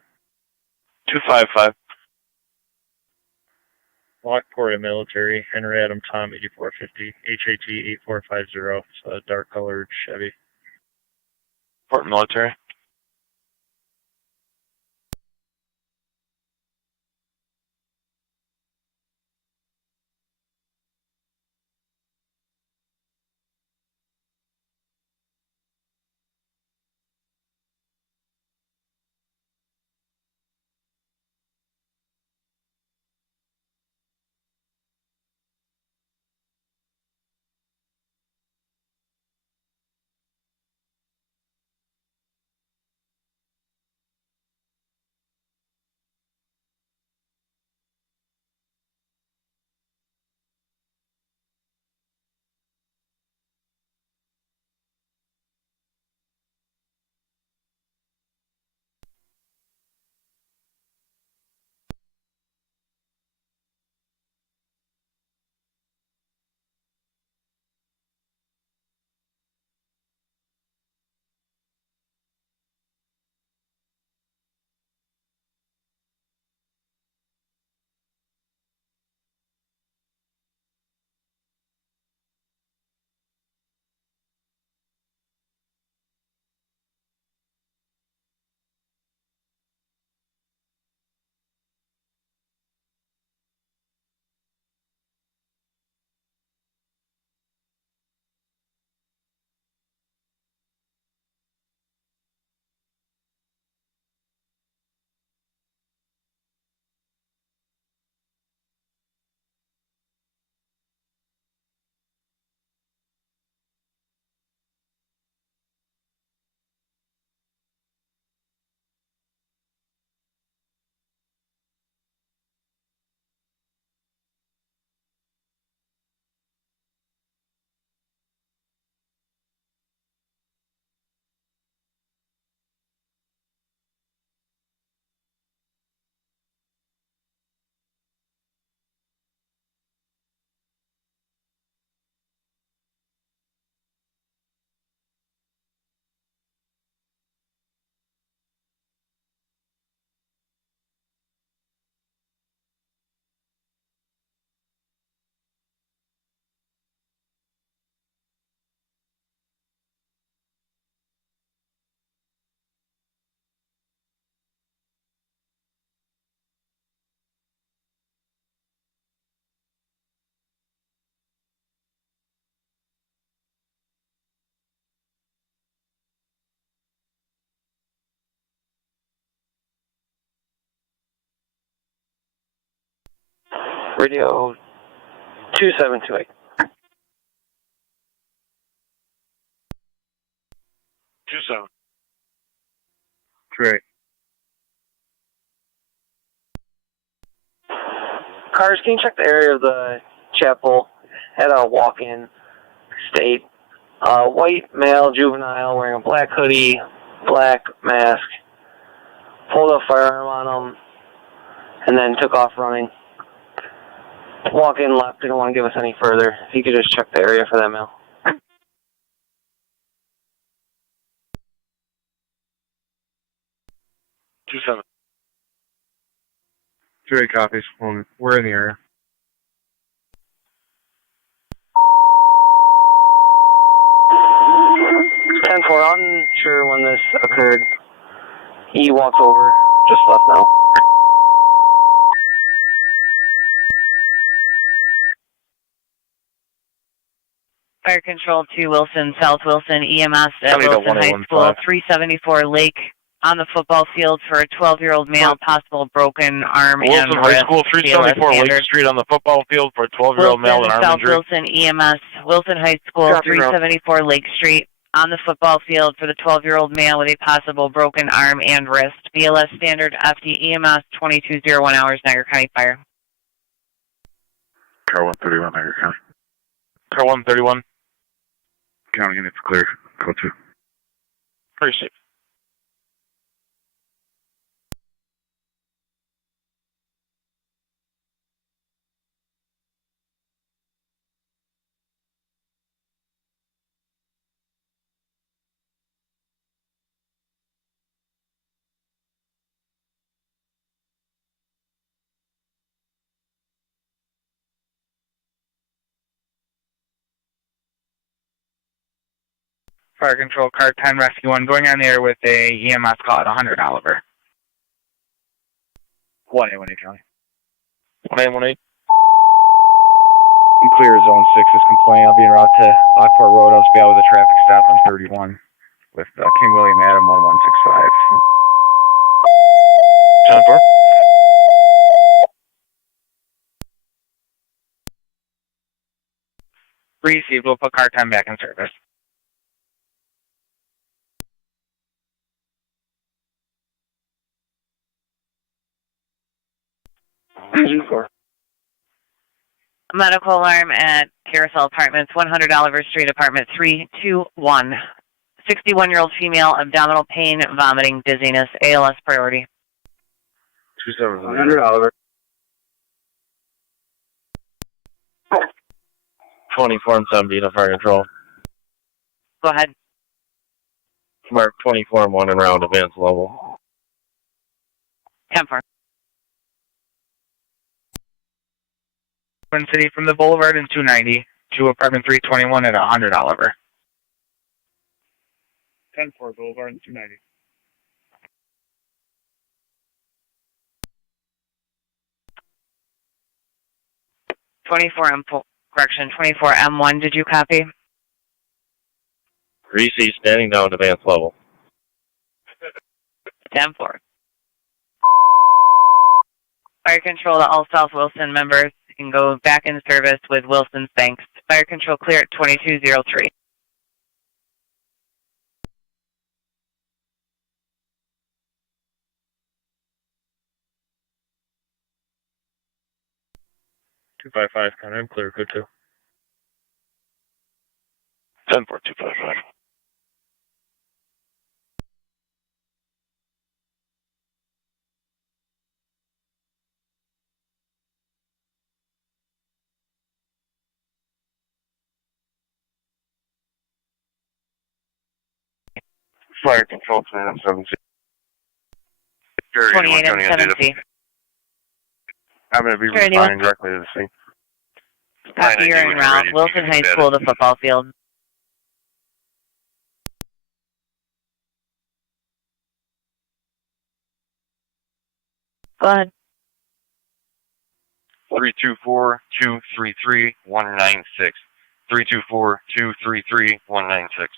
255. Lockport military, Henry Adam Tom 8450, HAT 8450, it's a dark colored Chevy. Port military. Radio 2728. 27. Great. Cars, can you check the area of the chapel? Had a walk-in state. White male juvenile wearing a black hoodie, black mask, pulled a firearm on him, and then took off running. Walk-in left, didn't want to give us any further. If you could just check the area for that male. 27. Great copies. We're in the area. 10-4, unsure when this occurred. He walked over, just left now. Fire control to Wilson, South Wilson, EMS at Wilson High School, 374 Lake on the football field for a 12-year-old male, possible broken arm Wilson and High wrist. School, 374 Lake Street on the football field for a 12-year-old male with arm South injury. Wilson, EMS, Wilson High School, 374 Lake Street on the football field for the 12-year-old male with a possible broken arm and wrist. BLS standard FD EMS 2201 hours, Niagara County Fire. Car 131, Niagara County. Car 131. County units clear. Code 2. Pretty safe. Fire Control, Car 10 Rescue 1, going on the air with a EMS call at 100 Oliver. 1818, Charlie. 1818. I'm clear, Zone 6 is complaining. I'll be en route to Lockport Road. I'll be out with a traffic stop on 31 with King William Adam 1165. 10-4. Received. We'll put Car 10 back in service. Medical alarm at Carousel Apartments, 100 Oliver Street, apartment 321. 61-year-old female, abdominal pain, vomiting, dizziness, ALS priority. 100 Oliver. 24 and 70 to Fire Control. Go ahead. Mark 24 and 1 and round advance level. 10-4. Twin City from the Boulevard in 290 to apartment 321 at 100 Oliver. 10-4 Boulevard in 290. Correction, 24 M1, did you copy? Reese standing down advance level. 10-4. Fire Control to all South Wilson members can go back in service with Wilson's Banks. Fire Control clear at 2203. Two 255, Connor, I'm clear, good too. 10-4, 255. Fire Control 28 and 70. I'm going to be responding directly to the scene. Copy, you're en route. Wilson High School, the football field. Go ahead. 324-233-196. 324-233-196.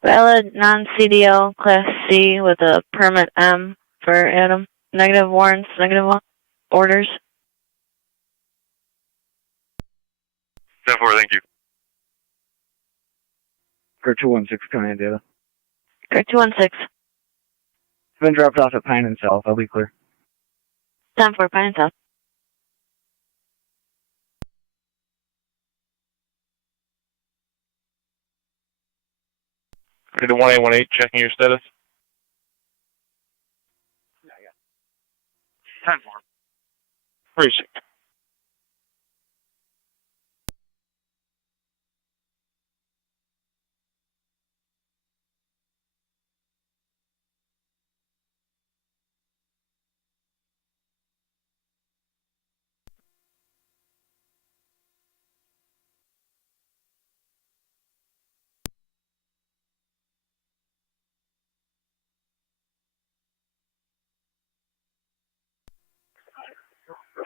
Valid non-CDL Class C with a permit M for Adam. Negative warrants, negative orders. 10-4, thank you. Car 216 coming in data. Car 216. Been dropped off at Pine and South. I'll be clear. 10-4, Pine and South. Ready to 1818, checking your status. 10-4. Precinct.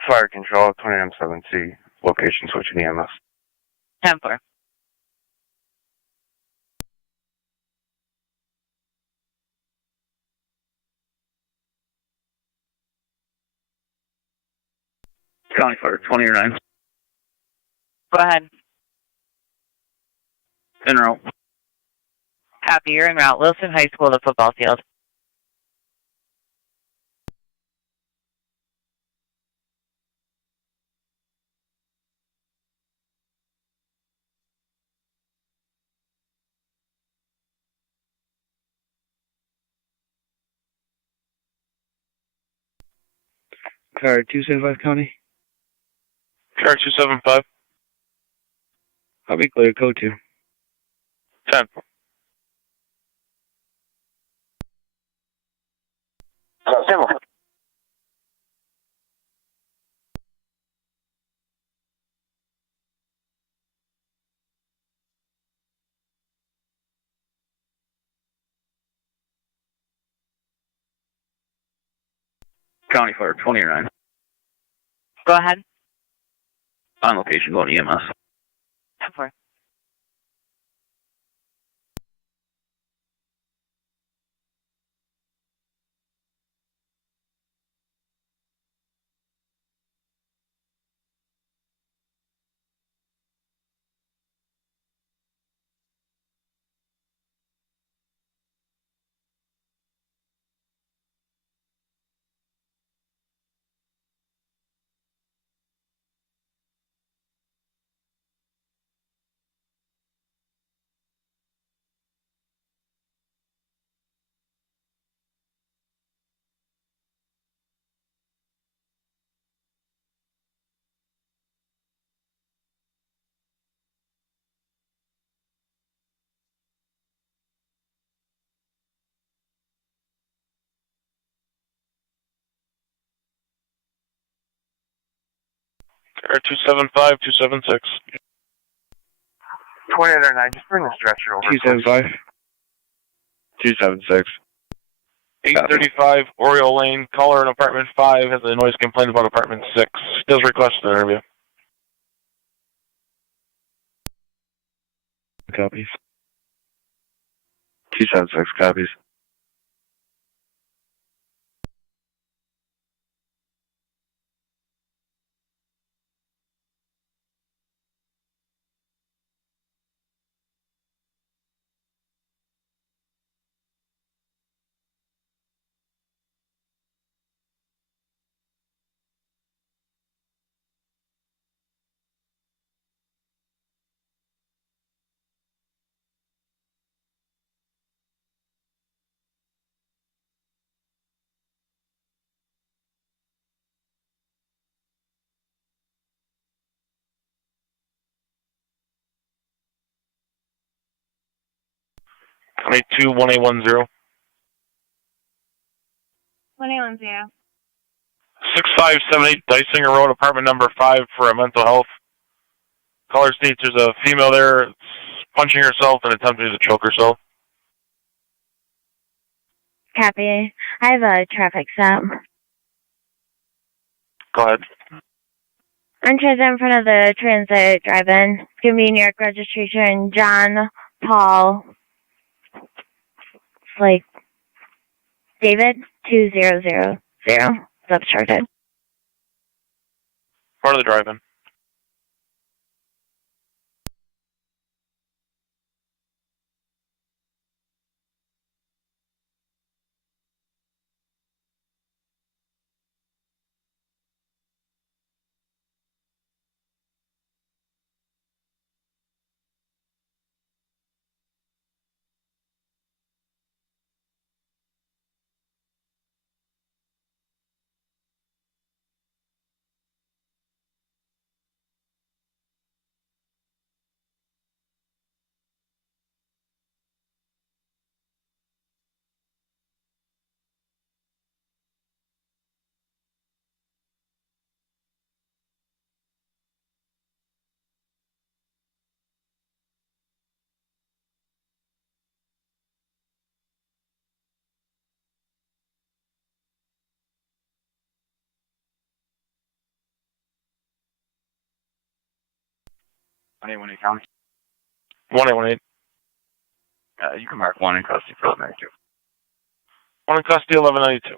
Fire Control 29M7C. Location switching EMS. 10-4. County Fire 29. Go ahead. En route. Copy, you're en route. Wilson High School, the football field. Car 275 County. Car 275. I'll be clear, code 2. 10-4. County Fire 29. Go ahead. On location, going EMS. 10-4. Or 275, 276. 29, just bring the stretcher over. 275. 276. 835 Oriole Lane, caller in apartment 5 has a noise complaint about apartment 6. Does request an interview. Copies. 276 copies. County 2, 1810. 1810. 6578 Dysinger Road, apartment number 5 for a mental health. Caller states there's a female there punching herself and attempting to choke herself. Copy. I have a traffic stop. Go ahead. Entrance in front of the transit drive-in. It's going to be New York registration. John, Paul, like David, 2000. It's obstructed. Part of the drive-in. Anyone in county? 1818. You can mark 1 in custody for 1192. 1 in custody, 1192.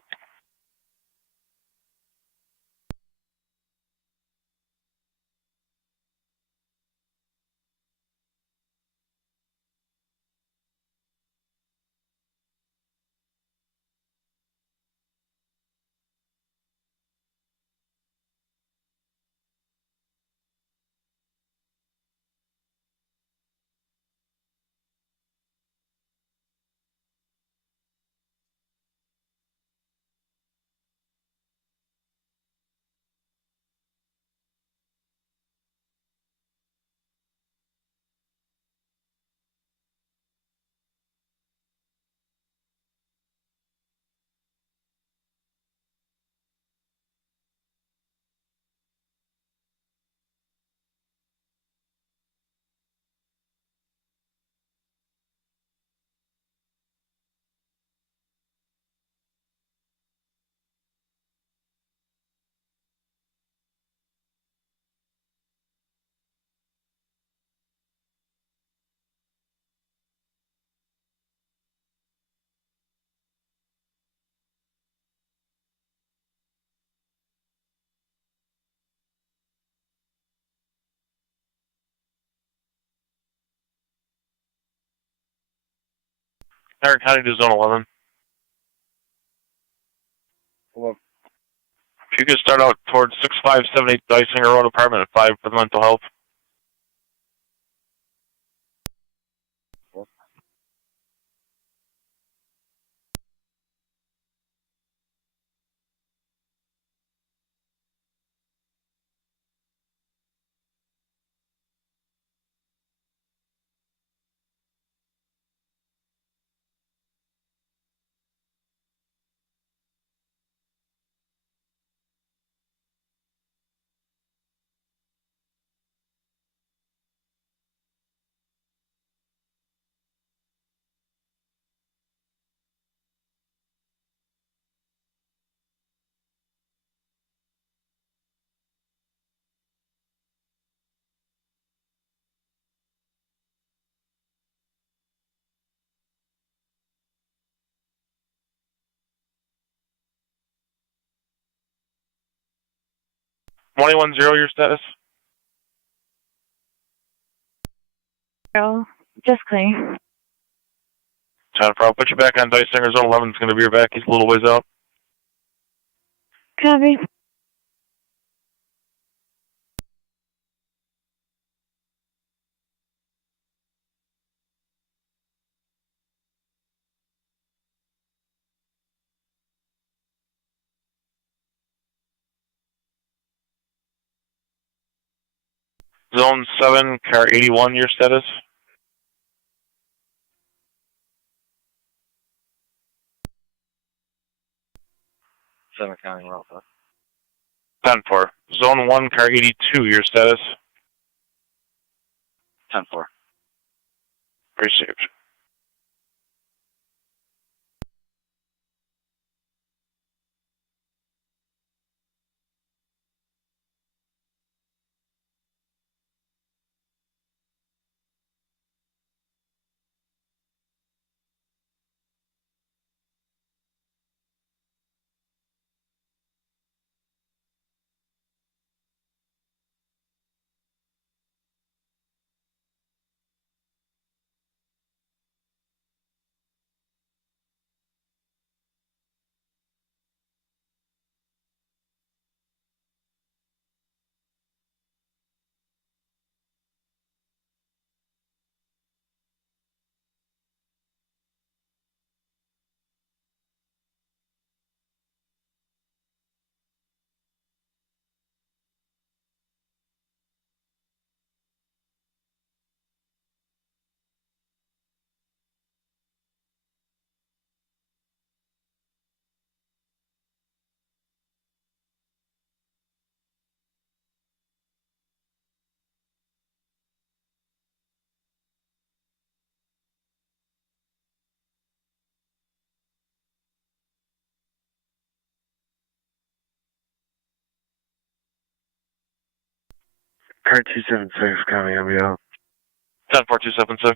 Niagara County to Zone 11. Hello. If you could start out towards 6578 Dysinger Road, apartment at 5 for the mental health. your status? Just clear. Not a problem. Put you back on Dysinger. Zone 11 is going to be your back. He's a little ways out. Copy. Zone 7, car 81, your status? Seven County Alpha. 10-4. Zone 1, car 82, your status? 10-4. Received. Car 276 coming, I'll be out. 10-4-276.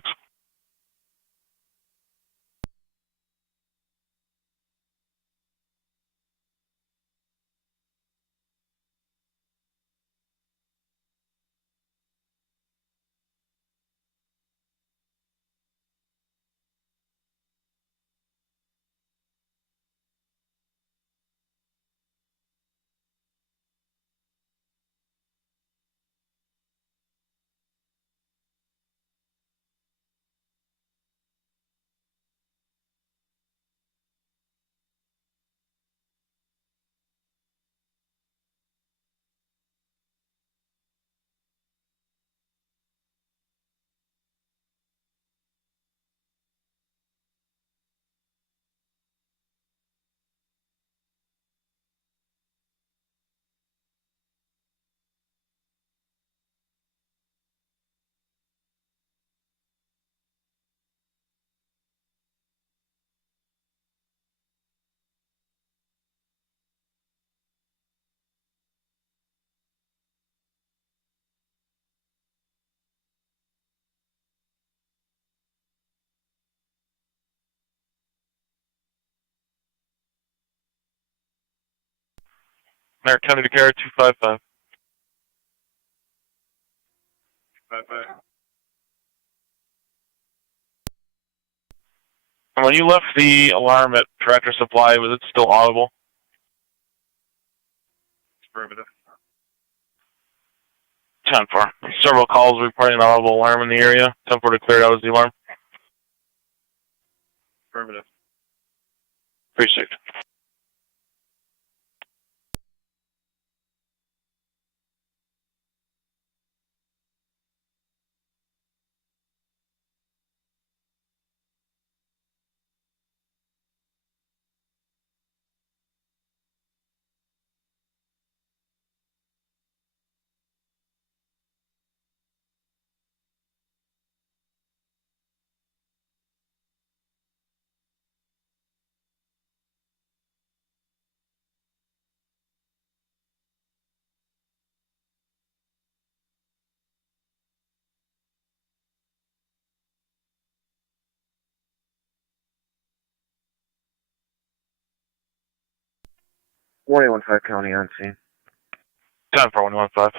Niagara County to car 255. 255. And when you left the alarm at Tractor Supply, was it still audible? Affirmative. 10-4. Several calls reporting an audible alarm in the area. 10-4 declared out as the alarm. Affirmative. Precinct. Warning 15 County on scene. 10-4, 115.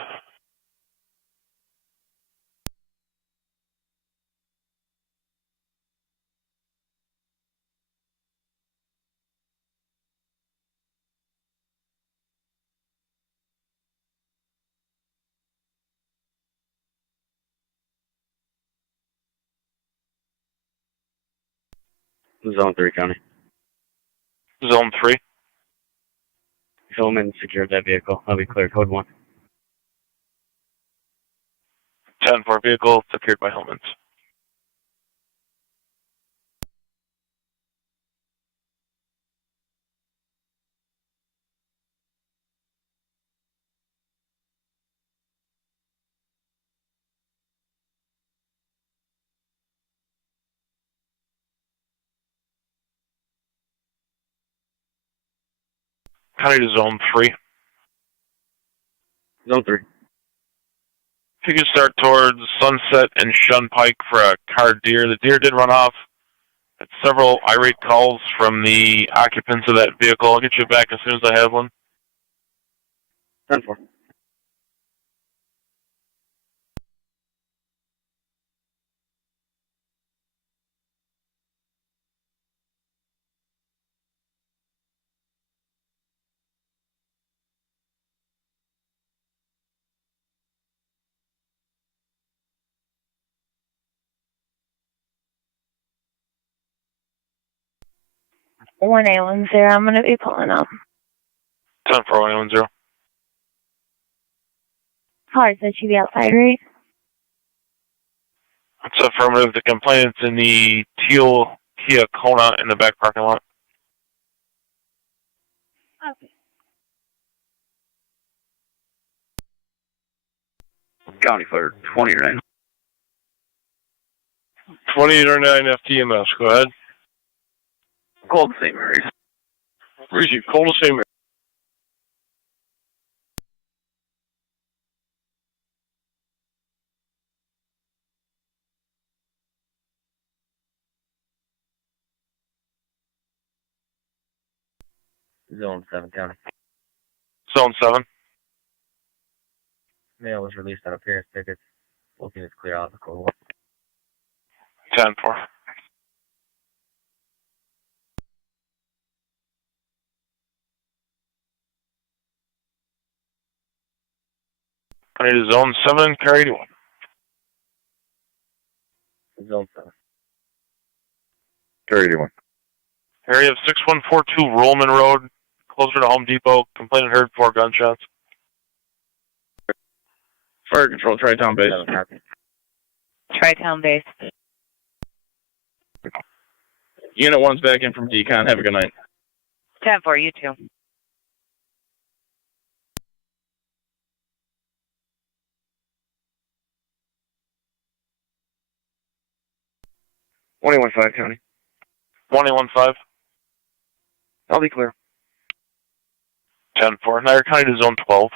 Zone 3 County. Zone 3. Hillman secured that vehicle. I'll be clear. Code 1. 10-4 vehicle secured by Hillman's. County to Zone 3. Zone 3. If you could start towards Sunset and Shun Pike for a car deer. The deer did run off. Had several irate calls from the occupants of that vehicle. I'll get you back as soon as I have one. 10-4. One 810. I'm going to be pulling up. 10-4, 110. Caller said she'd be outside, right? That's affirmative. The complainant's in the teal Kia Kona in the back parking lot. Okay. County Fire 20 or 9. 28 or 9 FTMS. Go ahead. Call the St. Mary's. Receive. Call to St. Mary's. Zone 7 County. Zone 7. Male was released on appearance tickets. Booking is clear out the code 1. 10-4. I need a Zone 7, car 81. Zone 7. Car 81. Area of 6142 Rollman Road, closer to Home Depot. Complainant heard 4 gunshots. Fire Control, Tri-Town Base. Tri-Town Base. Unit 1's back in from decon. Have a good night. 10-4, you too. Warning 15 County. 1815. I'll be clear. 10-4. Niagara County to Zone 12.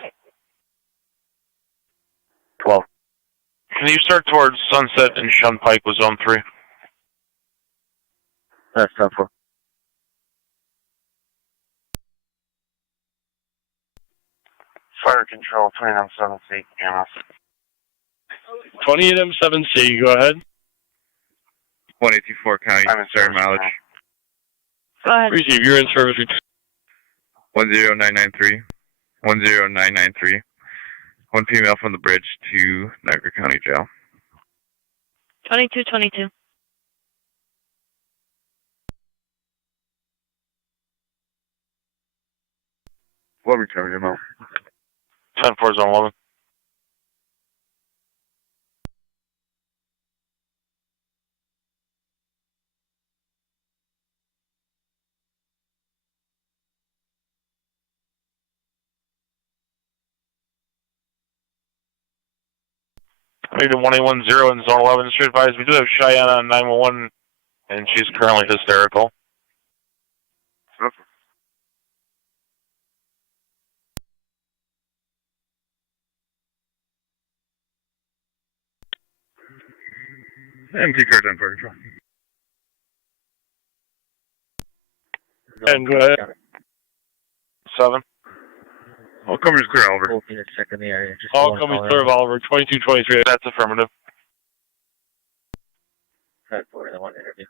12. Can you start towards Sunset and Shun Pike with Zone 3? That's 10-4. Fire Control, 29-7C, EMS. 28M7C, go ahead. 184 County, I'm in sorry, service mileage. Go ahead. Receive, you're in service. 10993. 10993. One female from the bridge to Niagara County Jail. 2222. What return your mouth? 10-4 zone 11. I need a 1810 in zone 11. Street advised, we do have Cheyenne on 911, and she's currently hysterical. MT car 10 for control. And go ahead. 7. All coverage clear, Oliver. Check in the area. All coverage clear of Oliver. 2223. That's affirmative. 10-4, the one interview.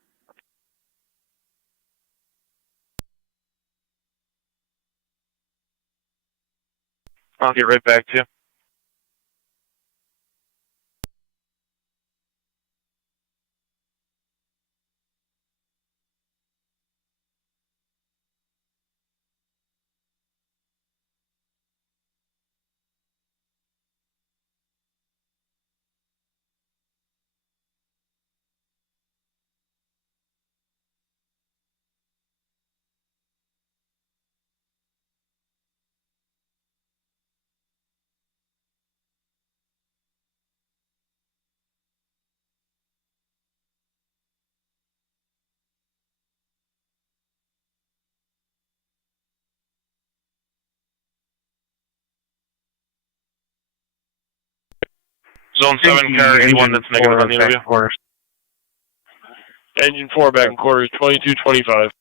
I'll get right back to you. Zone 7, car 81 that's negative on the interview. Engine 4 back in quarters, 2225.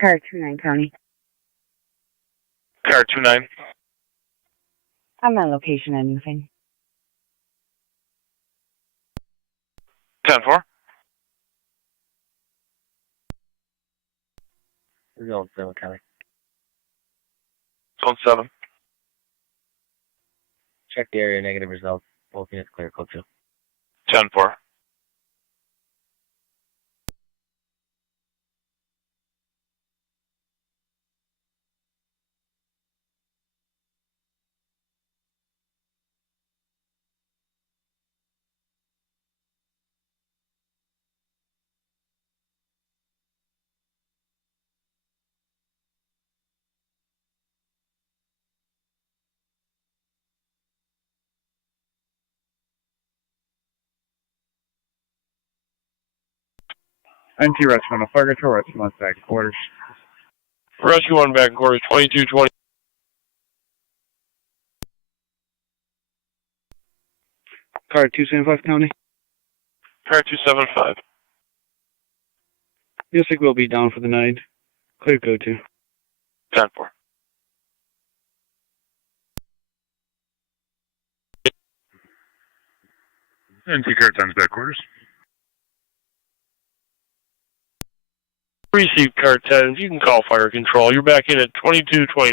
Car 29 County. Car 29. I'm on location on anything. 10-4. We're going 7 County. Zone 7. Check the area, negative results. Both units clear, code 2. 10-4. NT Rescue, Fargo to Rescue, back quarters. Rescue 1 back in quarters, 2220. Car 275 County. Car 275. Music will be down for the night. Clear code 2. 10-4. NT car times back quarters. Received car 10. You can call fire control. You're back in at 2220.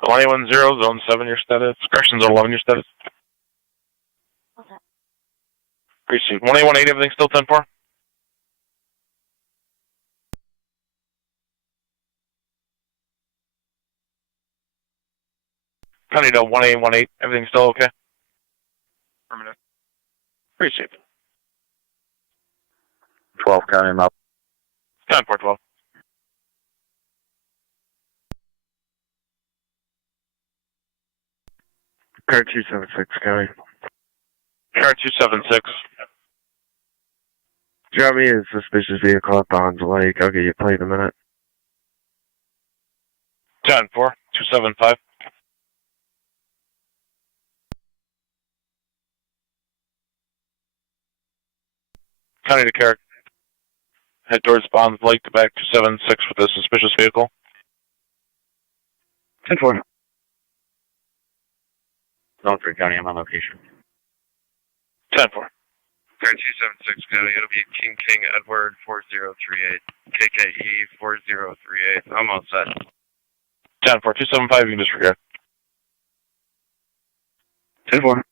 110, zone 7, your status. Correction, zone 11, your status. Precinct 1818, everything still 10-4? County to 1818, everything still okay? Affirmative. Precinct. 12 County, I'm up. 10-4-12. Car 276 County. Car 276. Drop me a suspicious vehicle at Bonds Lake. I'll get you a plate in a minute. 10-4, 275. County to Carrick. Head towards Bonds Lake to back 276 with a suspicious vehicle. 10-4. Zone 3 County, I'm on location. 10-4. Car 276 County, it'll be King Edward 4038. KKE 4038. I'm all set. 10-4, 275, you can disregard. 10-4.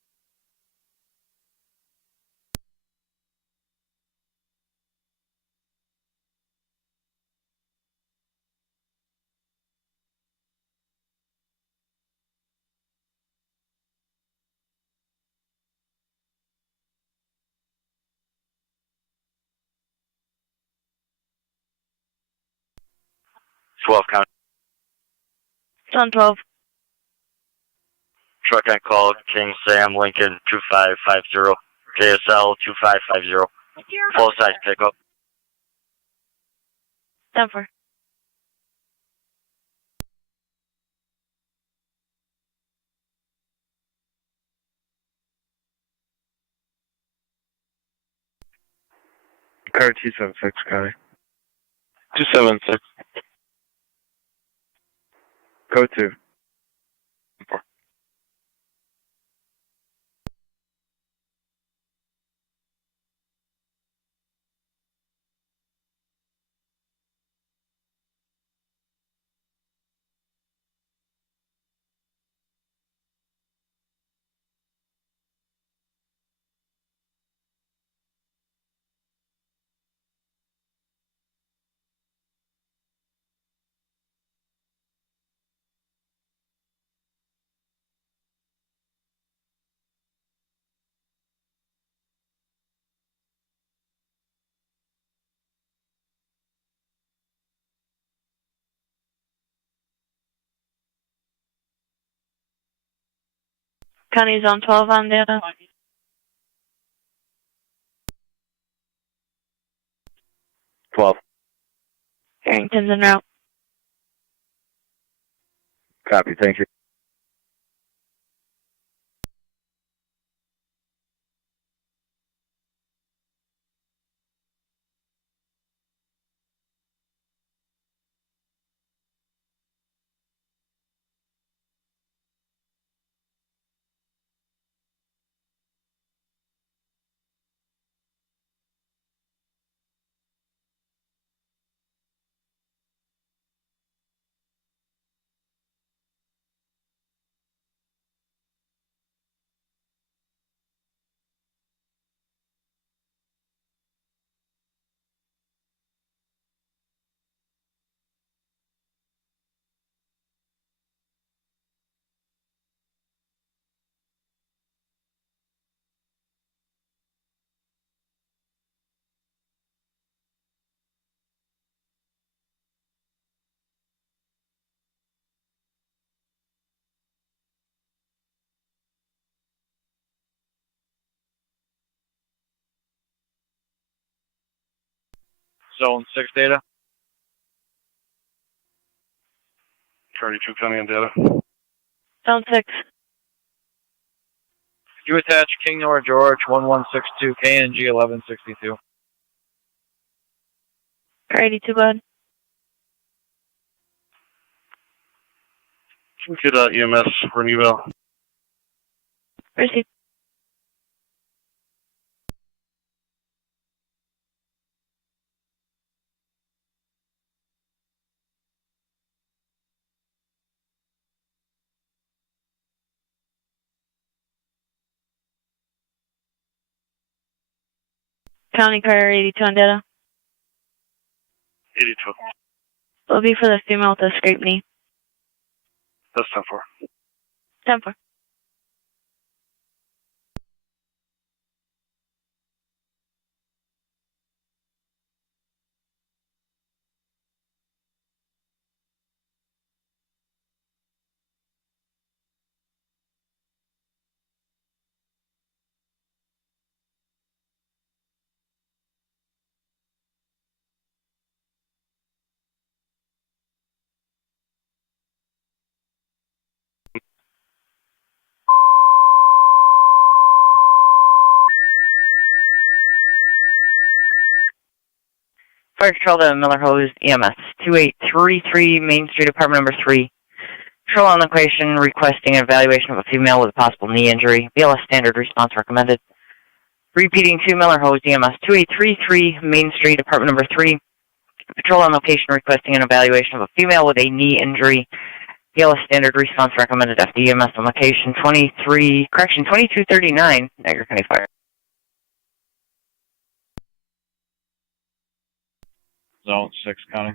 County. Zone 12. Truck on call, King Sam Lincoln 2550. KSL 2550. Full size pickup. 10-4. Car 276 County. 276. Code 2. 4. County Zone 12 on data. 12. Harrington's en route. Copy, thank you. Zone 6 data. 32 County on data. Zone 6. You attach King Nora George 1162 KNG 1162. Car 82, go ahead. Get EMS for an eval. Proceed. County Car 82 on data. 82. It'll be for the female with the scraped knee. That's 10-4. 10-4. Fire Control to Miller Hose EMS 2833 Main Street, apartment number 3. Control on location requesting an evaluation of a female with a possible knee injury. BLS standard response recommended. Repeating to Miller Hose EMS 2833 Main Street, apartment number 3. Patrol on location requesting an evaluation of a female with a knee injury. BLS standard response recommended. FDEMS on location 2239 Niagara County Fire. Zone 6 County.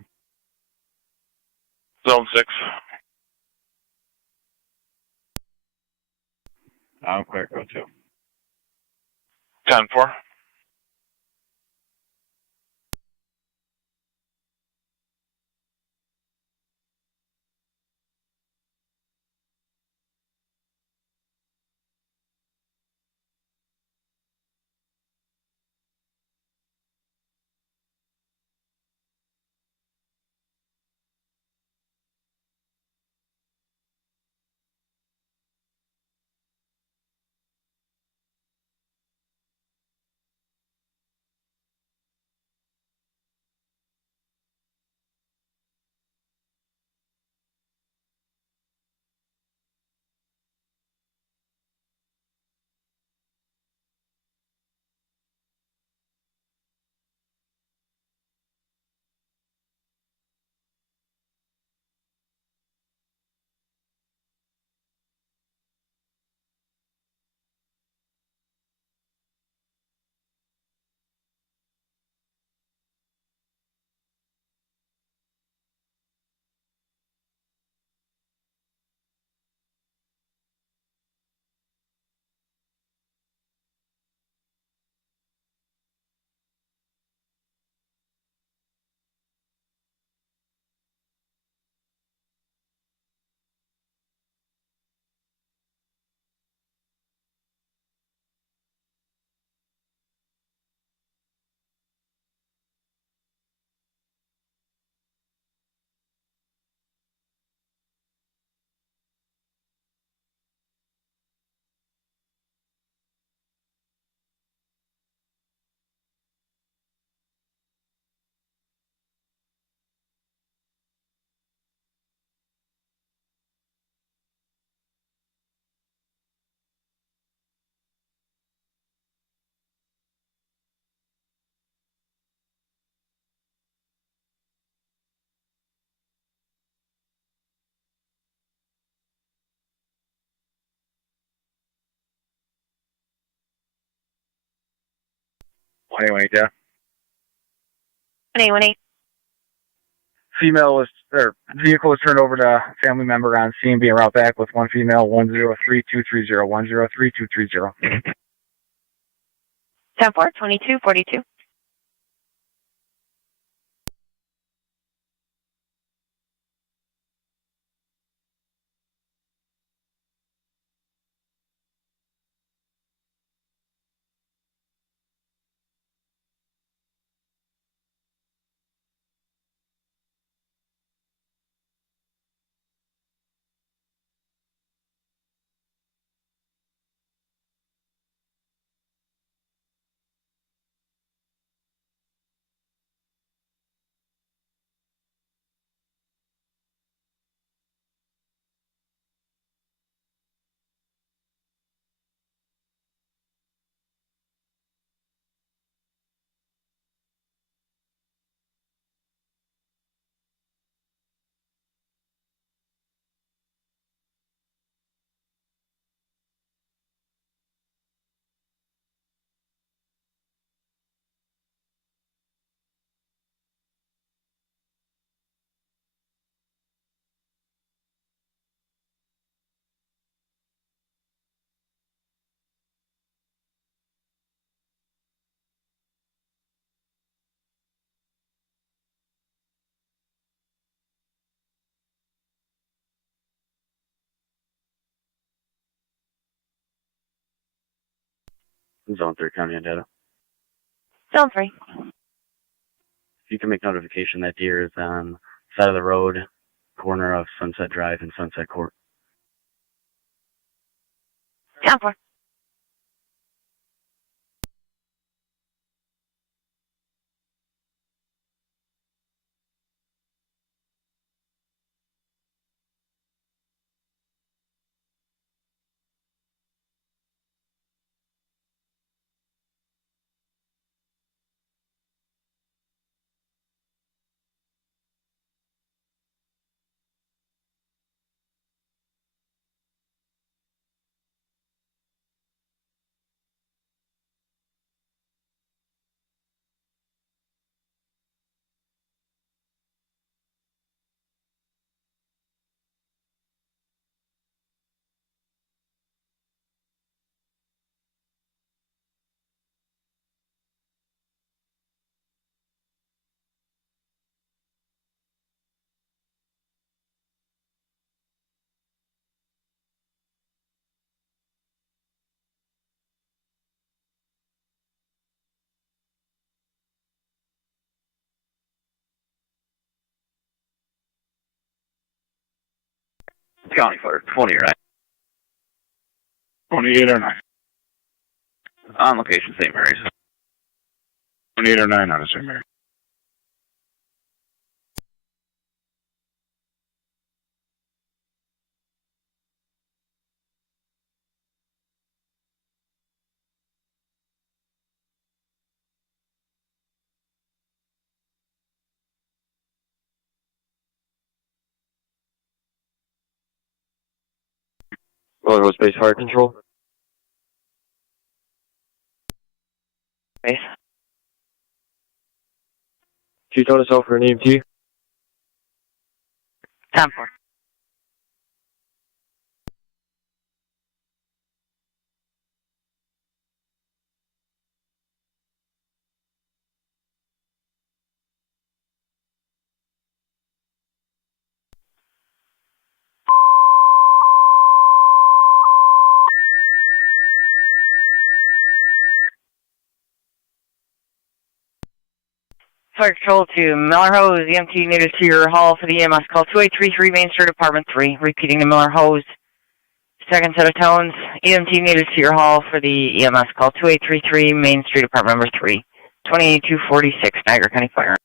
Zone 6. I'm clear, go 2. 10-4. Yeah. 2818. Vehicle was turned over to a family member on scene, being route back with one female, 103230, 103230. 10-4, 2242. Zone 3, County and data. Zone 3. If you can make notification that deer is on the side of the road, corner of Sunset Drive and Sunset Court. 10-4. County Fire, 20 or 9. 28 or 9. On location, St. Mary's. 28 or 9 out of St. Mary. Roller Space Fire Control. Base. Can you tone us out for an EMT? 10-4. Fire Control to Miller Hose, EMT needed to your hall for the EMS call 2833 Main Street, Apartment 3. Repeating to Miller Hose. Second set of tones, EMT needed to your hall for the EMS call 2833 Main Street, Apartment number 3. 2246, Niagara County Fire.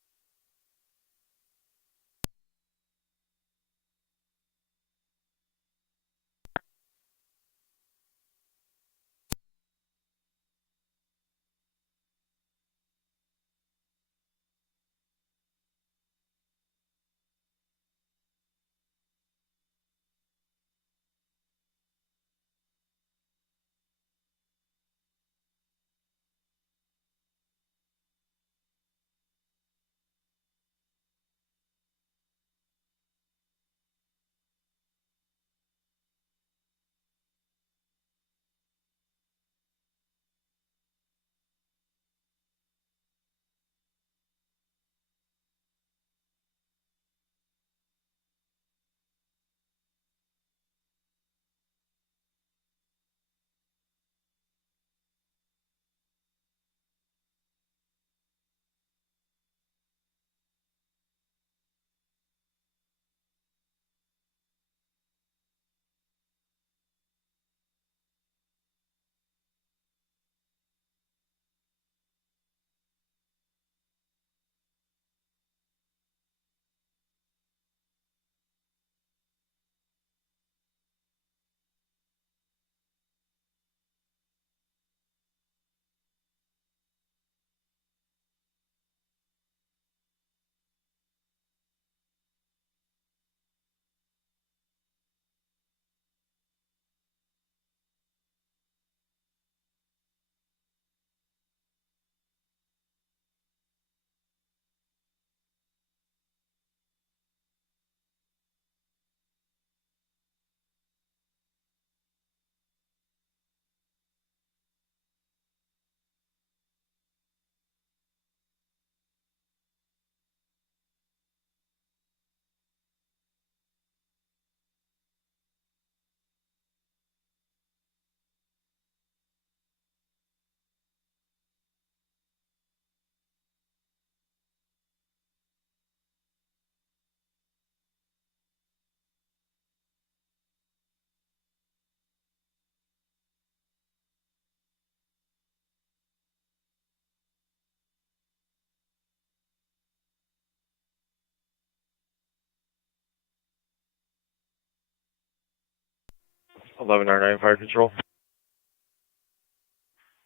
1109 Fire Control.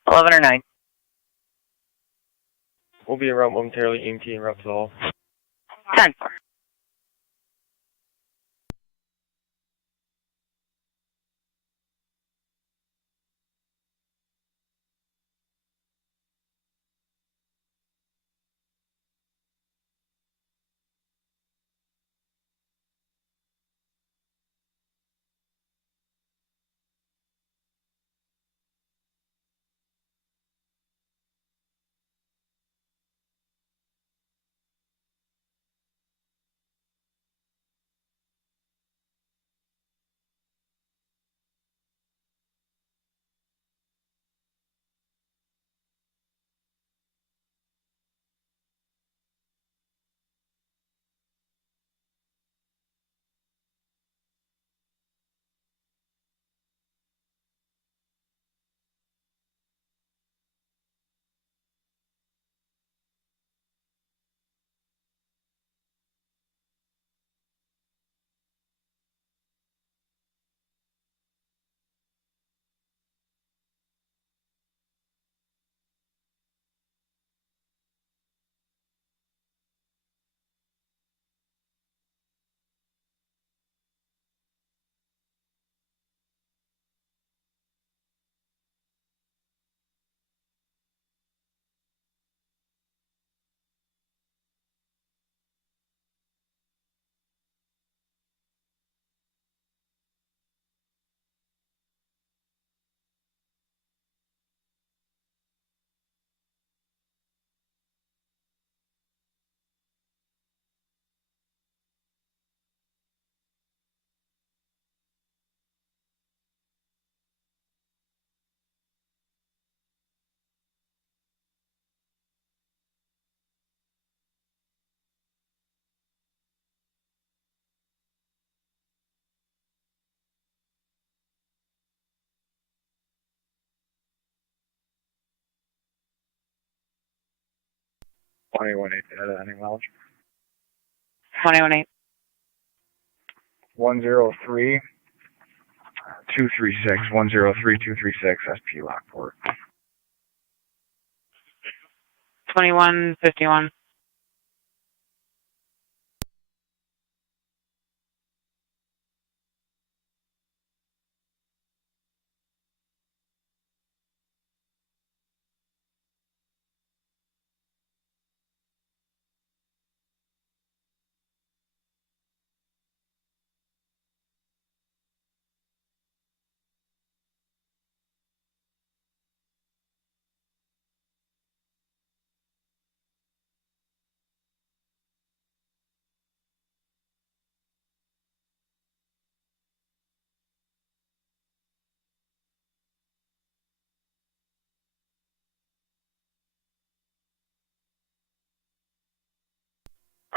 1109. We'll be en route momentarily, EMT en route to the hall. 10. Any knowledge? 21-8. 103 236 103 236 SP Lockport. 2151.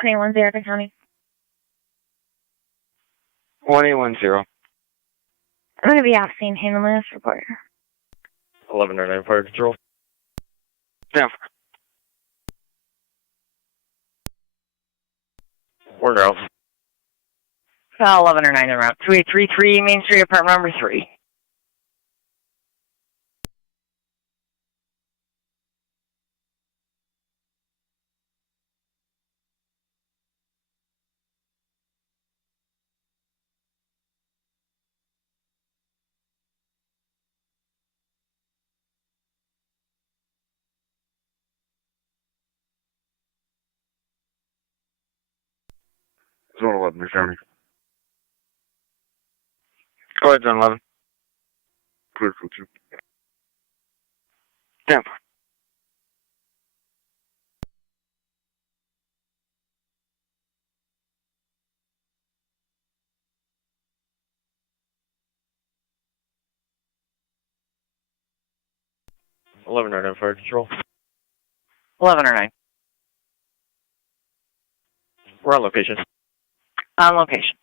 21-0 County. 1810. I'm going to be off scene handling this report. 1109 Fire Control. Yeah. We're out. 1109 en route. 2833 Main Street, apartment number 3. Zone 11, New County. Go ahead, Zone 11. Clear for 2. Tampa. Eleven nine Fire Control. 1109. We're on location. On location.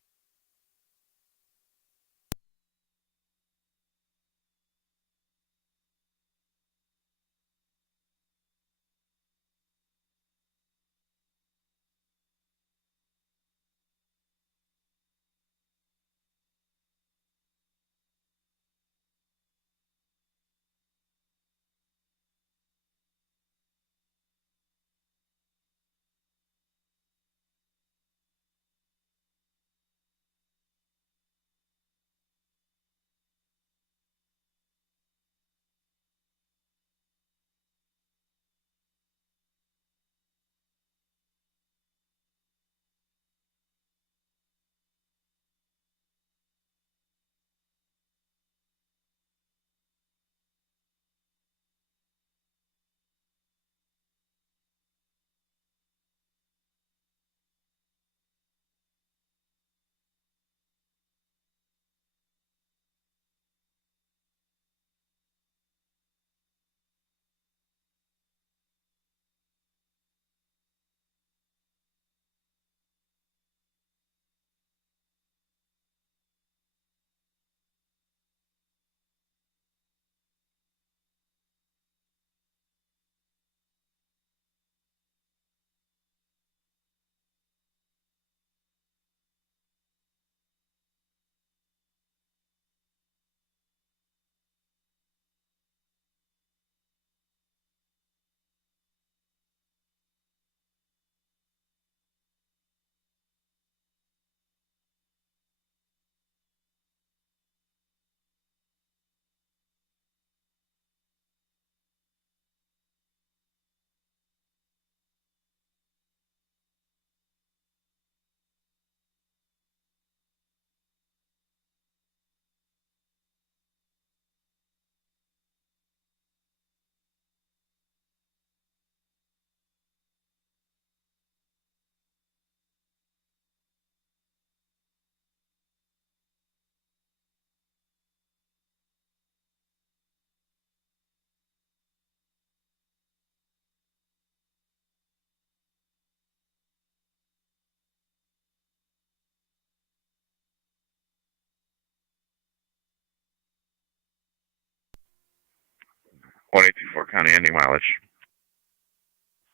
1824 County, ending mileage.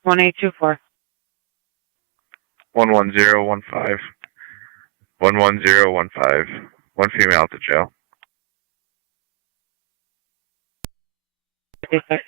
1824. 11015. 11015. One female at the jail. 56.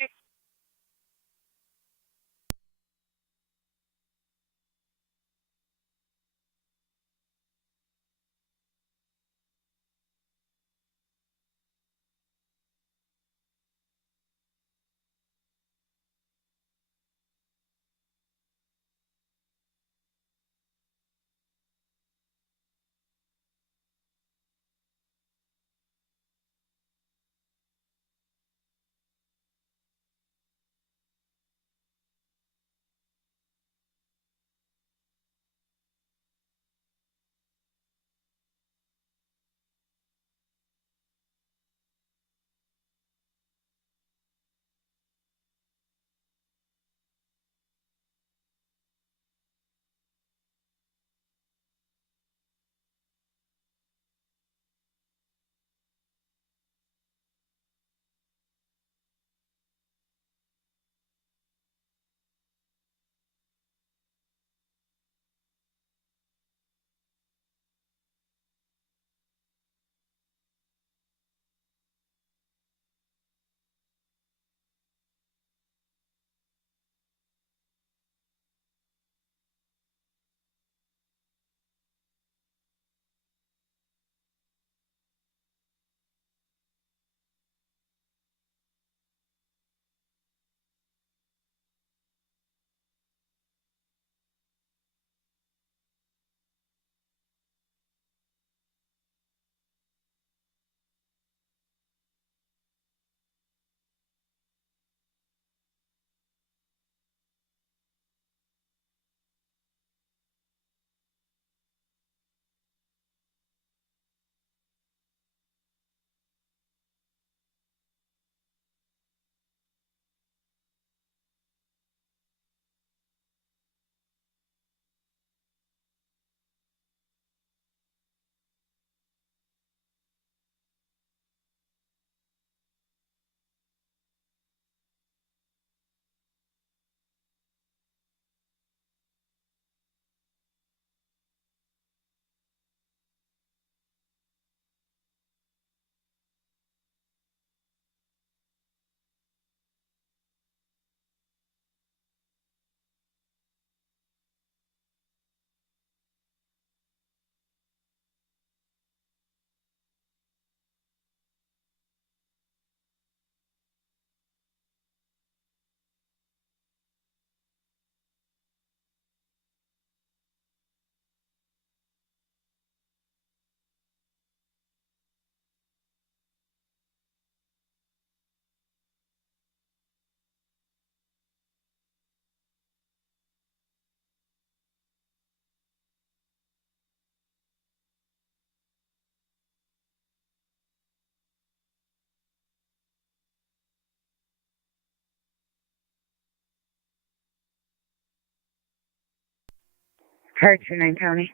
Car 29 County.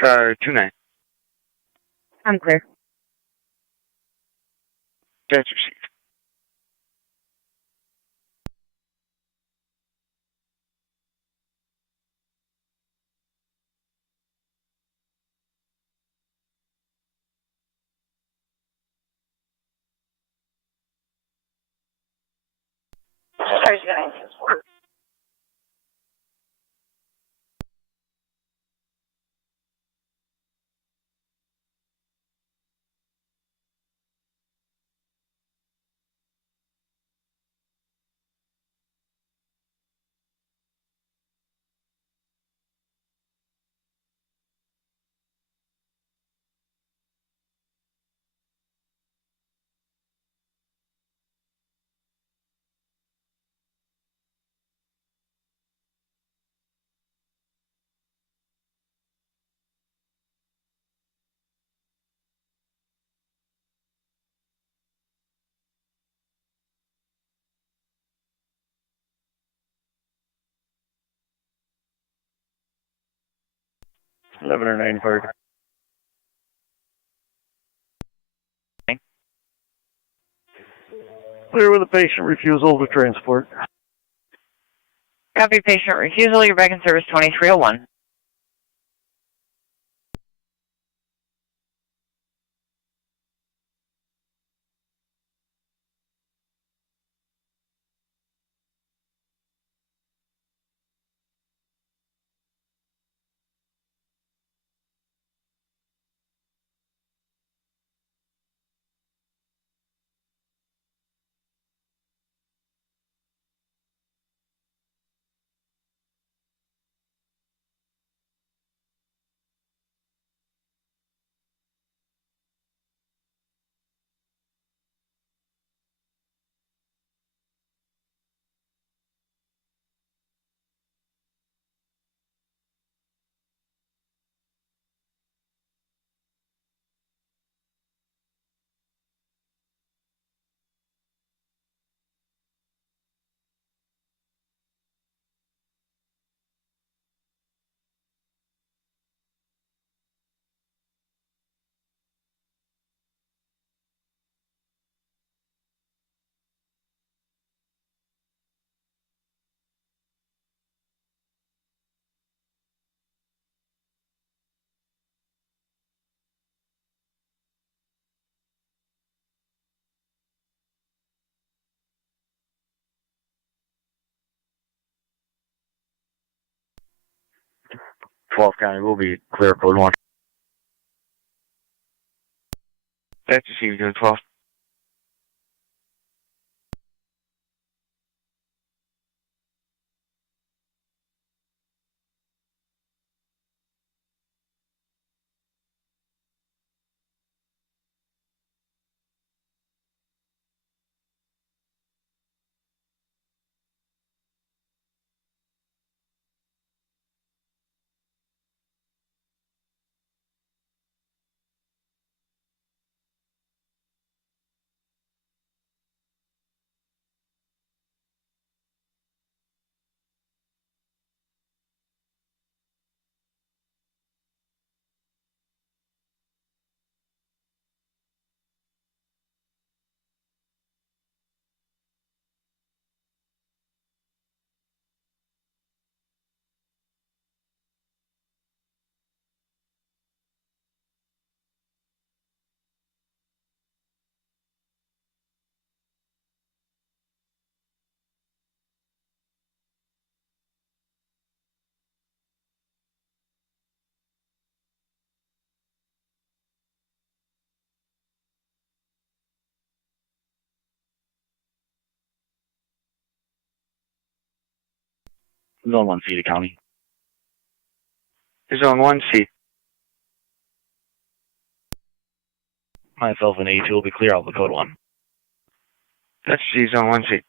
Car 29. I'm clear. That's received. Car 29. Eleven or 9 Park. Clear with a patient refusal to transport. Copy patient refusal. You're back in service 2301. County will be clear code 1. That's received in 12. Zone 1C to county. Zone 1C. Myself and A2 will be clear out the code 1. That's Zone 1C.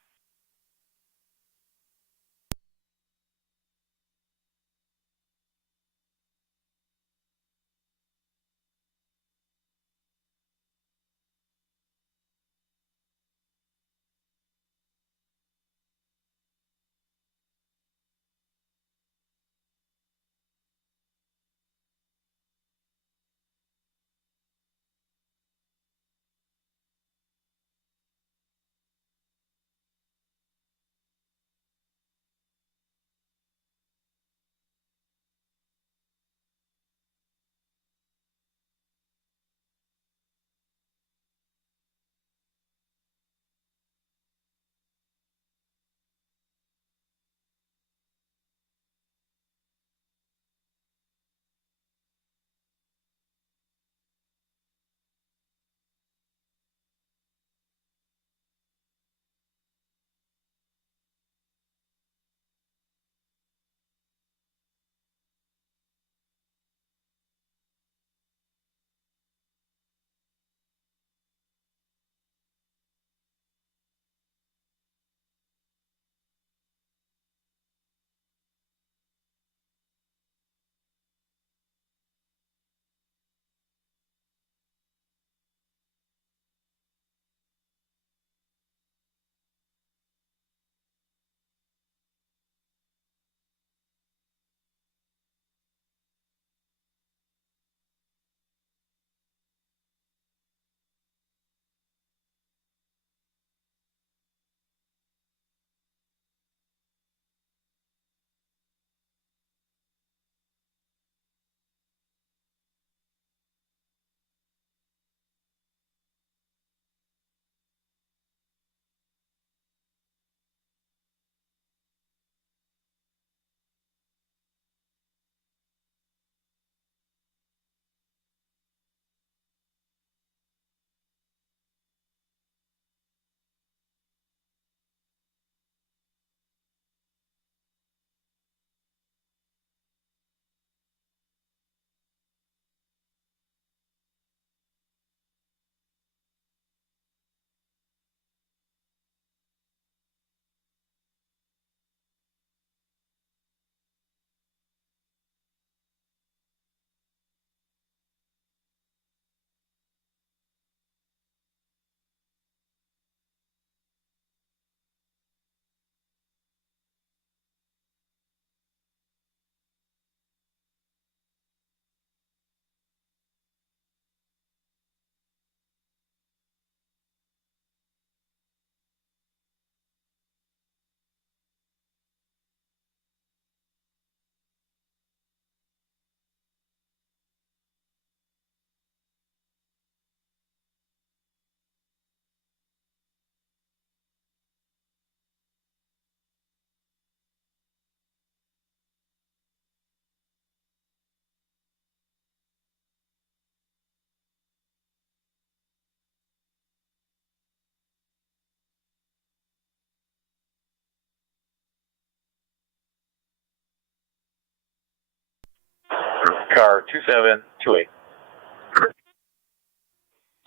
Car 2728.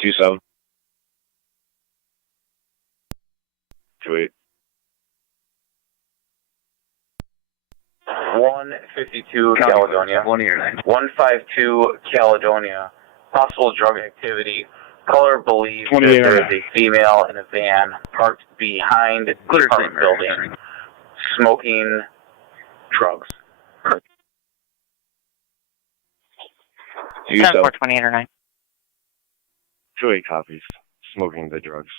27. 28. 152 Caledonia. 152 Caledonia. Possible drug activity. Caller believes that there is a female in a van parked behind the apartment building smoking drugs. 7428 or 9. 28 copies. Smoking the drugs.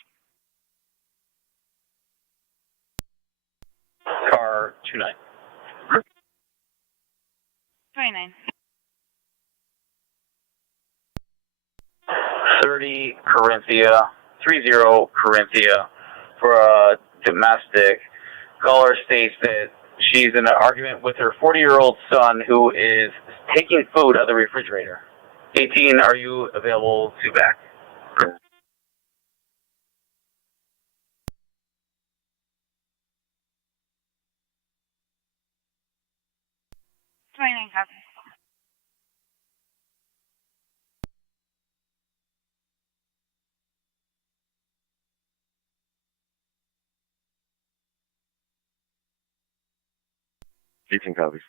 Car 29. 29. 30 Corinthia, 30 Corinthia for a domestic. Caller states that she's in an argument with her 40-year-old son who is taking food out of the refrigerator. 18, are you available to back? 29 copies. Eighteen copies.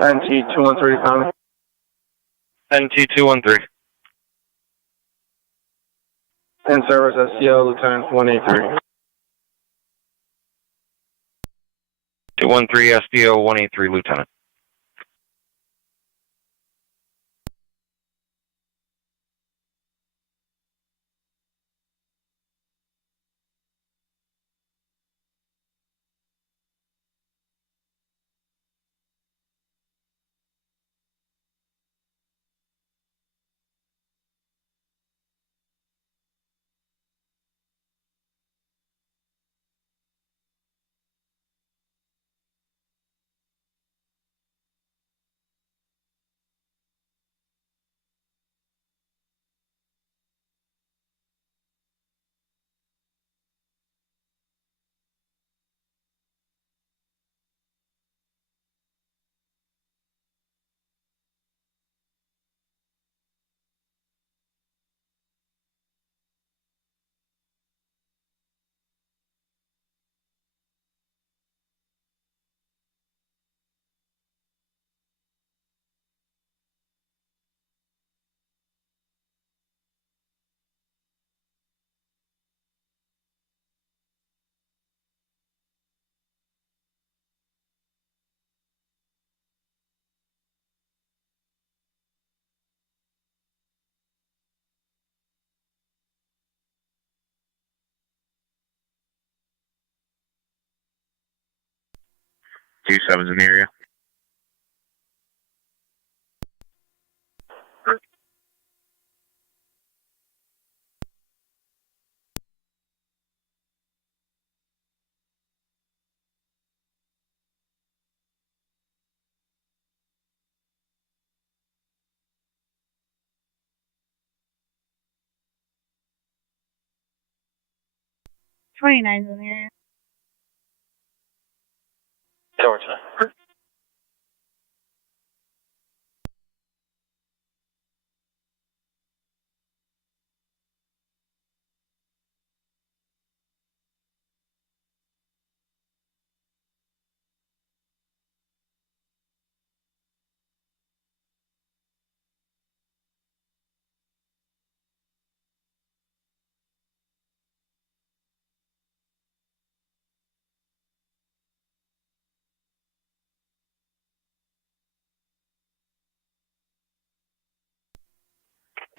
NT213 Tommy. NT213. In service SCO Lieutenant 183. 213 SDO 183 Lieutenant. Two sevens in the area. '29's in the area. Towards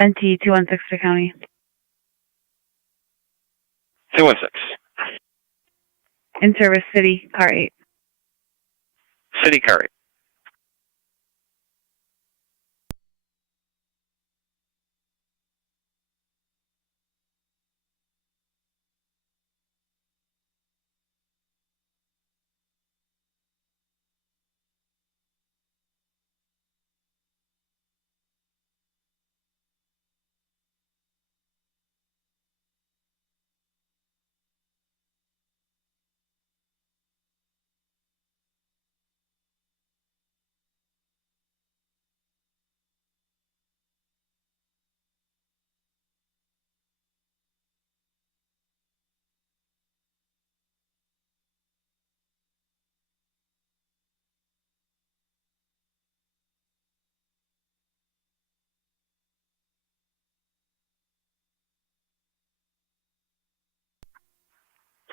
NT 216 to county. 216. In service, city, car 8. City car 8.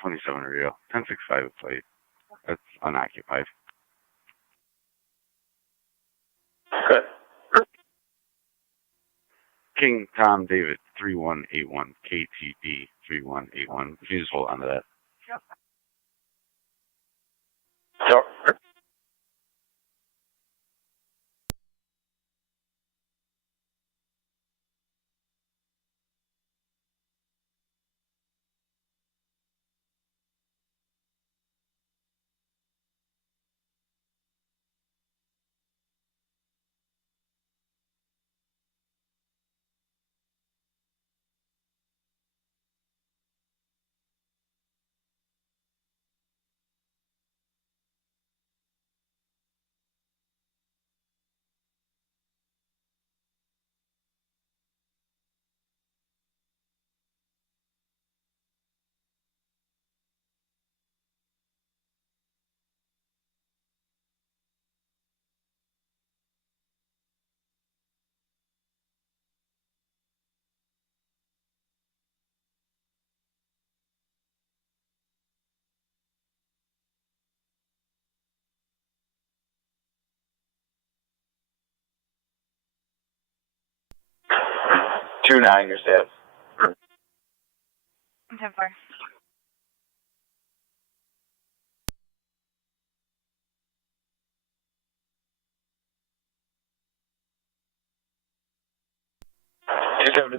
$27 Rio. 1065 plate. That's unoccupied. Good. King Tom David 3181 KTD 3181. Can you just hold on to that? Sure. Two 9, your status. 10-4.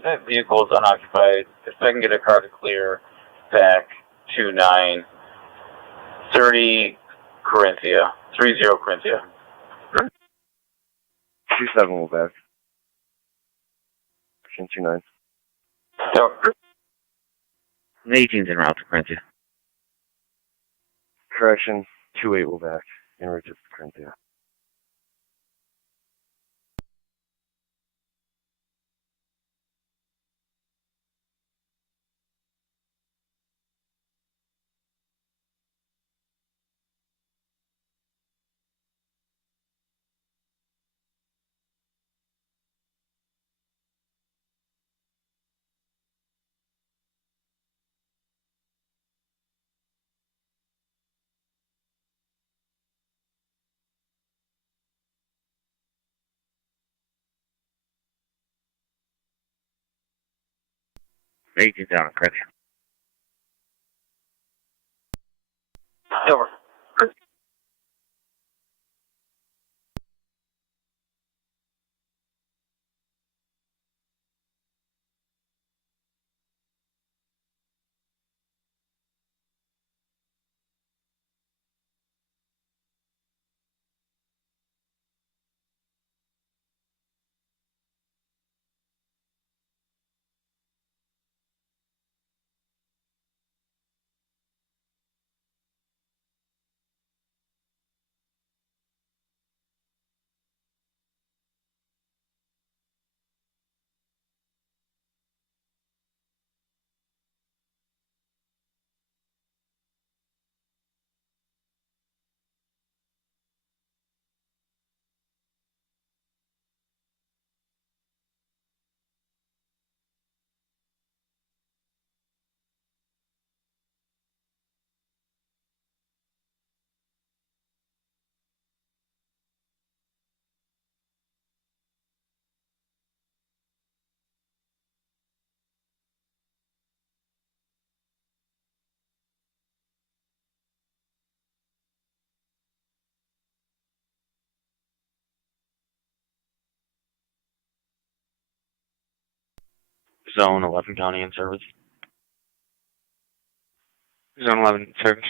That vehicle is unoccupied. If I can get a car to clear back 29 30 Corinthia. 30 Corinthia. 27 will back. 29. So, 18's en route to Corinthia. Correction, 28 will back. In route to Corinthia. Eighteen's down in Corinthia. over. Zone 11 County in service. Zone 11 in service.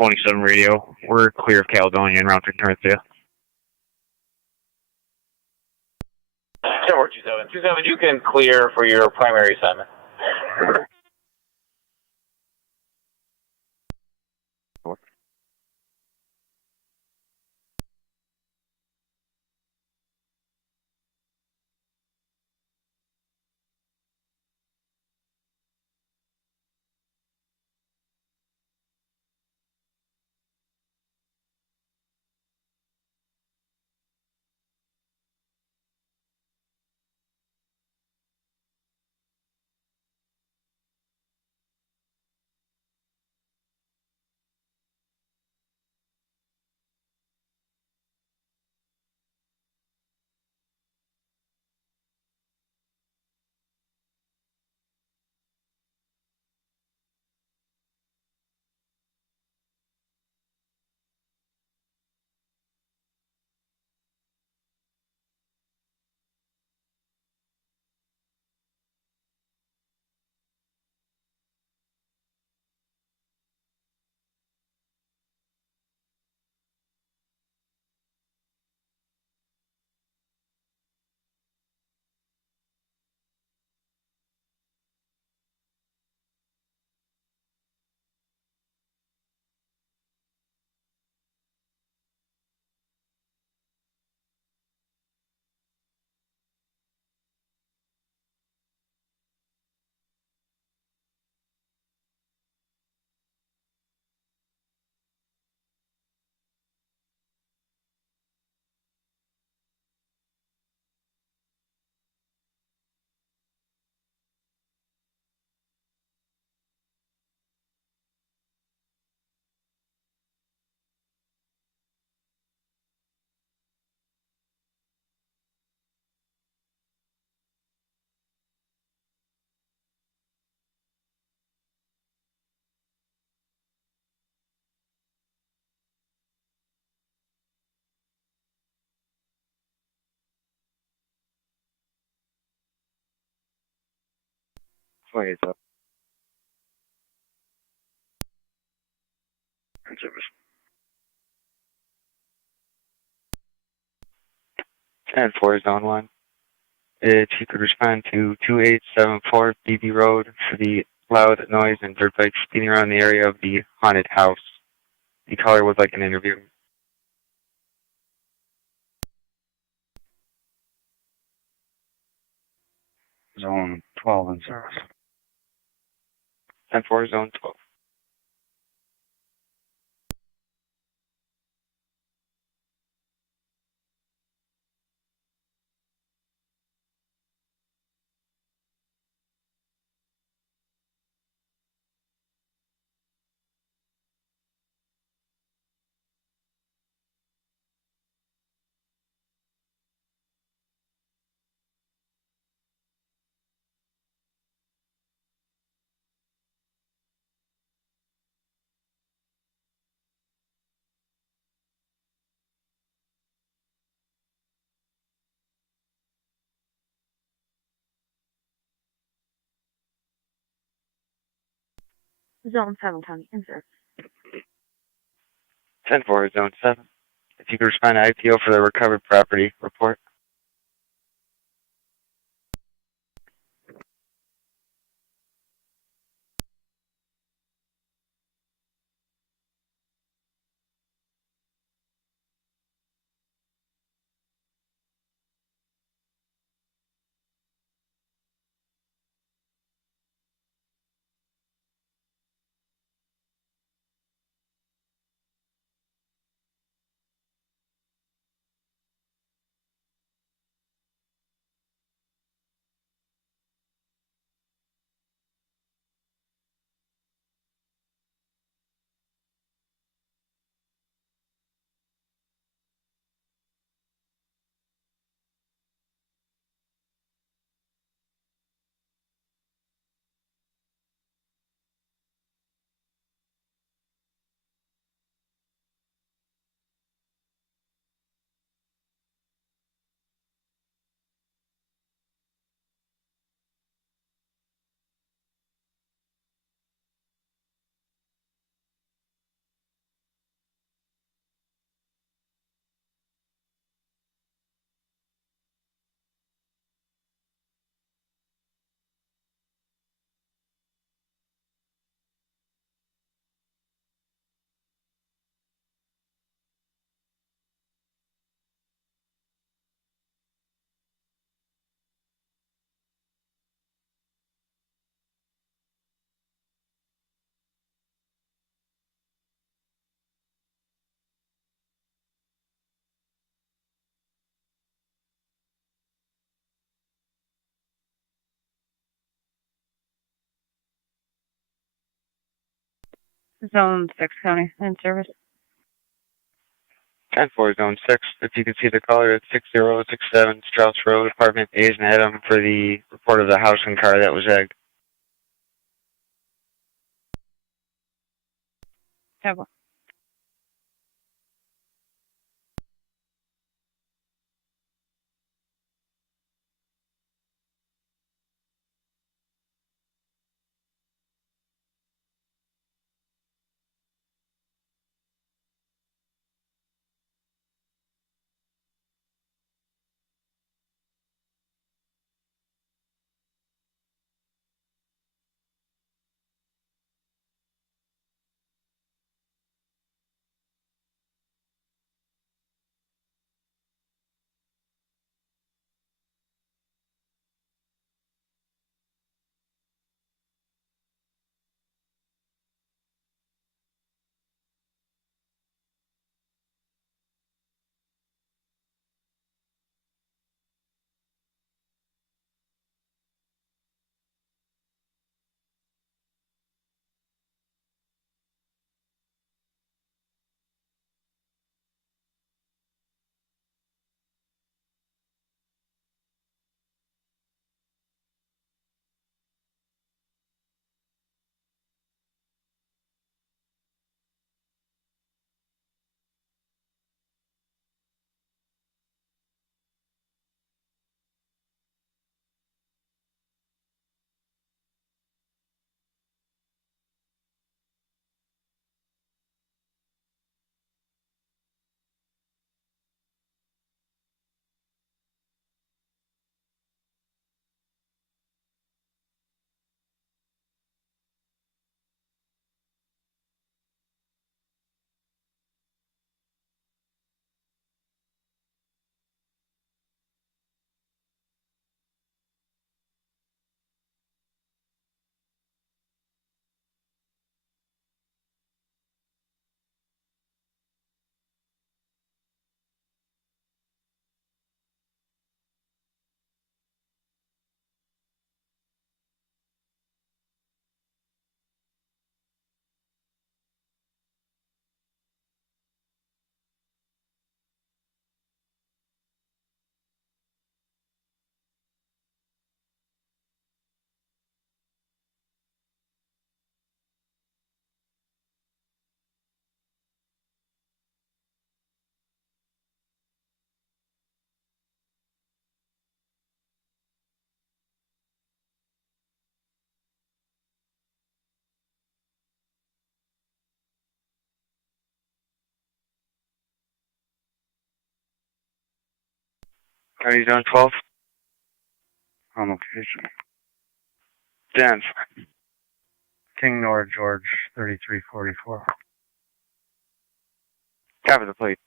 .27 radio. We're clear of Caledonia and route to Corinthia. 10-427. 27, you can clear for your primary assignment. In service. 10-4 Zone 1. If you could respond to 2874 BB Road for the loud noise and dirt bikes speeding around the area of the haunted house. The caller would like an interview. Zone 12 in service. 10-4 Zone 12. Zone 7 County in service. 10-4 Zone 7. If you could respond to IPO for the recovered property report. Zone 6 County in service. 10-4, Zone 6. If you can see the caller, it's 6067 Strauss Road, Apartment A's and Adam for the report of the house and car that was egged. Have County Zone 12. On location. Dance. King Nor George 3344. Copy the plate.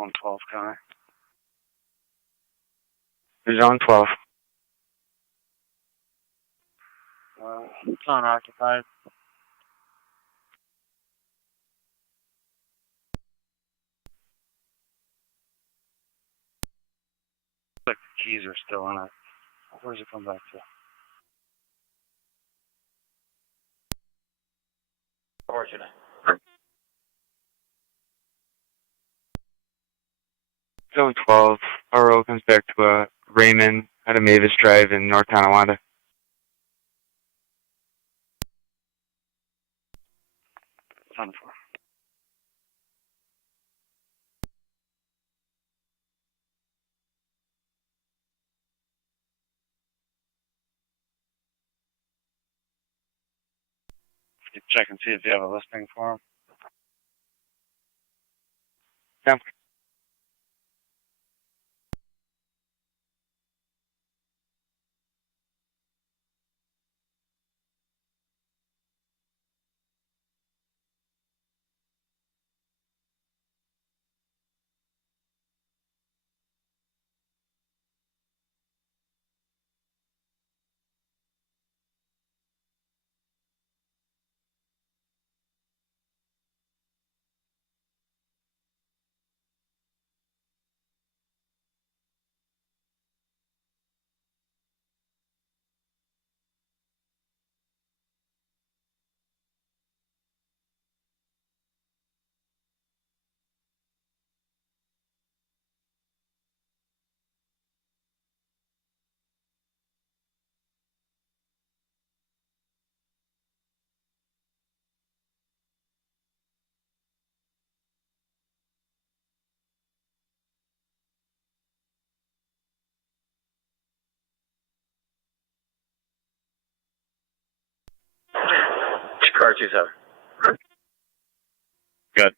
Zone 12 County. Zone 12. It's unoccupied. Like the keys are still in it. Where's it come back to? Fortunate. Zone 12. RO comes back to Raymond out of Mavis Drive in North Tonawanda. Zone 4. You check and see if you have a listing for him. Yeah. Tower 27. Good.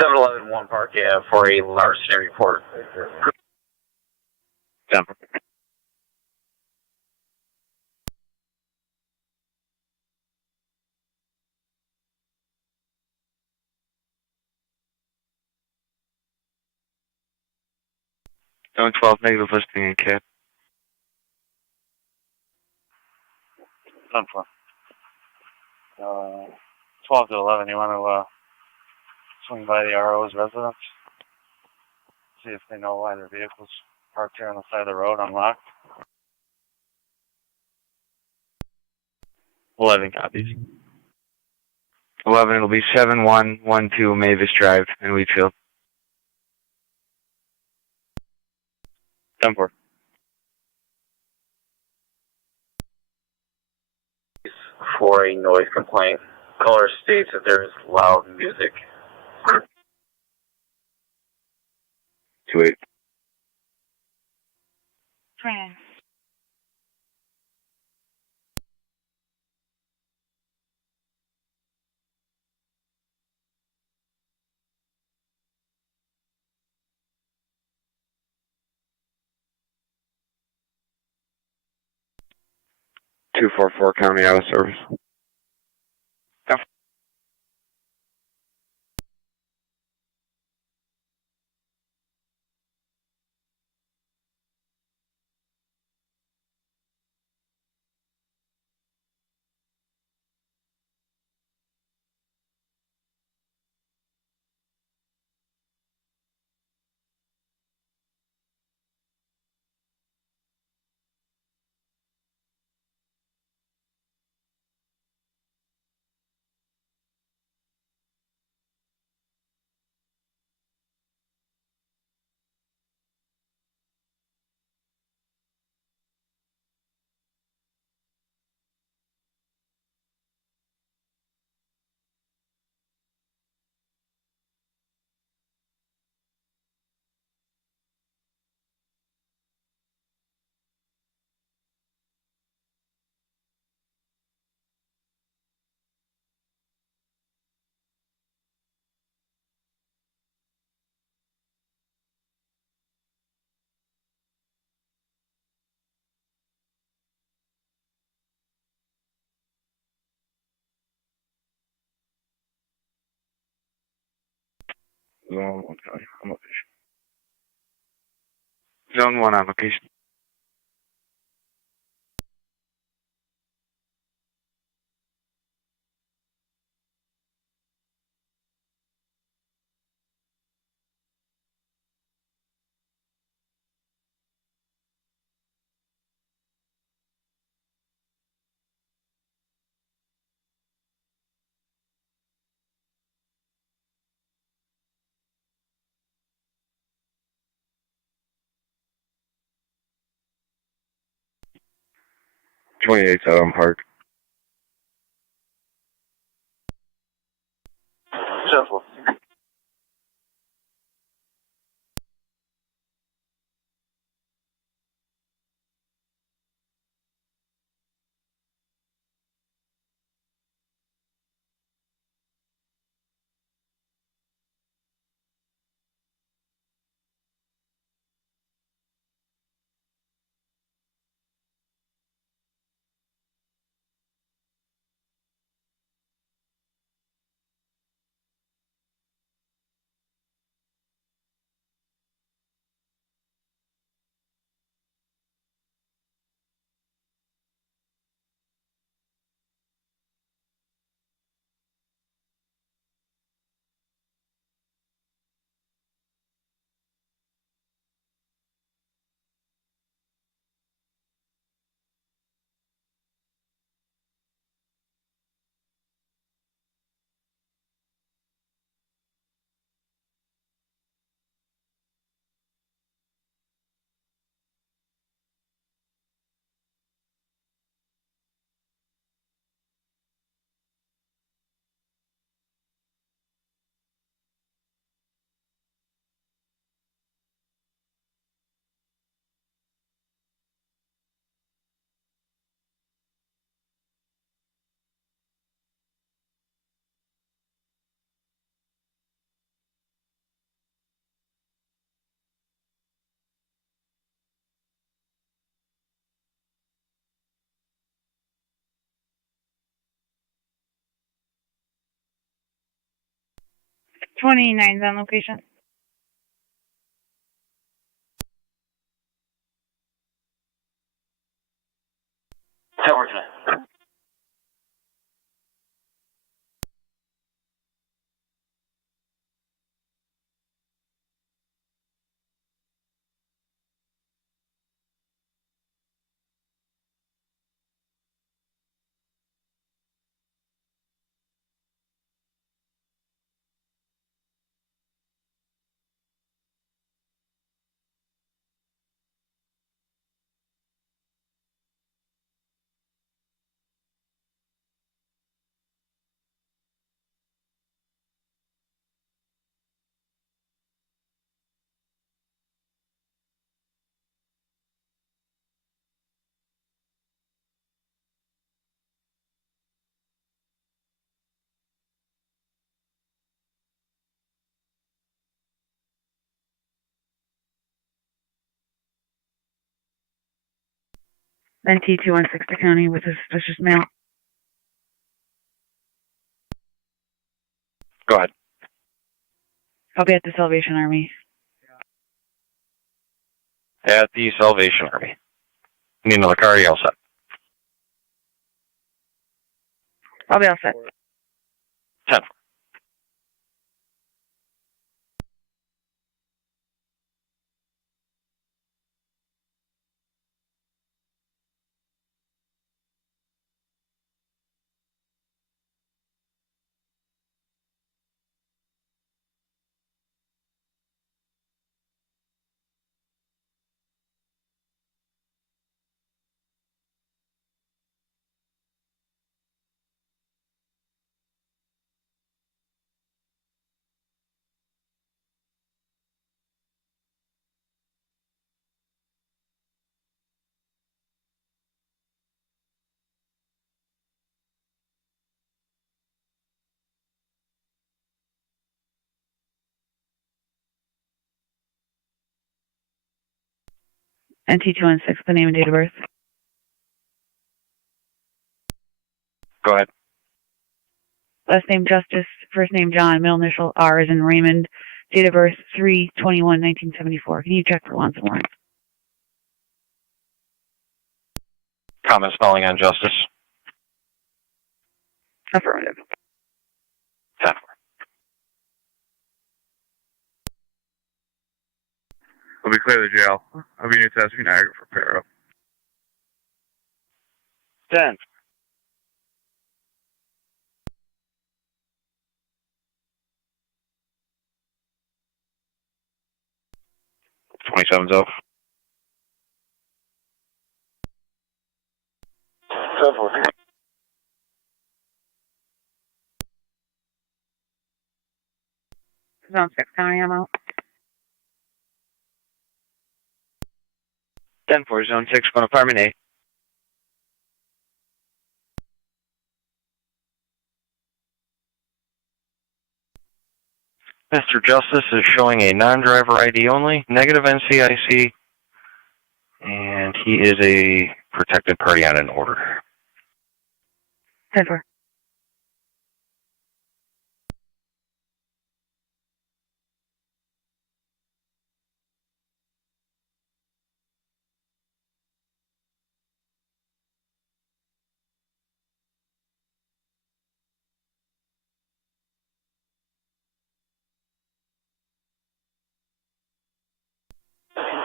711 1 Park Ave for a larceny report. Denver. Zone 12, negative listing in cap. 10-4. 12 to 11, you want to swing by the RO's residence? See if they know why their vehicle's parked here on the side of the road unlocked. 11 copies. 11, it'll be 7112 Mavis Drive in Wheatfield. 10-4. For a noise complaint. Caller states that there is loud music. 28. Trans. Two four four County out of service. Yep. Zone 1 County on location. Zone 1 on location. Twenty-eight out on Park. Shuffle. 29's on location. Tower tonight. NT216 County with a suspicious male. Go ahead. I'll be at the Salvation Army. At the Salvation Army. Need another car, you all set? I'll be all set. 10. NT216, the name and date of birth. Go ahead. Last name Justice, first name John, middle initial R as in Raymond, date of birth 3/21/1974. Can you check for once more? Common spelling on Justice. Affirmative. 10. We'll be clear of the jail. I'll be near Tasman, Niagara for Para. 10. $27's off. 7-4. Zone 6 County, I'm out. 10-4, Zone 6, going to Apartment A. Mr. Justice is showing a non-driver ID only, negative NCIC, and he is a protected party on an order. 10-4.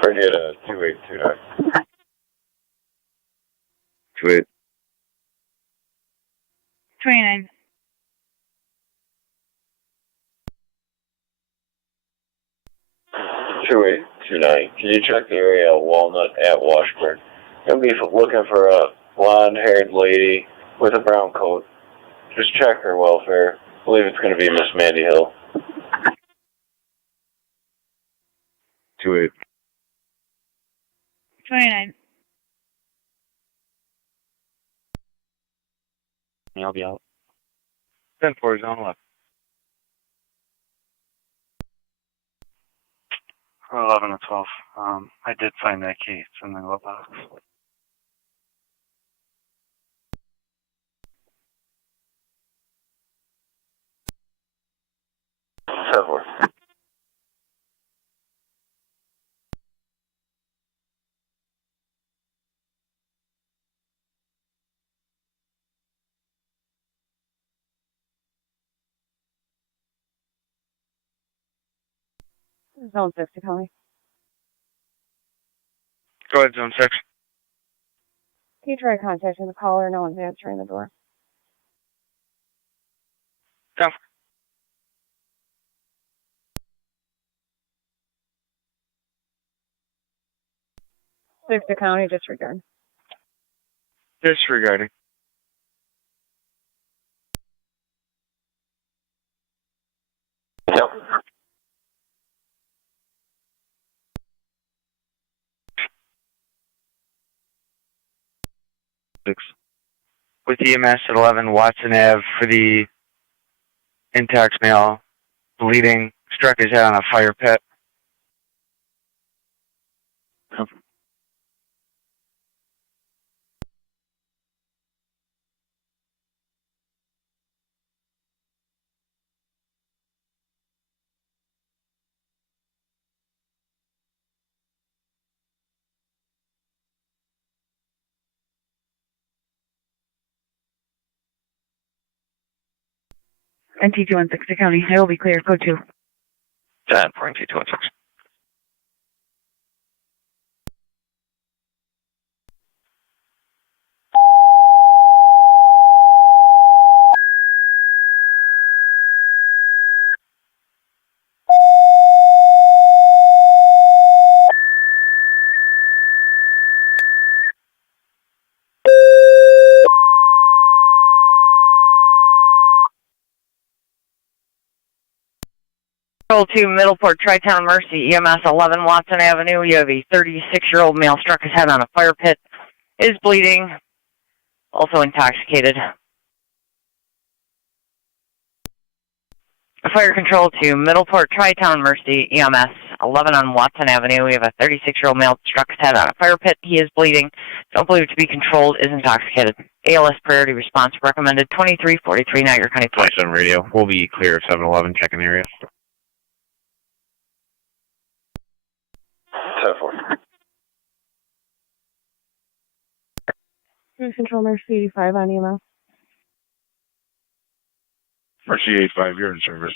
Ready at 2829. 28. 29. Two 2829. Can you check the area of Walnut at Washburn? Gonna be looking for a blonde-haired lady with a brown coat. Just check her welfare. I believe it's gonna be Miss Mandy Hill. 28. 29. I'll be out. 10-4, Zone 11. 11 and 12. I did find that key. It's in the glove box. 7 Zone 6 to County. Go ahead, Zone 6. Can you try contacting the caller? No one's answering the door. Go. 6 to County, disregard. Disregarding. Yep. With EMS at 11 Watson Ave for the intox male, bleeding, struck his head on a fire pit. NT216 to County. It will be clear. Code 2. 10 for NT216. Control 2, Middleport, Tri-Town Mercy, EMS 11 Watson Avenue. You have a 36-year-old male struck his head on a fire pit, is bleeding, also intoxicated. Fire Control 2, Middleport, Tri-Town Mercy, EMS 11 on Watson Avenue. We have a 36-year-old male struck his head on a fire pit. He is bleeding. Don't believe to be controlled, is intoxicated. ALS priority response recommended 2343 Niagara County Police. 27 radio. We'll be clear of 711 checking area. 10-4. Cruise Control Mercy 85 on EMS. Mercy 85, you're in service.